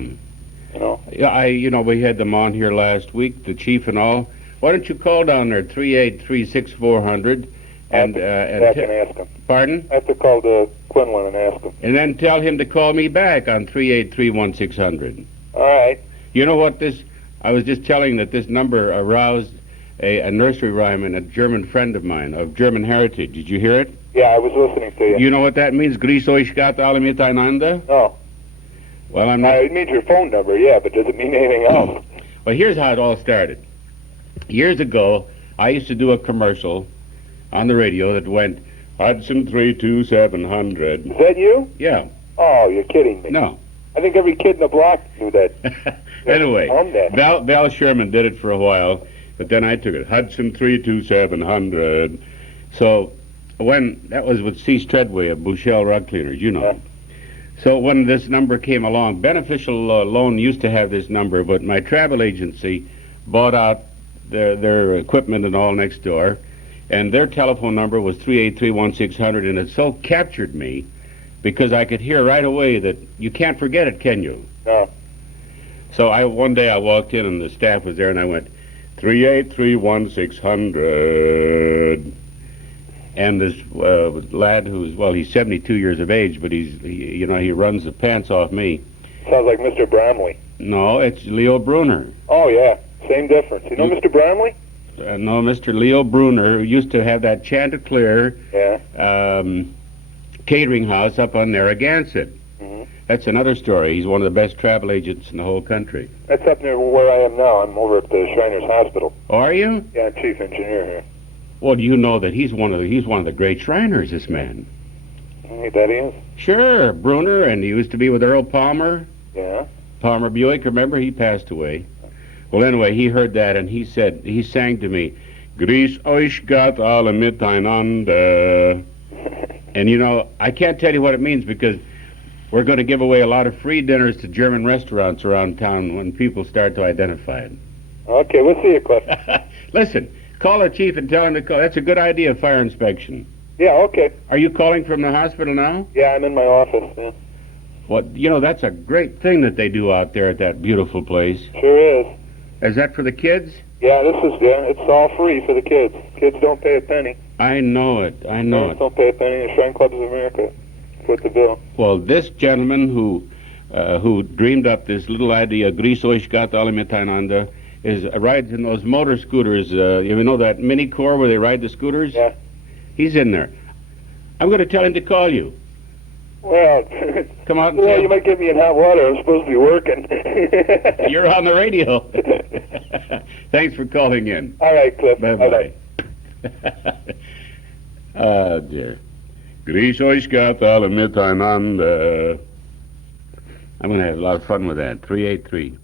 Yeah, we had them on here last week, the chief and all. Why don't you call down there, 383-6400, and I can ask him. Pardon? I have to call the Quinlan and ask him. And then tell him to call me back on 383-1600. All right. You know what I was just telling that this number aroused a nursery rhyme in a German friend of mine, of German heritage. Did you hear it? Yeah, I was listening to you. You know what that means? Grüß euch Gott alle miteinander? No. Well, I'm not... It means your phone number, yeah, but does it mean anything else? Well, here's how it all started. Years ago, I used to do a commercial on the radio that went, Hudson 32700. Is that you? Yeah. Oh, you're kidding me. No. I think every kid in the block knew that. Anyway, Val Sherman did it for a while, but then I took it, Hudson 32700. So that was with Cease Treadway of Bouchelle Rug Cleaners, you know. So when this number came along, Beneficial Loan used to have this number, but my travel agency bought out their equipment and all next door, and their telephone number was 383-1600, and it so captured me because I could hear right away that you can't forget it, can you? No. So one day I walked in and the staff was there, and I went 383-1600, and this lad he's 72 years of age, but he runs the pants off me. Sounds like Mr. Bramley. No, it's Leo Bruner. Oh yeah, same difference. You know Mr. Bramley? No, Mr. Leo Bruner, who used to have that Chanticleer catering house up on Narragansett. Mm-hmm. That's another story. He's one of the best travel agents in the whole country. That's up near where I am now. I'm over at the Shriners Hospital. Oh, are you? Yeah, I'm chief engineer here. Well, do you know that he's one of the great Shriners, this man? That he is? Sure, Bruner, and he used to be with Earl Palmer. Yeah. Palmer Buick, remember? He passed away. Well, anyway, he heard that, and he sang to me, Grüß euch Gott alle miteinander. And, you know, I can't tell you what it means because we're going to give away a lot of free dinners to German restaurants around town when people start to identify it. Okay, we'll see you, Cliff. Listen, call the chief and tell him to call. That's a good idea, fire inspection. Yeah, okay. Are you calling from the hospital now? Yeah, I'm in my office, man. Well, you know, that's a great thing that they do out there at that beautiful place. Sure is. Is that for the kids? Yeah, it's all free for the kids. Kids don't pay a penny. I know it. Parents don't pay a penny. The Shrine Clubs of America foot the bill. Well, this gentleman who dreamed up this little idea, Grüß euch Gott alle miteinander, rides in those motor scooters. You know that mini core where they ride the scooters? Yeah. He's in there. I'm going to tell him to call you. Well, come on. Well, you might get me in hot water. I'm supposed to be working. You're on the radio. Thanks for calling in. All right, Cliff. Bye-bye. Oh, dear. Grüß euch Gott alle miteinander. I'm going to have a lot of fun with that. 383.